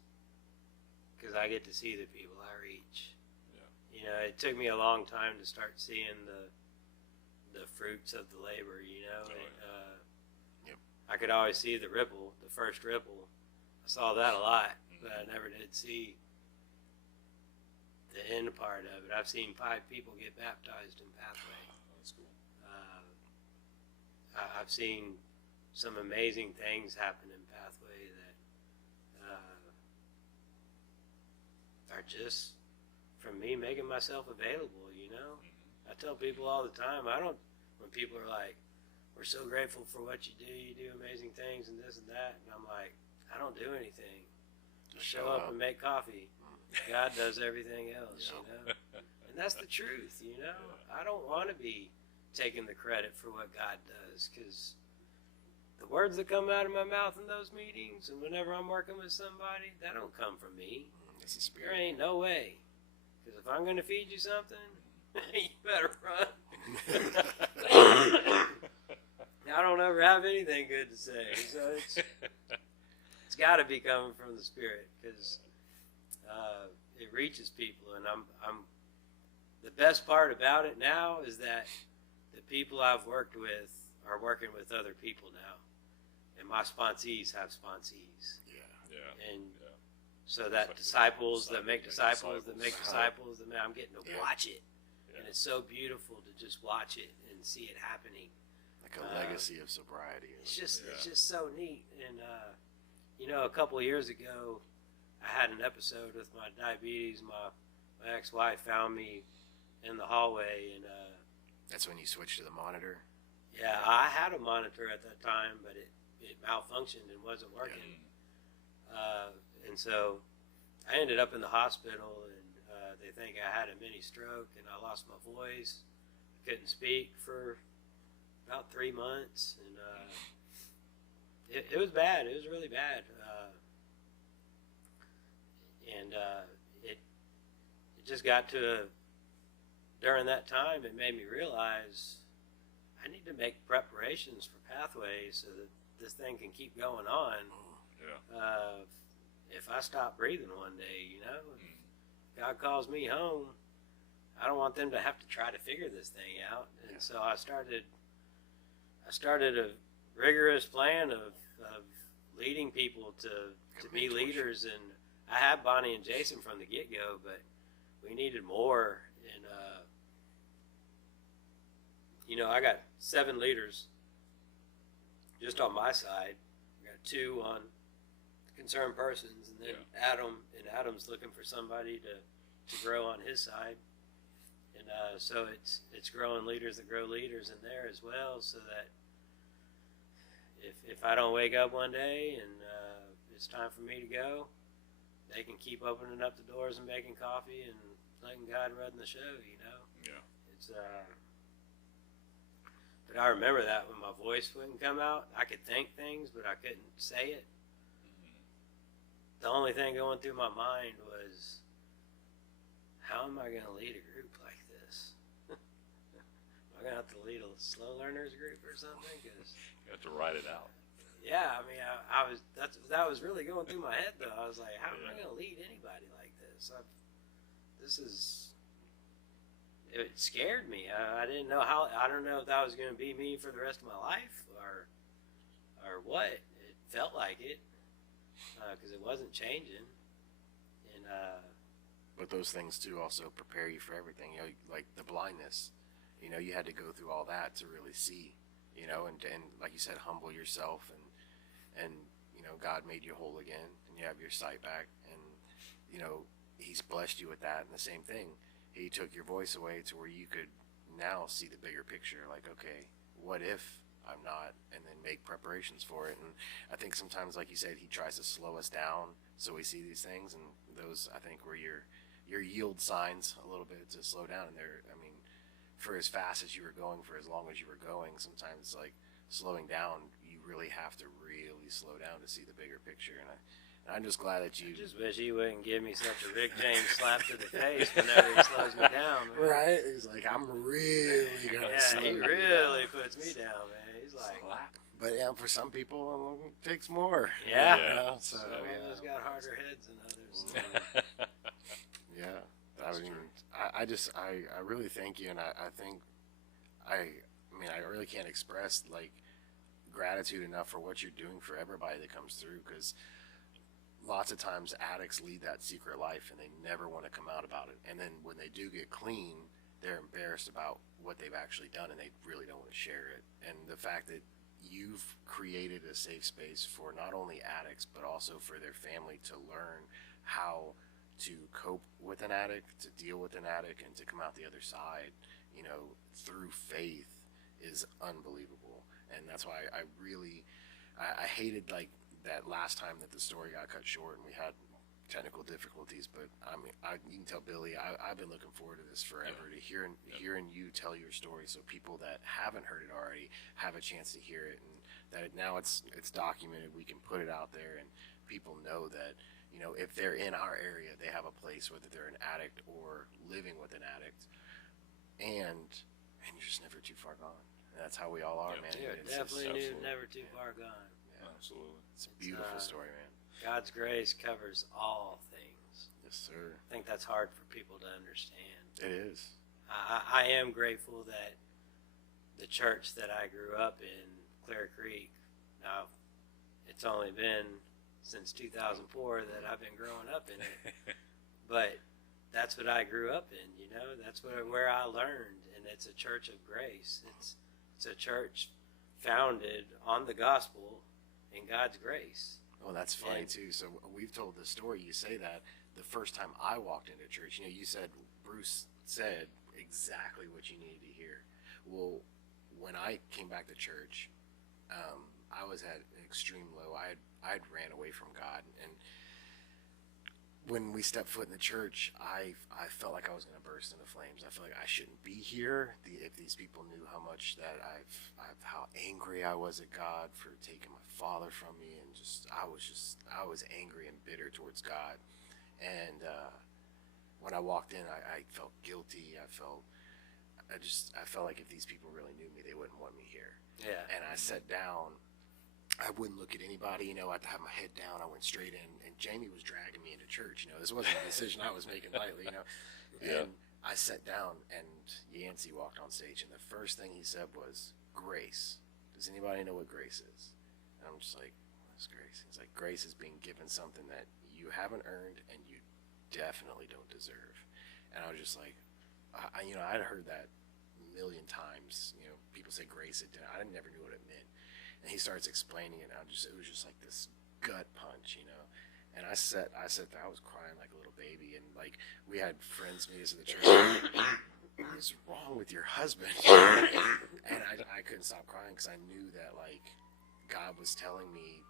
because I get to see the people I reach. Yeah. You know, it took me a long time to start seeing the fruits of the labor, you know. I could always see the ripple, the first ripple. I saw that a lot, but I never did see the end part of it. I've seen 5 people get baptized in Pathway. That's cool. I've seen some amazing things happen in Pathway that are just from me making myself available, you know. I tell people all the time, when people are like, "We're so grateful for what you do amazing things and this and that," and I'm like, I don't do anything. Just show up and make coffee. God does everything else, you know. And that's the truth, you know. I don't want to be taking the credit for what God does, because the words that come out of my mouth in those meetings and whenever I'm working with somebody, that don't come from me. It's the Spirit. There ain't no way. Because if I'm going to feed you something, you better run. I don't ever have anything good to say, so it's got to be coming from the Spirit, because it reaches people. And I'm the best part about it now is that the people I've worked with are working with other people now, and my sponsees have sponsees. And so that disciples that make disciples that make disciples, and I'm getting to watch it, and it's so beautiful to just watch it and see it happening. Like a legacy of sobriety. It's just so neat. And you know, a couple of years ago, I had an episode with my diabetes. My ex-wife found me in the hallway, and that's when you switched to the monitor. Yeah, I had a monitor at that time, but it malfunctioned and wasn't working. And so I ended up in the hospital, and they think I had a mini stroke, and I lost my voice. I couldn't speak for about 3 months, and it was bad. It was really bad. And it just got to during that time, it made me realize I need to make preparations for pathways so that this thing can keep going on. Yeah. If I stop breathing one day, you know, if God calls me home, I don't want them to have to try to figure this thing out. And so I started a rigorous plan of leading people to be leaders. And I had Bonnie and Jason from the get-go, but we needed more. And, you know, I got 7 leaders just on my side. I got 2 on concerned persons, and then Adam's looking for somebody to grow on his side. And so it's growing leaders that grow leaders in there as well, so that if I don't wake up one day and it's time for me to go, they can keep opening up the doors and making coffee and letting God run the show, you know? Yeah. It's but I remember that when my voice wouldn't come out, I could think things, but I couldn't say it. The only thing going through my mind was, how am I going to lead a group like this? Am I going to have to lead a slow learners group or something? Cause, You have to write it out. yeah, I mean, that was really going through my head, though. I was like, how am I going to lead anybody like this? It scared me. I didn't know how. I don't know if that was going to be me for the rest of my life or what. It felt like it because it wasn't changing. And But those things too also prepare you for everything. You know, like the blindness. You know, you had to go through all that to really see. You know, and like you said, humble yourself, and you know, God made you whole again, and you have your sight back, and you know, He's blessed you with that. And the same thing, He took your voice away to where you could now see the bigger picture. Like, okay, what if I'm not? And then make preparations for it. And I think sometimes, like you said, He tries to slow us down so we see these things, and those I think were your yield signs a little bit to slow down. And they're, I mean, for as fast as you were going, for as long as you were going, sometimes like slowing down, you really have to really slow down to see the bigger picture. And I'm just glad that you. I just wish he wouldn't give me such a Rick James slap to the face whenever he slows me down, man. Right? He's like, I'm really gonna slow he you really down. puts me down, man. He's like, But yeah, for some people, it takes more. Yeah. You know? So some of yeah. us got harder heads than others. Yeah. That's true. I really thank you, and I think I really can't express like gratitude enough for what you're doing for everybody that comes through, because lots of times addicts lead that secret life and they never want to come out about it, and then when they do get clean, they're embarrassed about what they've actually done and they really don't want to share it. And the fact that you've created a safe space for not only addicts but also for their family to learn how to cope with an addict, to deal with an addict, and to come out the other side, you know, through faith is unbelievable. And that's why I hated like that last time that the story got cut short and we had technical difficulties. But I mean, you can tell Billy, I've been looking forward to this forever, to hearing you tell your story, so people that haven't heard it already have a chance to hear it, and that now it's documented. We can put it out there, and people know that, you know, if they're in our area, they have a place, whether they're an addict or living with an addict, and you're just never too far gone. And that's how we all are, man. You're It's definitely never too far gone. Yeah. Absolutely. It's a beautiful story, man. God's grace covers all things. Yes, sir. I think that's hard for people to understand. It is. I am grateful that the church that I grew up in, Clear Creek, now it's only been since 2004 that I've been growing up in it, but that's what I grew up in, you know, that's where I learned, and it's a church of grace. It's a church founded on the gospel and God's grace. Well, that's funny too. So we've told the story. You say that the first time I walked into church, you know, you said, Bruce said exactly what you needed to hear. Well, when I came back to church, I was at an extreme low. I'd ran away from God, and when we stepped foot in the church, I felt like I was going to burst into flames. I felt like I shouldn't be here. If these people knew how much that how angry I was at God for taking my father from me, and I was angry and bitter towards God. And when I walked in, I felt guilty. I felt like if these people really knew me, they wouldn't want me here. Yeah. And I sat down. I wouldn't look at anybody, I had to have my head down. I went straight in, and Jamie was dragging me into church. This wasn't a decision I was making lightly, Yeah. And I sat down, and Yancey walked on stage, and the first thing he said was, grace. Does anybody know what grace is? And I'm just like, what's grace? He's like, grace is being given something that you haven't earned and you definitely don't deserve. And I was just like, I'd heard that a million times. People say grace. I never knew what it meant. And he starts explaining it. It was just like this gut punch. And I sat there. I was crying like a little baby. And like we had friends meet us at the church. What is wrong with your husband? And I couldn't stop crying because I knew that like God was telling me,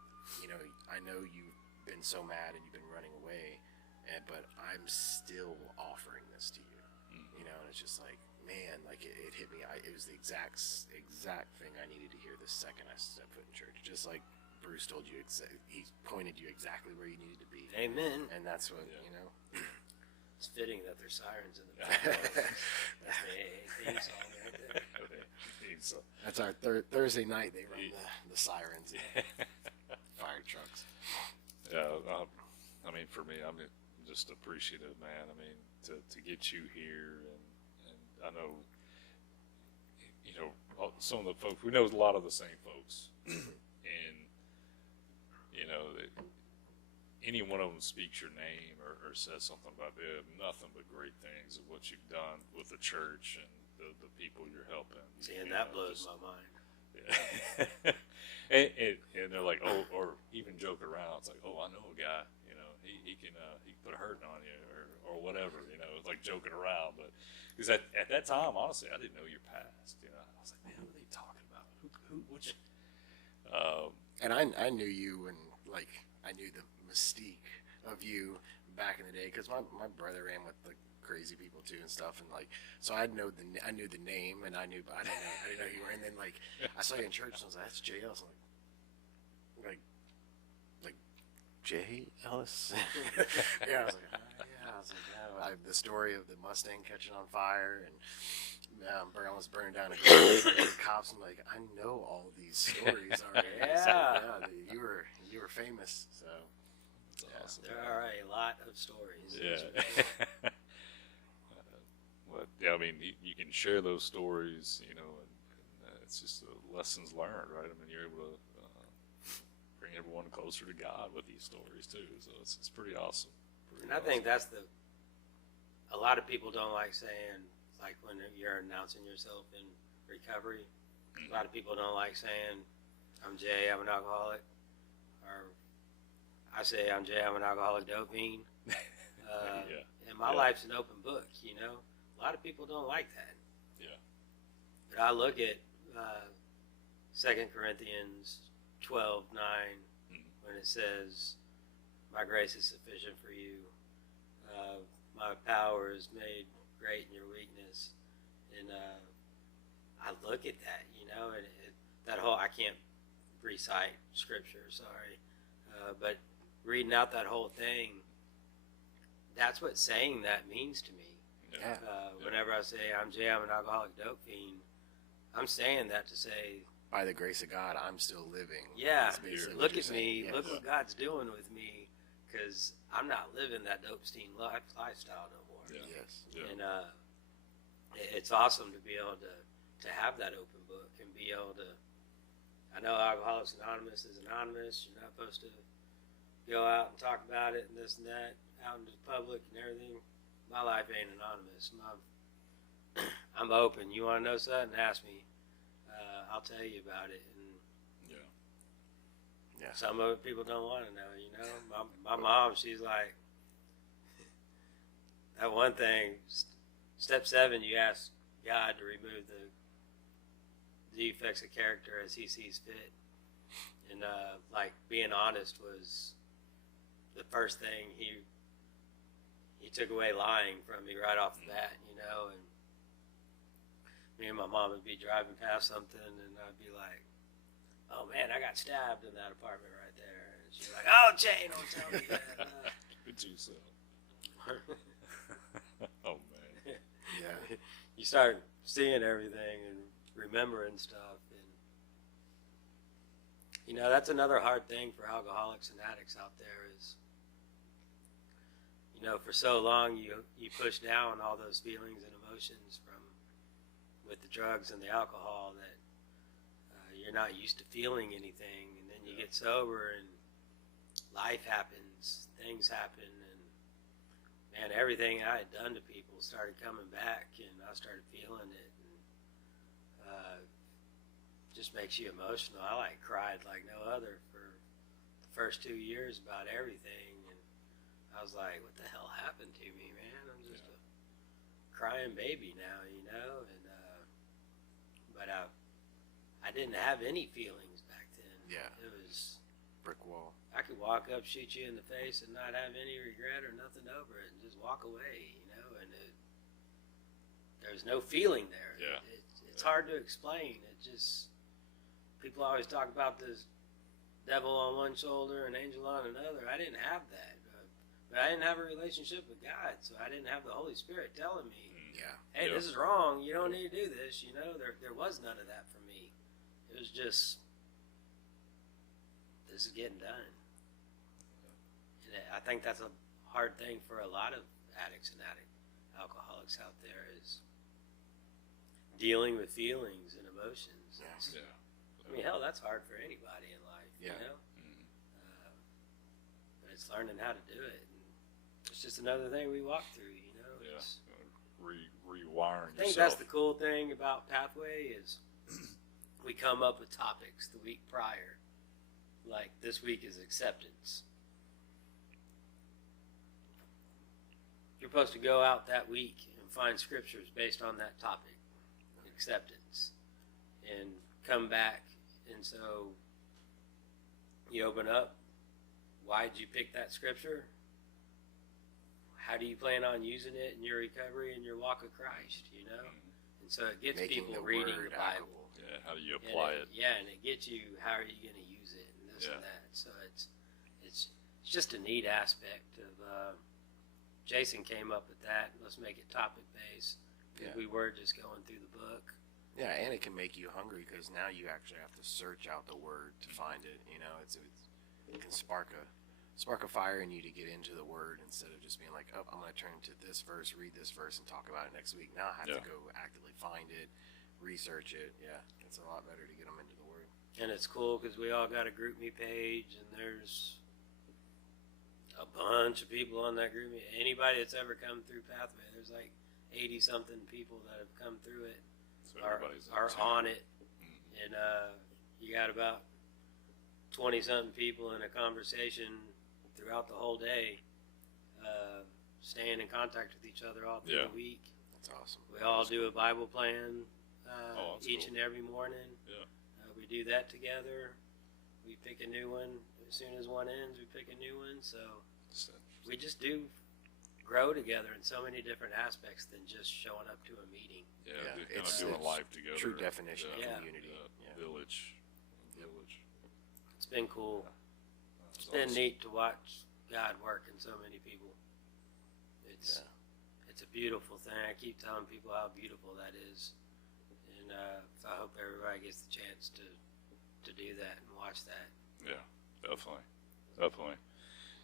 I know you've been so mad and you've been running away, but I'm still offering this to you. And it's just like, man, like it hit me. It was the exact thing I needed to hear the second I stepped foot in church. Just like Bruce told you, he pointed you exactly where you needed to be. Amen. And that's what It's fitting that there's sirens in the background. That's the theme song right there. That's our Thursday night. They run the sirens, fire trucks. Yeah, I mean, for me, I'm just appreciative, man. I mean, to get you here, and I know, some of the folks, we know a lot of the same folks, and, any one of them speaks your name or says something about them, nothing but great things of what you've done with the church and the people you're helping. And that blows my mind. Yeah. and they're like, oh, or even joke around. It's like, oh, I know a guy, he can put a hurting on you or whatever, it's like joking around. But because at that time, honestly, I didn't know your past. I was like, man, what are they talking about? Which? And I knew you, and like I knew the mystique of you back in the day because my brother ran with the crazy people too and stuff, and like so I knew the name, and I didn't know who you were. And then like I saw you in church, and I was like, that's Jay Ellis. I'm like Jay Ellis. Yeah, I was like, the story of the Mustang catching on fire and almost burning down a garage with the cops. I'm like, I know all these stories already. Yeah. You were famous, so That's awesome. There are a lot of stories. Yeah. But yeah, I mean, you can share those stories, and it's just lessons learned, right? I mean, you're able to bring everyone closer to God with these stories too. So it's pretty awesome. And I think that's a lot of people don't like saying, like when you're announcing yourself in recovery, a lot of people don't like saying, I'm Jay, I'm an alcoholic, or I say I'm Jay, I'm an alcoholic dope fiend. And my life's an open book, A lot of people don't like that. Yeah. But I look at 2 Corinthians 12:9 when it says, my grace is sufficient for you. My power is made great in your weakness. And I look at that, and that whole, I can't recite scripture, sorry. But reading out that whole thing, that's what saying that means to me. yeah. Whenever I say, I'm Jay, I'm an alcoholic dope fiend, I'm saying that to say, By the grace of God, I'm still living. yeah, That's basically what look you're at me, saying. look Yes. what God's doing with me, because I'm not living that dope fiend lifestyle no more. Yeah. Yes. Yeah. And it's awesome to be able to have that open book and be able to. I know Alcoholics Anonymous is anonymous. You're not supposed to go out and talk about it and this and that out in the public and everything. My life ain't anonymous. I'm open. You want to know something? Ask me. I'll tell you about it. And Yeah. some of it people don't want to know. My mom, she's like, that one thing. Step 7, you ask God to remove the defects of character as He sees fit, and like being honest was the first thing He took away lying from me right off the bat, and me and my mom would be driving past something, and I'd be like, "Oh man, I got stabbed in that apartment right there," and she's like, "Oh Jay, don't tell me that." Good to yourself. you start seeing everything and remembering stuff. And, you know, that's another hard thing for alcoholics and addicts out there is, you know, for so long you push down all those feelings and emotions from with the drugs and the alcohol that you're not used to feeling anything, and then you get sober and life happens, things happen, and man, everything I had done to people started coming back, and I started feeling it, and just makes you emotional. I cried like no other for the first 2 years about everything, and I was like, what the hell happened to me, man? I'm just a crying baby now, you know, and but I didn't have any feelings back then. Yeah. It was brick wall. I could walk up, shoot you in the face, and not have any regret or nothing over it, and just walk away, you know. And there's no feeling there. Yeah. It's hard to explain. It just people always talk about this devil on one shoulder and angel on another. I didn't have that, but I didn't have a relationship with God, so I didn't have the Holy Spirit telling me, Yeah. hey, this is wrong. You don't need to do this. You know, there was none of that for me. It was just, this is getting done. And I think that's a hard thing for a lot of addicts and alcoholics out there is dealing with feelings and emotions. Yeah. I mean, hell, that's hard for anybody in life, you Yeah. know? But it's learning how to do it. And it's just another thing we walk through, you know? Yeah. It's, Rewiring I think yourself. that's the cool thing about Pathway is we come up with topics the week prior. Like this week is acceptance. You're supposed to go out that week and find scriptures based on that topic, acceptance, and come back. And so you open up. Why did you pick that scripture? How do you plan on using it in your recovery and your walk of Christ, you know? And so it gets Making people the reading word the Bible. Yeah, how do you apply it? Yeah, and it gets you, how are you going to use it and this and that. So it's just a neat aspect of, Jason came up with that. Let's make it topic based. Yeah. We were just going through the book. Yeah, and it can make you hungry because now you actually have to search out the word to find it. You know, it can spark a fire in you to get into the word instead of just being like, oh, I'm going to turn to this verse, read this verse, and talk about it next week. Now I have to go actively find it, research it. Yeah, it's a lot better to get them into the word. And it's cool because we all got a group me page, and there's a bunch of people on that group me. Anybody that's ever come through Pathway, there's like 80-something people that have come through it, So are on it. And you got about 20-something people in a conversation throughout the whole day, staying in contact with each other all through the week. That's awesome. We all do a Bible plan each cool. and every morning. Yeah. We do that together. We pick a new one. As soon as one ends, we pick a new one. So we just do grow together in so many different aspects than just showing up to a meeting. Yeah, Yeah, kind of doing life together. True definition of Yeah. community. Yeah. Village. It's been cool. That's It's been awesome. neat to watch God work in so many people. It's a beautiful thing. I keep telling people how beautiful that is, and so I hope everybody gets the chance to do that and watch that. Yeah, definitely.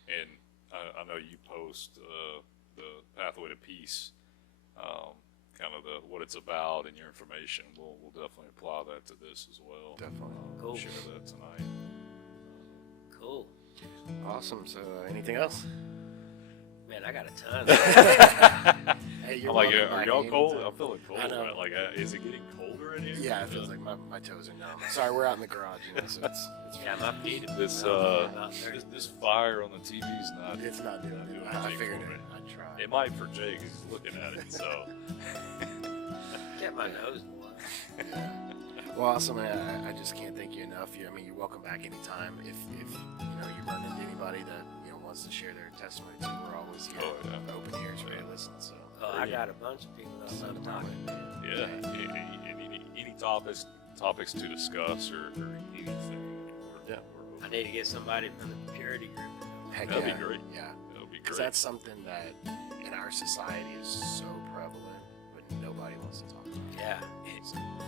And I know you post the Pathway to Peace, kind of what it's about and your information. We'll definitely apply that to this as well. Definitely. Cool. Share that tonight. Cool. Awesome. So, anything else? Man, I got a ton. Hey, I'm like, welcome are back y'all cold? anytime. I'm feeling cold. I know. Right? Like, is it getting colder in here? Yeah, it feels like my toes are numb. Sorry, we're out in the garage, you know, so it's Yeah, my feet have This been about 30. this fire on the TV's not. it's not doing it. I anything figured for it. me. I'd try. It might for Jay 'cause he's looking at it. So Get my nose blown. Well, awesome. I just can't thank you enough. I mean, you're welcome back anytime. If you run into anybody that wants to share their testimony too, we're always here. Oh, yeah. Open ears, ready to listen. So. Oh, I got a bunch of people that love talking. yeah, any topics to discuss or anything. Yeah. I need to get somebody from the purity group. Heck That'd yeah. be great. Yeah. That'll be Because great. that's something that in our society is so prevalent, but nobody wants to talk about. Yeah.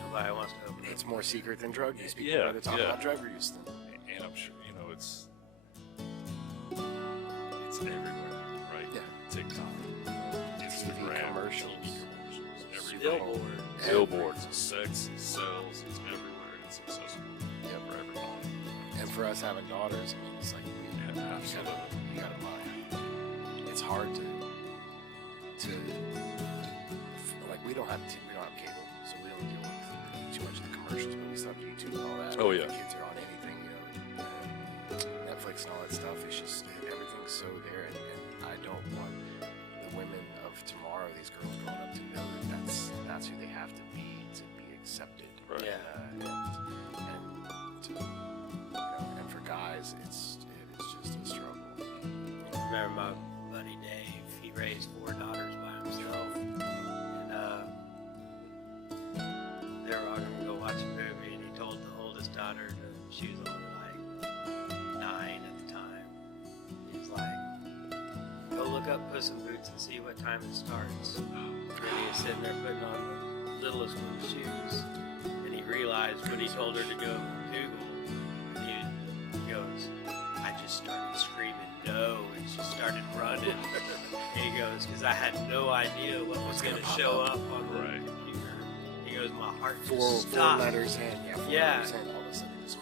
Nobody wants to open It's more secret than drug use. People Yeah, rather talk yeah. about drug use than. And I'm sure, it's everywhere, right? Yeah. TikTok, Instagram, commercials. everything. Billboards. Billboards, sex, sells, it's everywhere. It's accessible for everybody. And for us having daughters, I mean, it's like Absolutely. you gotta buy. It's hard to like we don't have cable, so we don't deal with too much of the commercials, but we still have YouTube and all that. Oh, yeah. The kids are on anything, Netflix and all that stuff. It's just everything's so there, and I don't want the women of tomorrow, these girls growing up, to know that that's who they have to be accepted. Right. Yeah. And for guys, it's just a struggle. I remember my buddy Dave, he raised 4 daughters by himself. And they were all going to go watch a movie, and he told the oldest daughter, she was only like 9 at the time, he was like, go look up Puss in Boots and see what time it starts. And he was sitting there putting on the littlest one's shoes, and he realized when he told her to go Google, he goes, I just started screaming no, and she started running. And he goes, because I had no idea what was going to show up on the Right. computer. He goes, my heart Four just stopped. letters in, four Yeah. letters in, all of a sudden it just.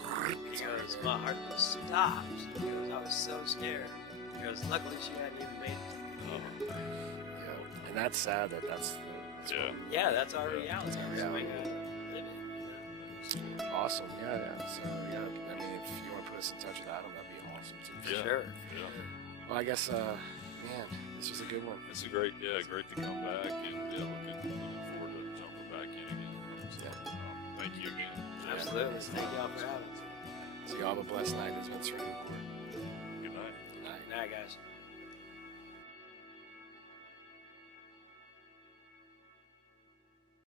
He goes, my heart just stopped. He goes, I was so scared. He goes, luckily she hadn't even made it to the computer. Yeah. And that's sad that's Yeah. Yeah, that's our reality. Yeah. So we gotta live it, awesome. Yeah. So yeah, I mean, if you want to put us in touch with Adam, that'd be awesome too. For Yeah. sure. Yeah. Well, I guess, man, this was a good one. It's great to come back, and looking forward to jumping back in again. So, thank you again. Absolutely. Thank y'all for having us. So y'all have a blessed night. This has been Serena. Good night. Good night. Good night, guys.